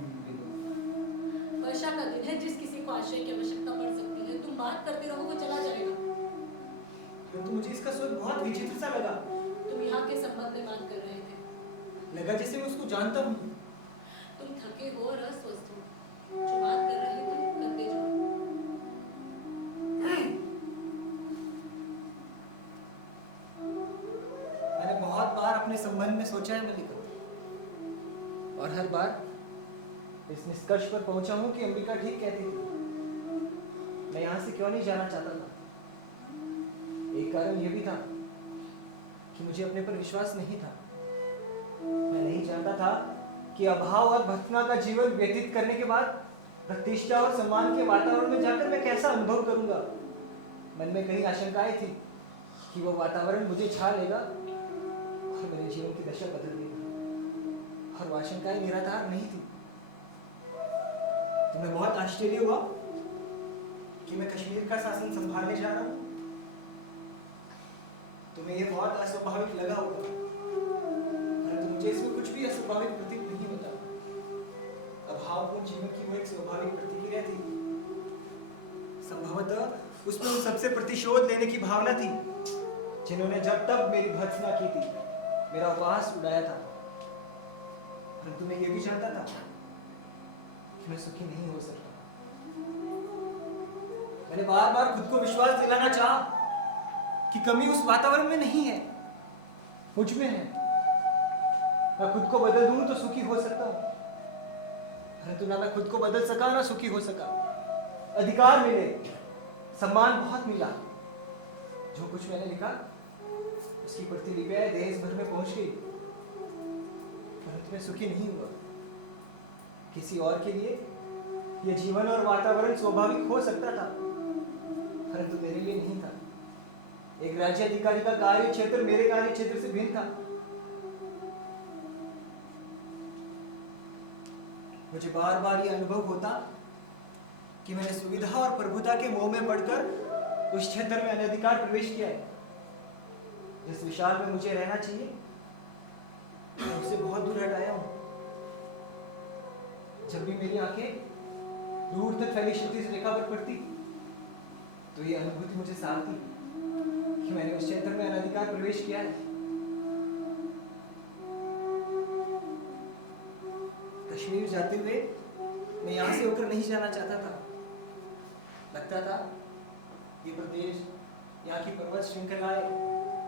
वर्षा का दिन है, जिस किसी को आश्रय की आवश्यकता पड़ सकती है। तुम बात करते रहो, वो चला जाएगा। परंतु मुझे इसका स्वर बहुत विचित्र सा लगा। तुम यहाँ के संबंध में बात कर रहे थे। लगा जैसे मैं उसको जानता हूँ। तुम थके हो और अस्वस्थ हो। जो बात कर रहे थे करते जाओ। मैंने बहुत बार अपने संबंध में सोचा है मल्लिका, और हर बार इस निष्कर्ष पर पहुंचा हूं कि अंबिका ठीक कहती थी। मैं यहाँ से क्यों नहीं जाना चाहता था? एक कारण यह भी था कि मुझे अपने पर विश्वास नहीं था। मैं नहीं जानता था कि अभाव और भटकना का जीवन व्यतीत करने के बाद प्रतिष्ठा और सम्मान के वातावरण में जाकर मैं कैसा अनुभव करूंगा। मन में कई आशंकाएं थी कि वो वातावरण मुझे छा लेगा और मेरे जीवन की दशा बदल देगी, और वो आशंकाएं निराधार नहीं थी। तुम्हें बहुत आश्चर्य हुआ कि मैं कश्मीर का शासन संभालने जा रहा हूँ। तुम्हें यह बहुत अस्वाभाविक लगा होगा, परंतु मुझे इसमें कुछ भी अस्वाभाविक प्रतीत नहीं होता। अभावपूर्ण जीवन की वो एक स्वाभाविक प्रतिक्रिया थी उसमें उन सबसे प्रतिशोध लेने की भावना थी जिन्होंने जब तब मेरी भर्त्सना की थी, मेरा उपहास उड़ाया था। परंतु मैं ये भी जानता था कि मैं सुखी नहीं हो सकता। मैंने बार बार खुद को विश्वास दिलाना चाहा कि कमी उस वातावरण में नहीं है, मुझ में है। मैं खुद को बदल दूं तो सुखी हो सकता हूं, परंतु ना मैं खुद को बदल सका ना सुखी हो सका। अधिकार मिले, सम्मान बहुत मिला, जो कुछ मैंने लिखा उसकी प्रतिलिपियां देश भर में पहुंच गई, परंतु मैं सुखी नहीं हुआ। किसी और के लिए यह जीवन और वातावरण स्वाभाविक हो सकता था, परंतु मेरे लिए नहीं था। एक राज्य अधिकारी का कार्य क्षेत्र मेरे कार्य क्षेत्र से भिन्न था। मुझे बार बार यह अनुभव होता कि मैंने सुविधा और प्रभुता के मोह में पड़कर उस क्षेत्र में अनधिकार प्रवेश किया है। जिस विशाल में मुझे रहना चाहिए मैं उससे बहुत दूर हटाया हूं। जब भी मेरी आंखें दूर तक फैली क्षितिज रेखा पर पड़ती तो ये अनुभूति मुझे सारती कि मैंने उस क्षेत्र में अनधिकार प्रवेश किया है। कश्मीर जाते हुए मैं यहाँ से होकर नहीं जाना चाहता था। लगता था ये प्रदेश, यहाँ की पर्वत श्रृंखलाएं,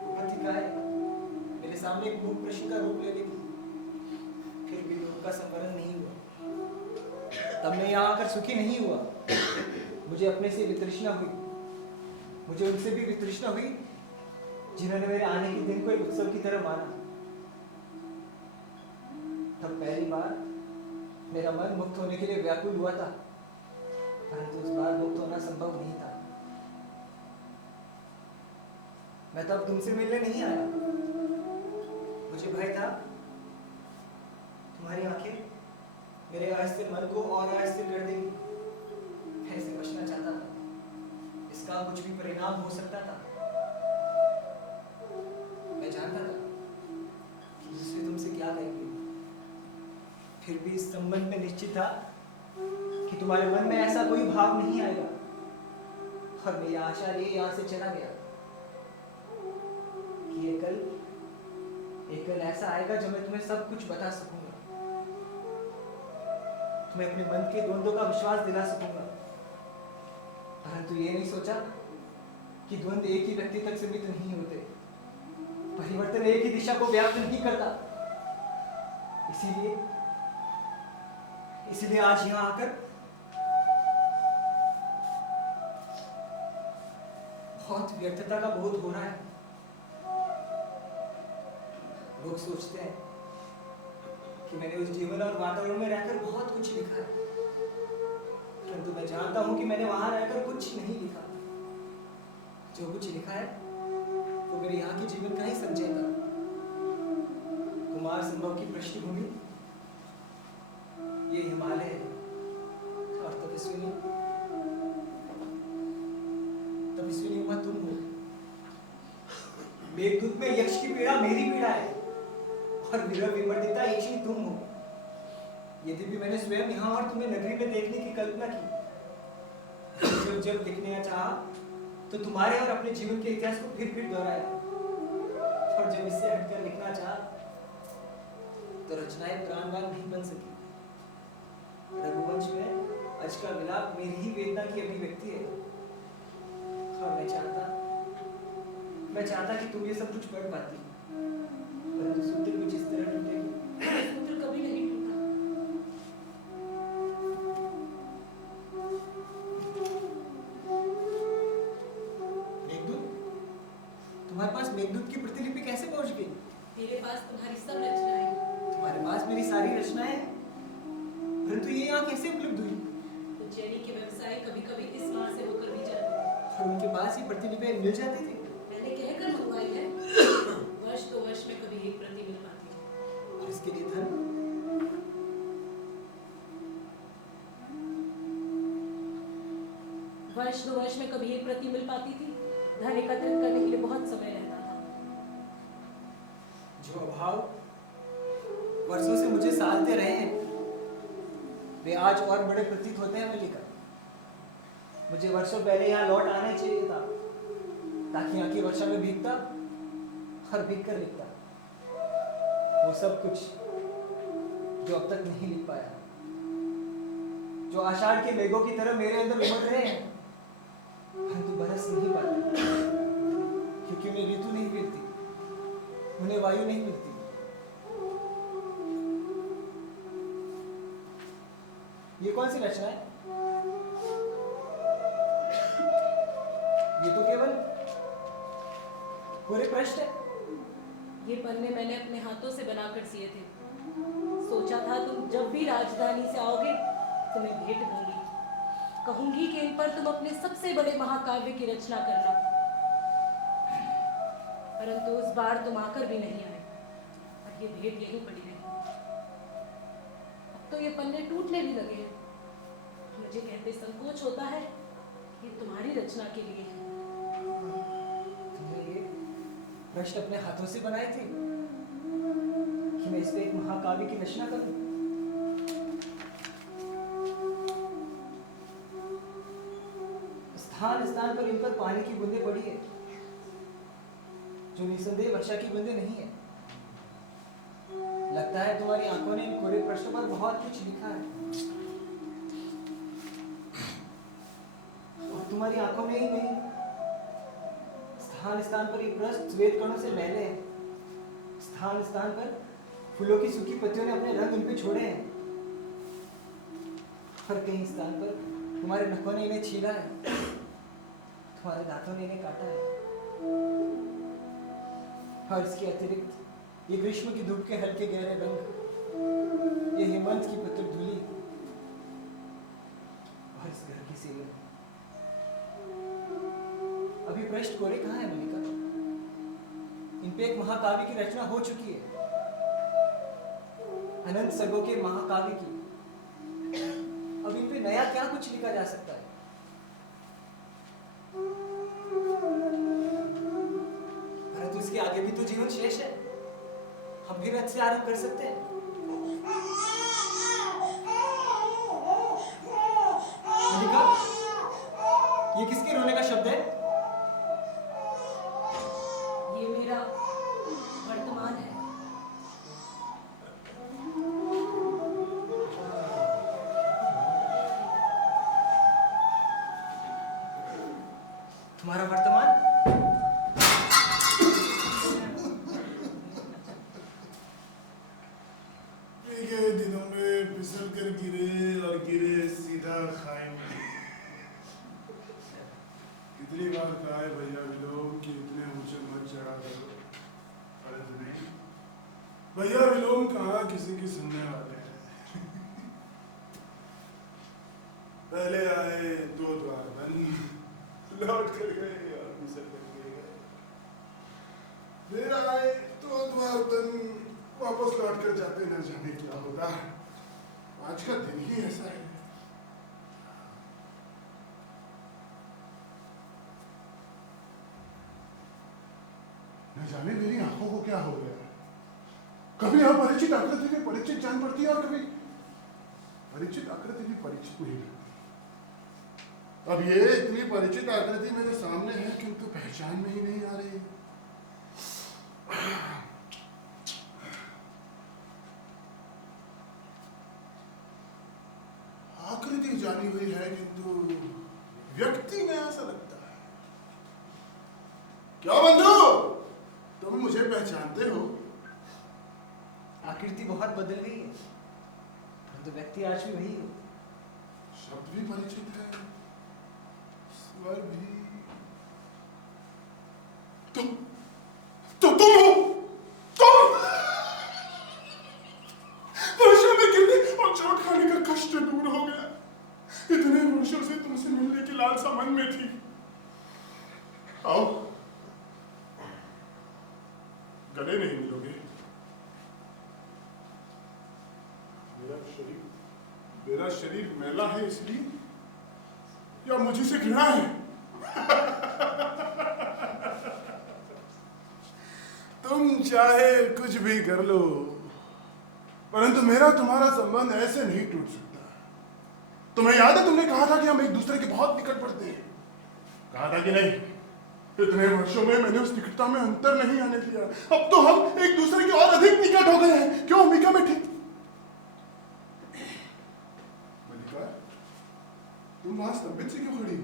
उपत्यकाएं मेरे सामने एक मूक प्रश्न का रूप ले लेगी, फिर भी लोगों का संवरण नहीं हुआ। तब मैं यहाँ आकर सुखी नहीं हुआ। मुझे अपने से वितृष्णा हुई, मुझे उनसे भी वितृष्णा हुई जिन्होंने मेरे आने के दिन को एक उत्सव की तरह माना। तब पहली बार मेरा मन मुक्त होने के लिए व्याकुल हुआ था, परंतु उस बार मुक्त होना संभव नहीं था। मैं तब तुमसे मिलने नहीं आया। मुझे भय था तुम्हारी आंखें मेरे अस्थिर मन को और अस्थिर कर देंगी। मैं इससे बचना चाहता था। इसका कुछ भी परिणाम हो सकता था। मैं जानता था कि दूसरे तुमसे क्या कहेंगे, फिर भी इस संबंध में निश्चित था कि तुम्हारे मन में ऐसा कोई भाव नहीं आएगा। और मेरी आशा लिए यहाँ से चला गया कि एक कल ऐसा आएगा जब मैं तुम्हें सब कुछ बता सकूंगा, तुम्हें अपने मन के द्वंद्वों का विश्वास दिला सकूंगा। परंतु ये नहीं सोचा कि द्वंद्व एक ही व्यक्ति तक सीमित नहीं होते, परिवर्तन एक ही दिशा को व्याप्त नहीं करता। इसीलिए आज यहां आकर बहुत व्यर्थता का बोध हो रहा है। लोग सोचते हैं कि मैंने उस जीवन और वातावरण में रहकर बहुत कुछ लिखा है, परंतु मैं जानता हूं कि मैंने वहां रहकर कुछ नहीं लिखा। जो कुछ लिखा है वो मेरे यहाँ के जीवन का ही समझेगा। कुमार संभव की पृष्ठभूमि ये हिमालय है और तपस्विनी उमा तुम हो। मेघदूत में यक्ष की पीड़ा मेरी पीड़ा है और विरह विमर्दिता यक्षी तुम हो। यदि भी मैंने स्वयं यहाँ और तुम्हें नगरी में देखने की कल्पना की, जब लिखने चाहा तो तुम्हारे और अपने जीवन के इतिहास को फिर दोहराया, और जब इससे हटकर लिखना चाहा तो रचनाएं प्राणवान नहीं बन सकी। रघुवंश में अज का विलाप मेरी ही वेदना की अभिव्यक्ति है, और मैं चाहता कि तुम ये सब कुछ पढ़ पाती, परंतु सूत्र कुछ इस तरह टूटेगी। सूत्र कभी नहीं टूटा। मेघदूत, तुम्हारे पास मेघदूत की प्रतिलिपि कैसे पहुंच गई? मेरे पास तुम्हारी सब रचनाएं। तुम्हारे पास मेरी सारी रचनाएं हैं, परंतु ये यहाँ कैसे उपलब्ध हुई? उज्जैनी के व्यवसाय कभी-कभी इस मार्ग से होकर भी जाते थे, और उनके पास ही प्रतिलिपियां मिल जाती थी। मैंने कहकर मंगवाई है। वर्ष 2 वर्ष में कभी एक प्रति मिल पाती है। और इसके लिए धन? वर्ष 2 वर्ष में कभी एक प्रति मिल पाती थी। धन एकत्रित करने के लिए बहुत समय रहता था। जो अभाव वर्षों से मुझे सालते रहे हैं वे आज और बड़े प्रतीत होते हैं मल्लिका। मुझे वर्षों पहले यहाँ लौट आना चाहिए था, ताकि यहाँ की वर्षा में भीगता और भीग कर लिखता वो सब कुछ जो अब तक नहीं लिख पाया, जो आषाढ़ के मेघों की तरह मेरे अंदर उमड़ रहे हैं परंतु बरस नहीं पाते, क्योंकि उन्हें ऋतु नहीं मिलती, उन्हें वायु नहीं मिलती। ये कौन सी रचना है? ये तो केवल पूरे पृष्ठ है। ये पन्ने मैंने अपने हाथों से बनाकर सिए थे। सोचा था तुम जब भी राजधानी से आओगे तुम्हें भेंट दूंगी, कहूंगी कि इन पर तुम अपने सबसे बड़े महाकाव्य की रचना करना, परंतु उस बार तुम आकर भी नहीं आए और ये भेंट यहीं पड़ी रही। अब तो ये पन्ने टूटने भी लगे हैं। मुझे कहते संकोच होता है कि ये तुम्हारी रचना के लिए है। तुमने ये प्रश्न अपने हाथों से बनाए थे कि मैं इस पे एक महाकाव्य की रचना करूं? स्थान स्थान पर इन पर पानी की बूंदें पड़ी है, जो निसंदेह वर्षा की बूंदें नहीं है। लगता है तुम्हारी आंखों ने इन कोरे प्रश्नों पर बहुत कुछ लिखा है, और तुम्हारी आंखों में ही नहीं, स्थान स्थान पर ये प्रश्न श्वेत कणों से मैले हैं। स्थान स्थान पर फूलों की सूखी पत्तियों ने अपने रंग उन पे छोड़े हैं, और कहीं स्थान पर तुम्हारे नखों ने इन्हें छीला है, तुम्हारे दांतों ने इन्हें काटा है। और इसके अतिरिक्त ये ग्रीष्म की धूप के हल्के गहरे रंग, ये हेमंत की पत्र धूली, और इस घर की सीलन। अभी पृष्ठ कोरे कहाँ है मल्लिका? इन पे एक महाकाव्य की रचना हो चुकी है, अनंत सर्गों के महाकाव्य की। अब इन पे नया क्या कुछ लिखा जा सकता है? परंतु इसके आगे भी तो जीवन शेष है, हम भी रथ से आरंभ कर सकते हैं। मल्लिका, ये किसके रोने का शब्द है? ये मेरा वर्तमान है। तुम्हारा वर्तमान? भीगे दिनों में फिसल कर गिरे और गिरे सीधा खाई में। कितनी बार कहा है भैया विलोम कि इतने ऊंचे मत चढ़ा करो, परंतु नहीं, भैया विलोम कहाँ किसी की सुनने वाले हैं। पहले आए दो द्वार बंद, लौट कर गए और फिसल कर गए। फिर आए दो द्वार बंद, वापस लौट कर जाते न जाने क्या होगा। आज का दिन ही ऐसा है। न जाने मेरी आंखों को क्या हो गया। कभी अपरिचित आकृति में परिचित जान पड़ती है और कभी परिचित आकृति भी परिचित नहीं लगती। अब ये इतनी परिचित आकृति मेरे सामने है किंतु पहचान में ही नहीं आ रही। आकृति जानी हुई है किंतु व्यक्ति नया सा लगता है। क्या बंधु, तुम मुझे पहचानते हो? आकृति बहुत बदल गई है, परंतु व्यक्ति आज भी वही है। शब्द भी परिचित है, स्वर भी। तुम हो? तुम वर्षा में गिरने और चोट खाने का कष्ट दूर हो गया। इतने वर्षों से तुमसे मिलने की लालसा मन में थी। आओ, गले नहीं मिलोगे? मेरा शरीर मैला है इसलिए, या मुझे से घृणा है? तुम चाहे कुछ भी कर लो, परंतु मेरा तुम्हारा संबंध ऐसे नहीं टूट सकता। तुम्हें याद है तुमने कहा था कि हम एक दूसरे के बहुत निकट पड़ते हैं? कहा था कि नहीं? इतने वर्षों में मैंने उस निकटता में अंतर नहीं आने दिया। अब तो हम एक दूसरे के और अधिक निकट हो गए हैं। क्यों अंबिका बेटी? मल्लिका, तुम वहां स्तंभित से क्यों खड़ी हो?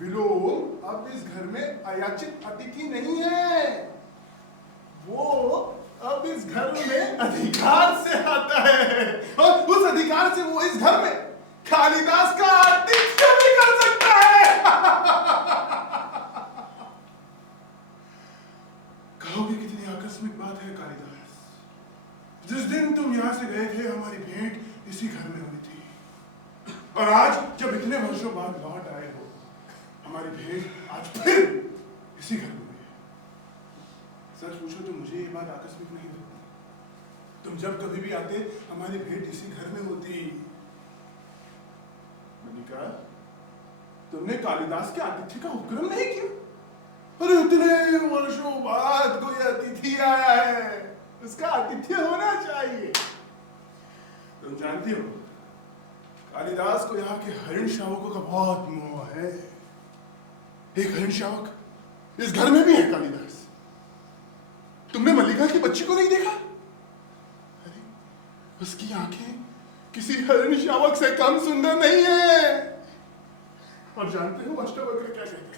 विलोम अब इस घर में अयाचित अतिथि नहीं है। वो अब इस घर में अधिकार से आता है, और उस अधिकार से वो इस घर में कालिदास का आतिथ्य भी कर सकता है। कहोगे कितनी आकस्मिक बात है कालिदास। जिस दिन तुम यहां से गए थे हमारी भेंट इसी घर में हुई थी, और आज जब इतने वर्षों बाद लौट आए हो हमारी भेंट आज फिर इसी घर में हुई है। सच पूछो तो मुझे ये बात आकस्मिक नहीं लगती। तुम जब कभी भी आते हमारी भेंट इसी घर में होती। मल्लिका, तुमने कालिदास के आतिथ्य का उपक्रम नहीं किया? अरे इतने वर्षों बाद कोई अतिथि आया है, उसका आतिथ्य होना चाहिए। तुम जानती हो कालिदास को यहाँ के हरिण शावकों का बहुत मोह है। एक हरिण शावक इस घर में भी है कालिदास। तुमने मल्लिका की बच्ची को नहीं देखा? अरे उसकी आंखें किसी हरिण शावक से कम सुंदर नहीं है। और जानते हो अष्टावक्र क्या कहते हैं?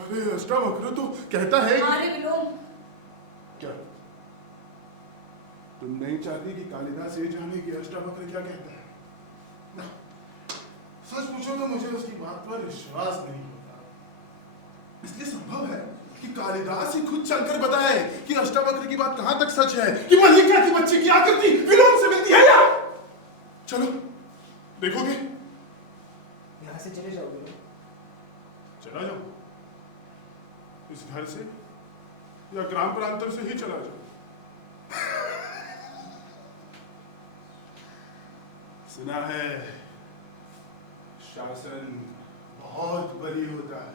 अरे अष्टावक्र तो कहता है अरे विलोम, क्या तुम नहीं चाहती कि कालिदास ये जाने कि अष्टावक्र क्या कहता है? ना, सच पूछो तो मुझे उसकी बात पर विश्वास नहीं होता। इसलिए संभव है कि कालिदास ही खुद चलकर बताए कि अष्टावक्र की बात कहां तक सच है, कि मल्लिका की बच्ची की आकृति विलोम से मिलती है या? चलो देखोगे? यहाँ से चले जाओगे? चला जाओ इस घर से, या ग्राम प्रांतर से ही चला जाओ। सुना है शासन बहुत बड़ी होता है,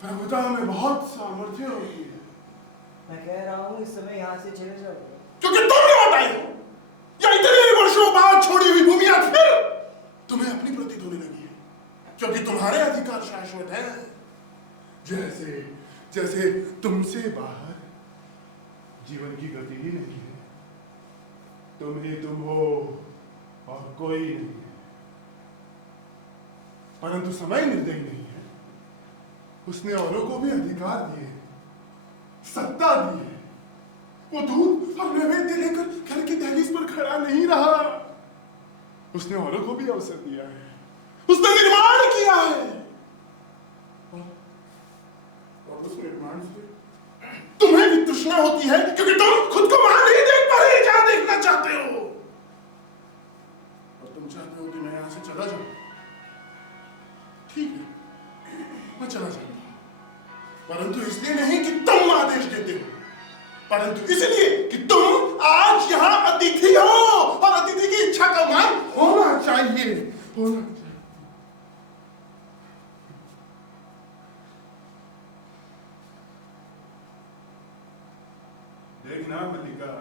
प्रभुता में बहुत सामर्थ्य होती है। मैं कह रहा हूँ इस समय यहाँ से चले जाओगे? क्योंकि तुम लौट आए हो, या इतने वर्षों बाद छोड़ी हुई भूमि आज फिर तुम्हें अपनी प्रतीत होने लगी है, क्योंकि तुम्हारे अधिकार शाश्वत हैं। जैसे जैसे तुमसे बाहर जीवन की गति ही नहीं है। तुम ही तुम हो और कोई नहीं है। परंतु समय निर्दयी नहीं है, उसने औरों को भी अधिकार दिए, सत्ता दी है। वो दूध और नैवेद्य लेकर घर की दहलीज पर खड़ा नहीं रहा, उसने औरों को भी अवसर दिया है, उसने निर्माण किया है। और उस निर्माण से तुम्हें भी तृष्णा होती है, क्योंकि तुम खुद को वहां नहीं देख पा रहे जहां देखना चाहते हो। और तुम चाहते हो कि मैं यहां से चला जाऊं। ठीक है, मैं चला जाऊंगा, परंतु इसलिए नहीं कि तुम आदेश देते हो, परंतु इसलिए कि तुम आज यहां अतिथि हो, और अतिथि की इच्छा का मान होना चाहिए, होना चाहिए। देखना मल्लिका,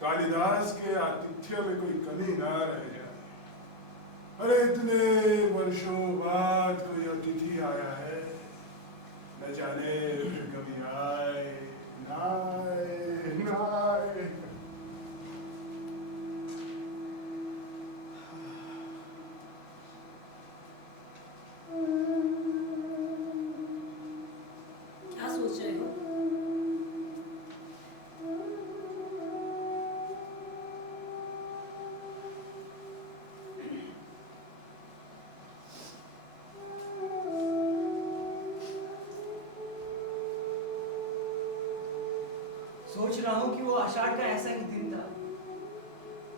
कालिदास के आतिथ्य में कोई कमी ना रह जाए। अरे इतने वर्षों बाद कोई अतिथि आया है, न जाने फिर कभी आए ना आए ना आए। क्या सोच रहे हो? सोच रहा हूँ कि वो आषाढ़ का ऐसा ही दिन था,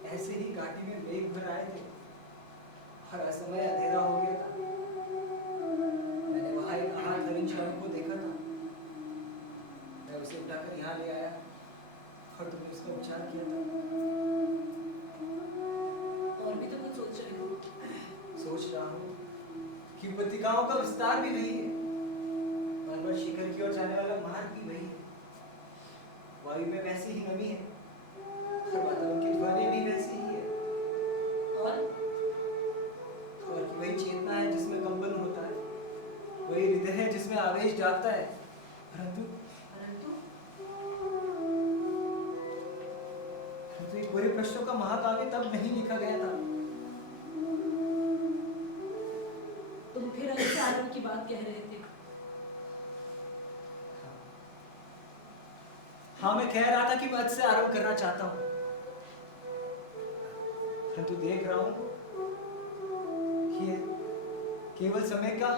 ऐसे ही घाटी में मेघ भर आए थे और असमय अंधेरा हो गया था। मैंने वहां एक हाथ हरिण शावक को देखा था, मैं उसे उठाकर यहाँ ले आया और तुमने उसका उपचार किया था। और भी तो कुछ सोच रहे हो? सोच रहा हूँ कि उपत्यकाओं का विस्तार भी वही है, पर्वत शिखर की ओर जाने वाला मार्ग भी वही है, वायु में वैसी ही नमी है और वातावरण की ध्वनि भी वैसी ही है, हुआ? स्वर की वही चेतना है जिसमें कंपन होता है, वही हृदय है जिसमें आवेश जागता है। परंतु परंतु ये पूरे प्रश्नों का महाकाव्य तब नहीं लिखा गया था। तुम फिर ऐसे आरंभ की बात कह रहे थे। हाँ, मैं कह रहा था कि मैं आज से आरंभ करना चाहता हूँ, परंतु देख रहा हूँ कि ये केवल समय का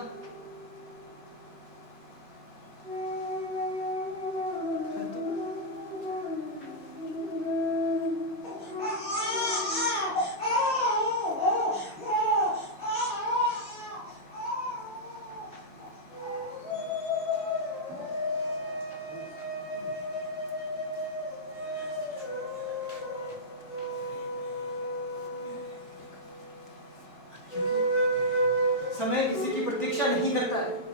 समय किसी की प्रतीक्षा नहीं करता है।